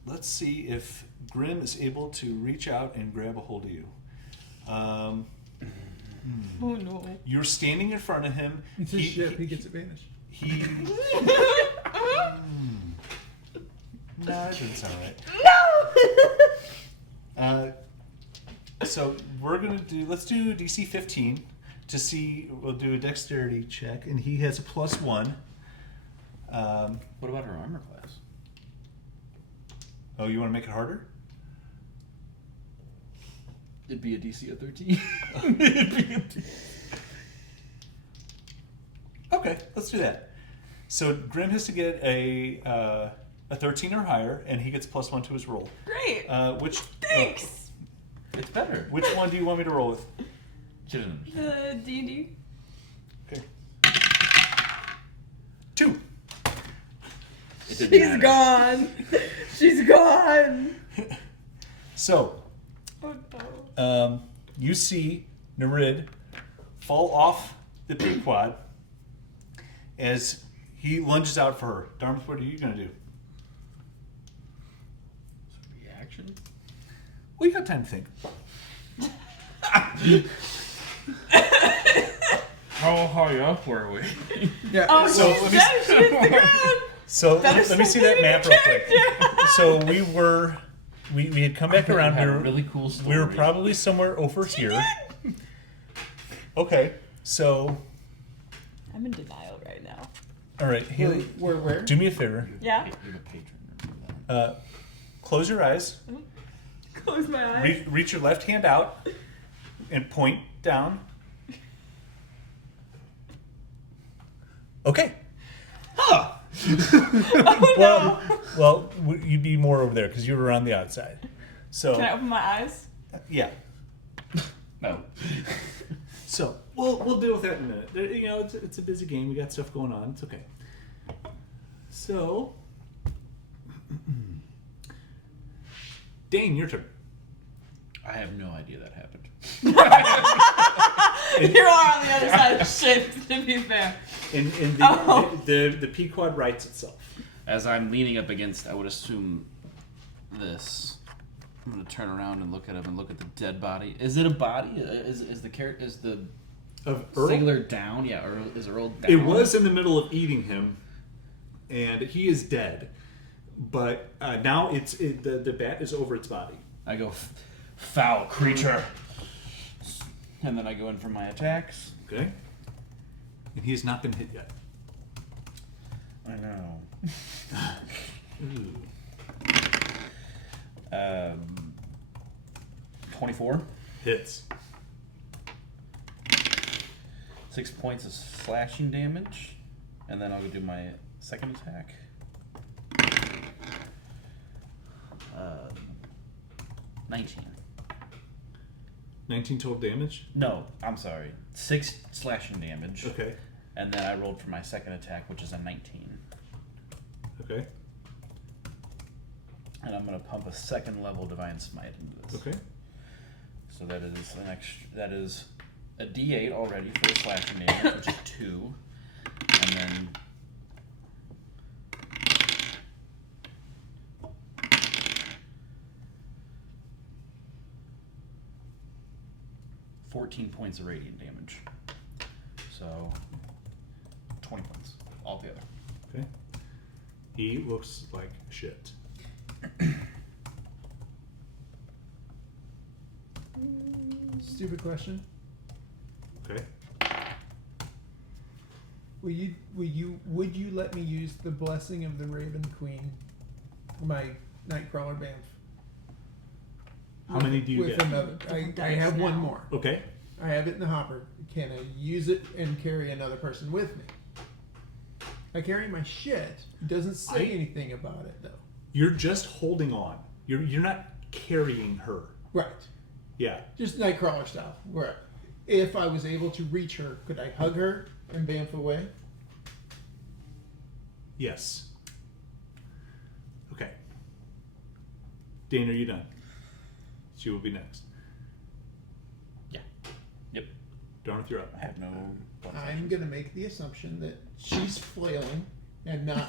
Let's see if Grim is able to reach out and grab a hold of you. Oh no. You're standing in front of him. It's his ship. He gets advantage. He. No, that doesn't sound right. No. So we're gonna do. Let's do DC 15 to see. We'll do a dexterity check, and he has a +1. What about her armor class? Oh, you want to make it harder? It'd be a DC of 13. Okay, let's do that. So Grim has to get a 13 or higher, and he gets +1 to his roll. Great. Which? Thanks. It's better. Which one do you want me to roll with? She doesn't understand. D&D. Okay. 2. It didn't She's matter. gone. She's gone. So, Oh no. you see Narid fall off the Pequod as he lunges out for her. Darmus, what are you going to do? Reaction? Well, you got time to think. How high up were we? Yeah. Oh, So she's let me- dead. She hit the ground. So That is let me see so that map real quick. character. So we had come back around. Had We a were, really cool story. we were probably somewhere over here. Okay, so I'm in denial right now. all right, Haley, Where? do me a favor. Yeah. You're the patron. Remember that. Close your eyes. Close my eyes. Reach your left hand out and point down. Okay. Oh no. Well, you'd be more over there because you were on the outside. So Can I open my eyes? yeah. No. So we'll deal with that in a minute. You know, it's a busy game. We got stuff going on. It's okay. So, Dane, your turn. I have no idea that happened. You are on the other side of the ship, to be fair. And Oh. the Pequod rights itself. As I'm leaning up against, I would assume this. I'm gonna turn around and look at him and look at the dead body. Is it a body? Is the carrot? Is the Of Earl? sailor down? Yeah, Earl, is Earl down? It was in the middle of eating him, and he is dead. But now the bat is over its body. I go, foul creature. And then I go in for my attacks. Okay. And he has not been hit yet. I know. Ooh. 24. Hits. 6 points of slashing damage. And then I'll go do my second attack. 19. 19 total damage. No, I'm sorry. 6 slashing damage. Okay. And then I rolled for my second attack, which is a 19. Okay. And I'm gonna pump a second level divine smite into this. Okay. So that is an extra. That is a D8 already for the slashing damage, which is 2, and then 14 points of radiant damage. So 20 points altogether. Okay. He looks like shit. Stupid question. Okay. Would you let me use the blessing of the Raven Queen, my Nightcrawler Bamf? How many do you with get? Another, Different I dice have one now. more. Okay. I have it in the hopper. Can I use it and carry another person with me? I carry my shit. It doesn't say anything about it though. You're just holding on. You're not carrying her. Right. Yeah. Just Nightcrawler style. Where if I was able to reach her, could I hug her and bamf away? Yes. Okay. Dane, are you done? She will be next. Yeah. Yep. Darth, you're up. I have no. bonus I'm actions. gonna make the assumption that she's flailing and not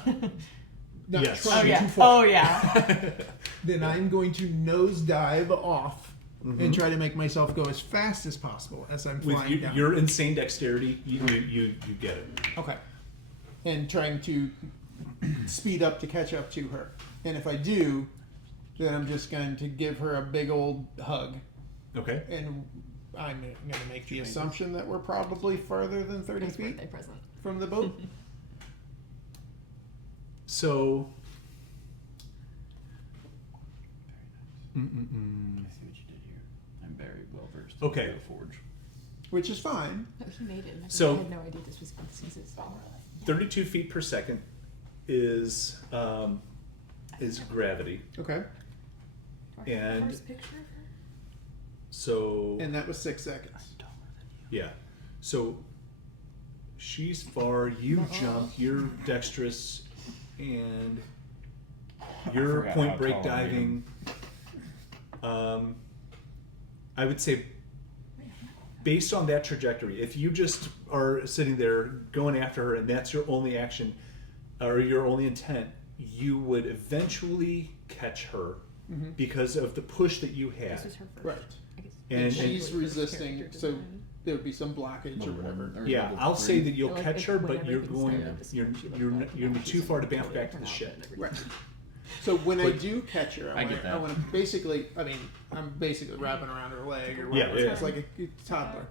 Yes. trying Oh yeah. too far. Oh yeah. Then I'm going to nosedive off Mhm. and try to make myself go as fast as possible as I'm With flying down. your insane dexterity, you get it. Okay. And trying to speed up to catch up to her. And if I do, then I'm just going to give her a big old hug. Okay. And I'm going to make the assumption that we're probably farther than 30 Nice feet birthday present. from the boat. So. I see what you did here. I'm very well versed. Okay. In the Forge. Which is fine. No, he made it. And So- I had no idea this was consistent. 32 feet per second is gravity. Okay. And- First picture of her? So And that was 6 seconds. yeah. So she's far, you jump, you're dexterous, and you're forgot point how break tall I diving. I would say based on that trajectory, if you just are sitting there going after her and that's your only action or your only intent, you would eventually catch her Mhm. because of the push that you This had. was her first. Right. I guess. And- And and- she's First resisting, character so design. there would be some blockage or whatever. Or Yeah, level I'll 3. say that you'll Like, catch if her, when but you're everything's going, started, this you're is what she you're looked like, you're and gonna be now too she's far to like bamf totally back to the cut out ship. and everything. Right. So when I But- do catch her, I get that. I want to basically, I mean, I'm basically wrapping around her leg or Yeah, whatever. yeah. It's like a toddler.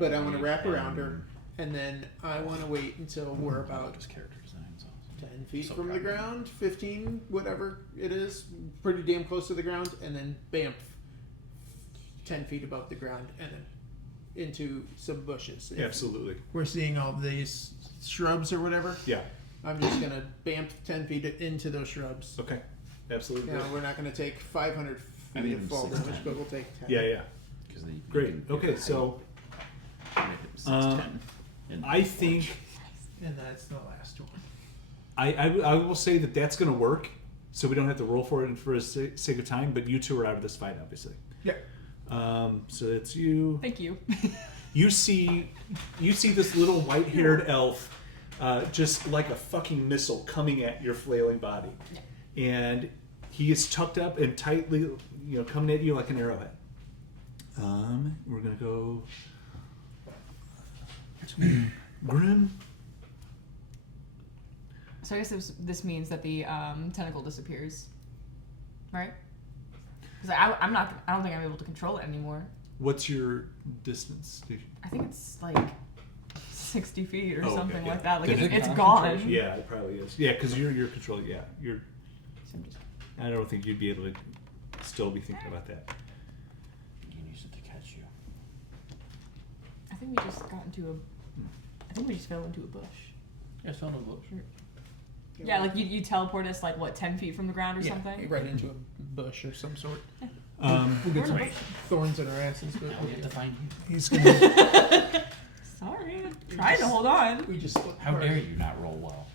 But I want to wrap around her, and then I want to wait until we're about Just character designs. 10 feet So from the proud. ground, 15, whatever it is, pretty damn close to the ground, and then bam, 10 feet above the ground, and then into some bushes. If Absolutely. we're seeing all these shrubs or whatever, Yeah. I'm just going to bamf 10 feet into those shrubs. Okay. Absolutely. Now, we're not going to take 500 I feet mean, of fall 6'10". damage, but we'll take 10. Yeah, yeah. Great. Okay, so I think And that's the last one. I will say that that's going to work, so we don't have to roll for it for the sake of time. But you two are out of this fight, obviously. Yeah. So that's you. Thank you. You see this little white-haired elf, just like a fucking missile coming at your flailing body, and he is tucked up and tightly, coming at you like an arrowhead. We're gonna go Grim. So I guess this means that the tentacle disappears, right? Because I don't think I'm able to control it anymore. What's your distance? I think it's like 60 feet or Oh, okay, something yeah. like that. Like Is it it's concentration? gone. Yeah, it probably is. Yeah, because you're controlling. Yeah, you're. So I'm just- I don't think you'd be able to still be thinking about that. You can use it to catch you. I think we just got into a. I think we just fell into a bush. Yeah, fell in a bush. Yeah, like you teleport us like what 10 feet from the ground or Yeah, something. right into a bush or some sort. We'll get some Wait. thorns in our asses, but Now we have to find you. He's gonna. Sorry, trying to hold on. we just split How apart. dare you not roll well?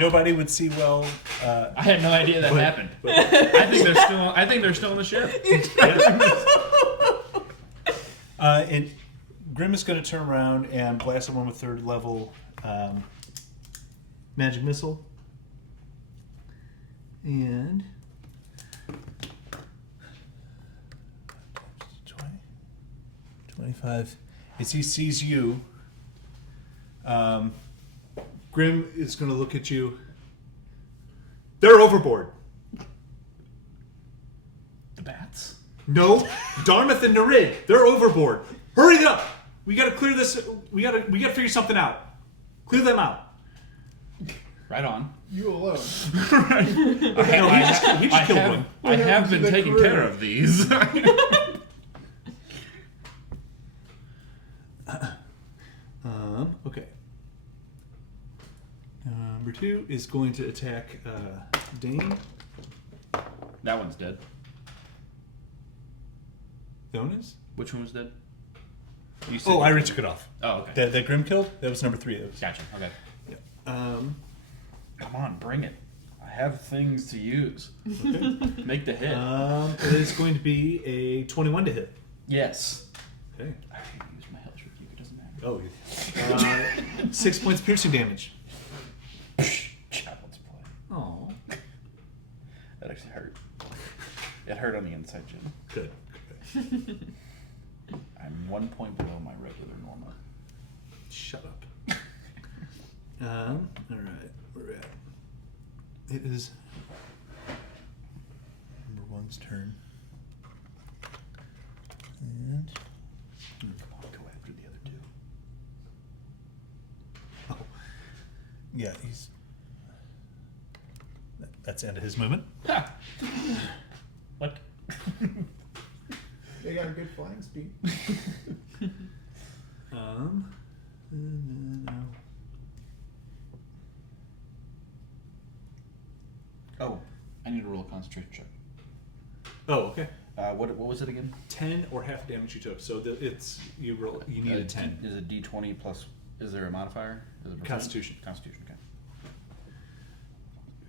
Nobody would see well. I had no idea that But- happened. I think they're still on the ship. And Grim is going to turn around and blast someone with 3rd level magic missile. And 20, 25. As he sees you, Grim is going to look at you. They're overboard. The bats? No, Dartmouth and Narid, they're overboard. Hurry up! We gotta clear this. We gotta figure something out. Clear them out. Right on. You alone. No, he just killed one. I have been The taking crew. care of these. Okay. Number 2 is going to attack Dane. That one's dead. Jonas? Which one was dead? You said Oh, I already took it off. Oh, okay. That Grim killed? That was number 3. That was, Gotcha. Okay. um, Come on, bring it. I have things to use. okay. Make the hit. It is going to be a 21 to hit. Yes. Okay. I hate to use my hell trick. It doesn't matter. Oh, 6 points piercing damage. Child's play. Oh, That actually hurt. It hurt on the inside, Jim. good. I'm 1 point below my regular norma. Shut up. All right, we're at. It is number 1's turn. And Come on, go after the other 2. oh, yeah, that's the end of his movement. Ha! What? They got a good flying speed. And then, Oh, I need to roll a concentration check. oh, okay. What was it again? 10 or half damage you took. So it's you roll. You need a 10. Is it D20 plus? Is there a modifier? Is it a percent? Constitution. Constitution. Okay.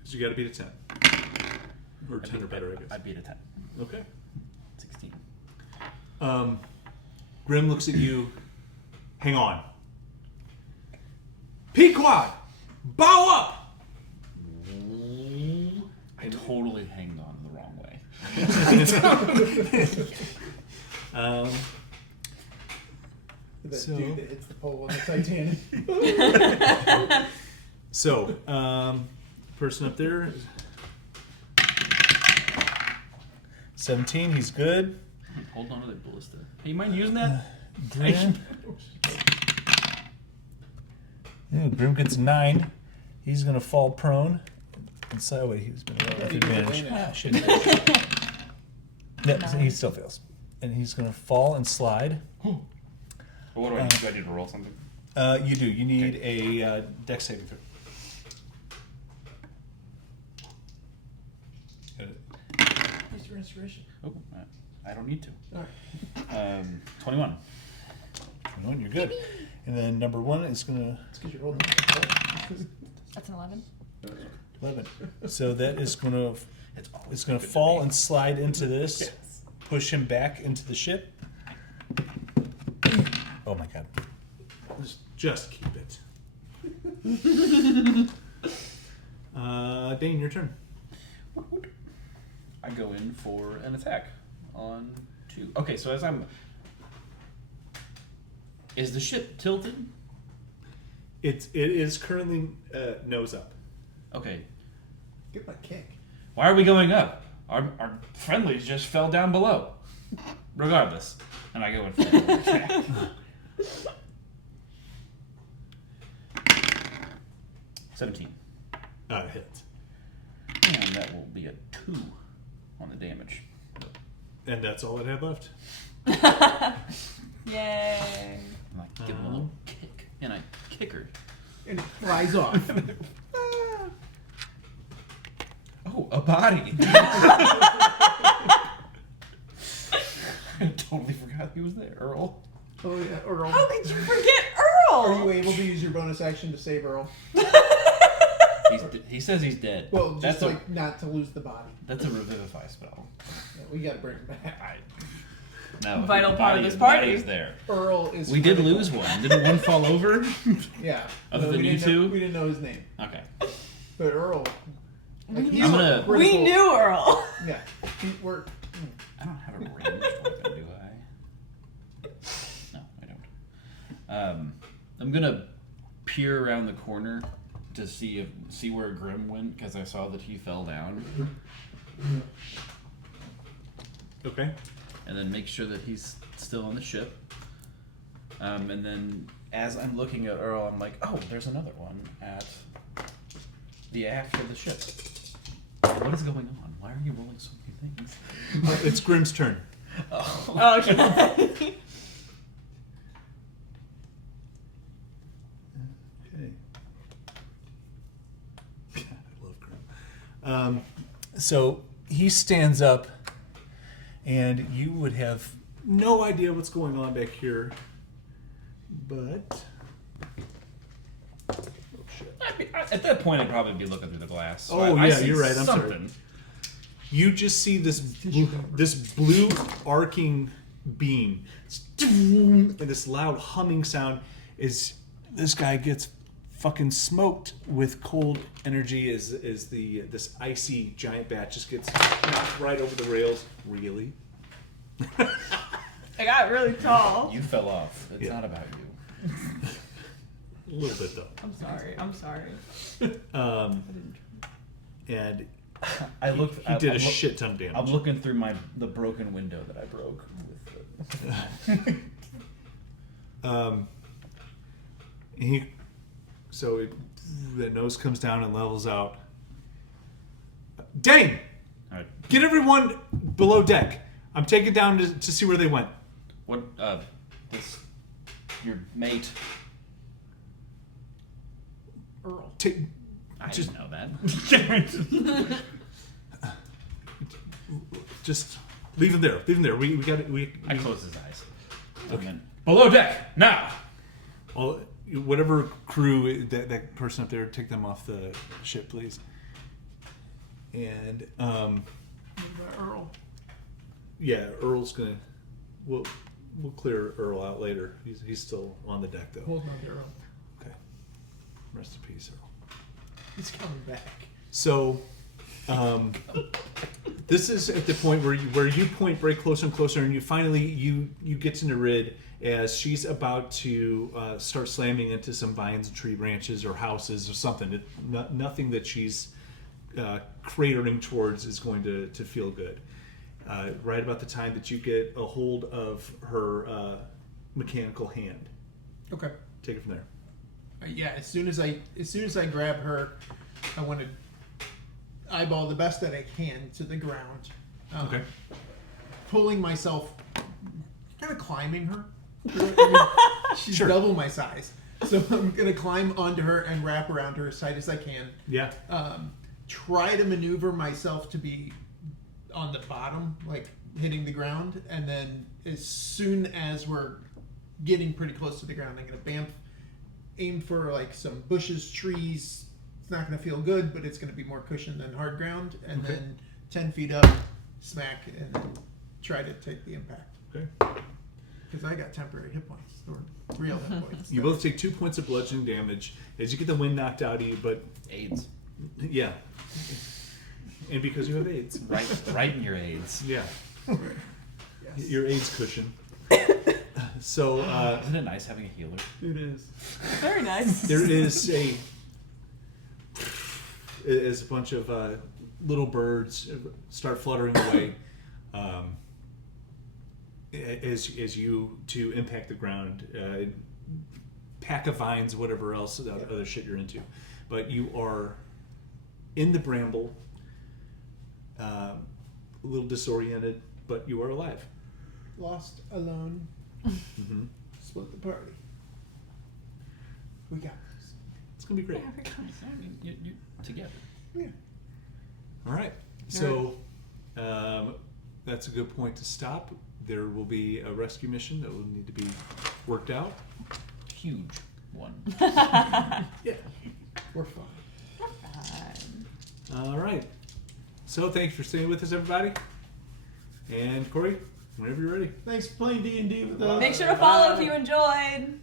So you got to beat a 10 or 10 or better, I I guess. beat a 10. Okay. 16. Grim looks at you. Hang on. Pequod, bow up. I totally hanged on the wrong way. That So- dude that hits the pole on the Titanic. So, person up there, 17. He's good. Hold on to that ballista. Hey, you mind using that? Grim. Yeah, Grim gets 9. He's gonna fall prone. And so wait, he's been with advantage. Ah, shit. No, he still fails, and he's gonna fall and slide. Well, what do I need? Do I need to roll something? You do. You need a dex saving throw. Where's your restoration? Oh, I don't need to. Alright. 21. You're good. And then number 1 is gonna It's because you're holding That's an 11. 11. So that is gonna It's gonna fall and slide into this, push him back into the ship. Oh my god! Just keep it. Dane, your turn. I go in for an attack on 2. Okay, so as I'm... Is the ship tilted? It is currently nose up. Okay. Get my kick. Why are we going up? Our friendlies just fell down below. Regardless. And I go in for an attack. 17. Hit. And that will be a 2 on the damage. And that's all it had left. Yay. And I give him a little kick. And I kick her. And it flies off. Oh, a body. totally forgot he was there. Earl. Oh yeah, Earl. How did you forget Earl? Are you able to use your bonus action to save Earl? He says he's dead. Well, just that's not to lose the body. that's a revivify spell. Yeah, we gotta bring him back. No, Vital the part body of this is- the body party. is there. Earl is. We did critical. lose one. Didn't one fall over? Yeah. Other than we you didn't know- two? we didn't know his name, Okay. but Earl. Like, he's I'm gonna- We critical- knew Earl. Yeah. We're. I don't have a ranged weapon, do I? No, I don't. I'm gonna peer around the corner to see where Grim went because I saw that he fell down, Okay. and then make sure that he's still on the ship. And then as I'm looking at Earl, I'm like, oh, there's another one at the aft of the ship. What is going on? Why are you rolling so many things? It's Grim's turn. Oh. Okay. Okay. God, I love Grim. So he stands up, and you would have no idea what's going on back here, but oh shit! At that point, I'd probably be looking through the glass. So Oh, I yeah, see you're right, I'm sorry. something. You just see this blue arcing beam, and this loud humming sound as this guy gets fucking smoked with cold energy as this icy giant bat just gets knocked right over the rails. Really? I got really tall. You fell off. It's Yeah. not about you. A little bit though. I'm sorry. I'm sorry. And I looked. he did a I'm look- shit ton of damage. I'm looking through the broken window that I broke. The nose comes down and levels out. Dane, All right. get everyone below deck. I'm taking down to see where they went. What? Your mate. Earl. I Just- didn't know that. Just leave him there. Leave him there. We got it. I closed his eyes. Okay. And then, below deck now. All, whatever crew that person up there, take them off the ship, please. And What about Earl? yeah, Earl's gonna. We'll clear Earl out later. He's still on the deck though. Hold on to Earl. Okay. Rest in peace, Earl. He's coming back. So, this is at the point where you point very closer and closer, and you finally you get to Nerid as she's about to start slamming into some vines and tree branches or houses or something. Nothing that she's cratering towards is going to feel good. Right about the time that you get a hold of her mechanical hand. Okay. Take it from there. Yeah. As soon as I grab her, I want to eyeball the best that I can to the ground. Okay. Pulling myself, kind of climbing her. She's Sure. double my size, so I'm gonna climb onto her and wrap around her as tight as I can. Yeah. Try to maneuver myself to be on the bottom, like hitting the ground, and then as soon as we're getting pretty close to the ground, I'm gonna aim for like some bushes, trees. It's not gonna feel good, but it's gonna be more cushion than hard ground, and Okay. then 10 feet up, smack, and then try to take the impact. Okay. Because I got temporary hit points, or real hit points. You both take 2 points of bludgeoning damage as you get the wind knocked out of you, but AIDS. yeah. And because you have AIDS. Right in your AIDS. Yeah. Yes. Your AIDS cushion. So Isn't it nice having a healer? It is. Very nice. there is a bunch of little birds start fluttering away as you two impact the ground. Pack of vines, whatever else other shit you're into, but you are in the bramble, a little disoriented, but you are alive. Lost, alone, Mm-hmm. split the party. We got this. It's gonna be great. You together. Yeah. All right. So that's a good point to stop. there will be a rescue mission that will need to be worked out. Huge one. Yeah. We're fine. All right. So thanks for staying with us, everybody. And Corey, whenever you're ready. Thanks for playing D&D with us. Make sure to follow if you enjoyed.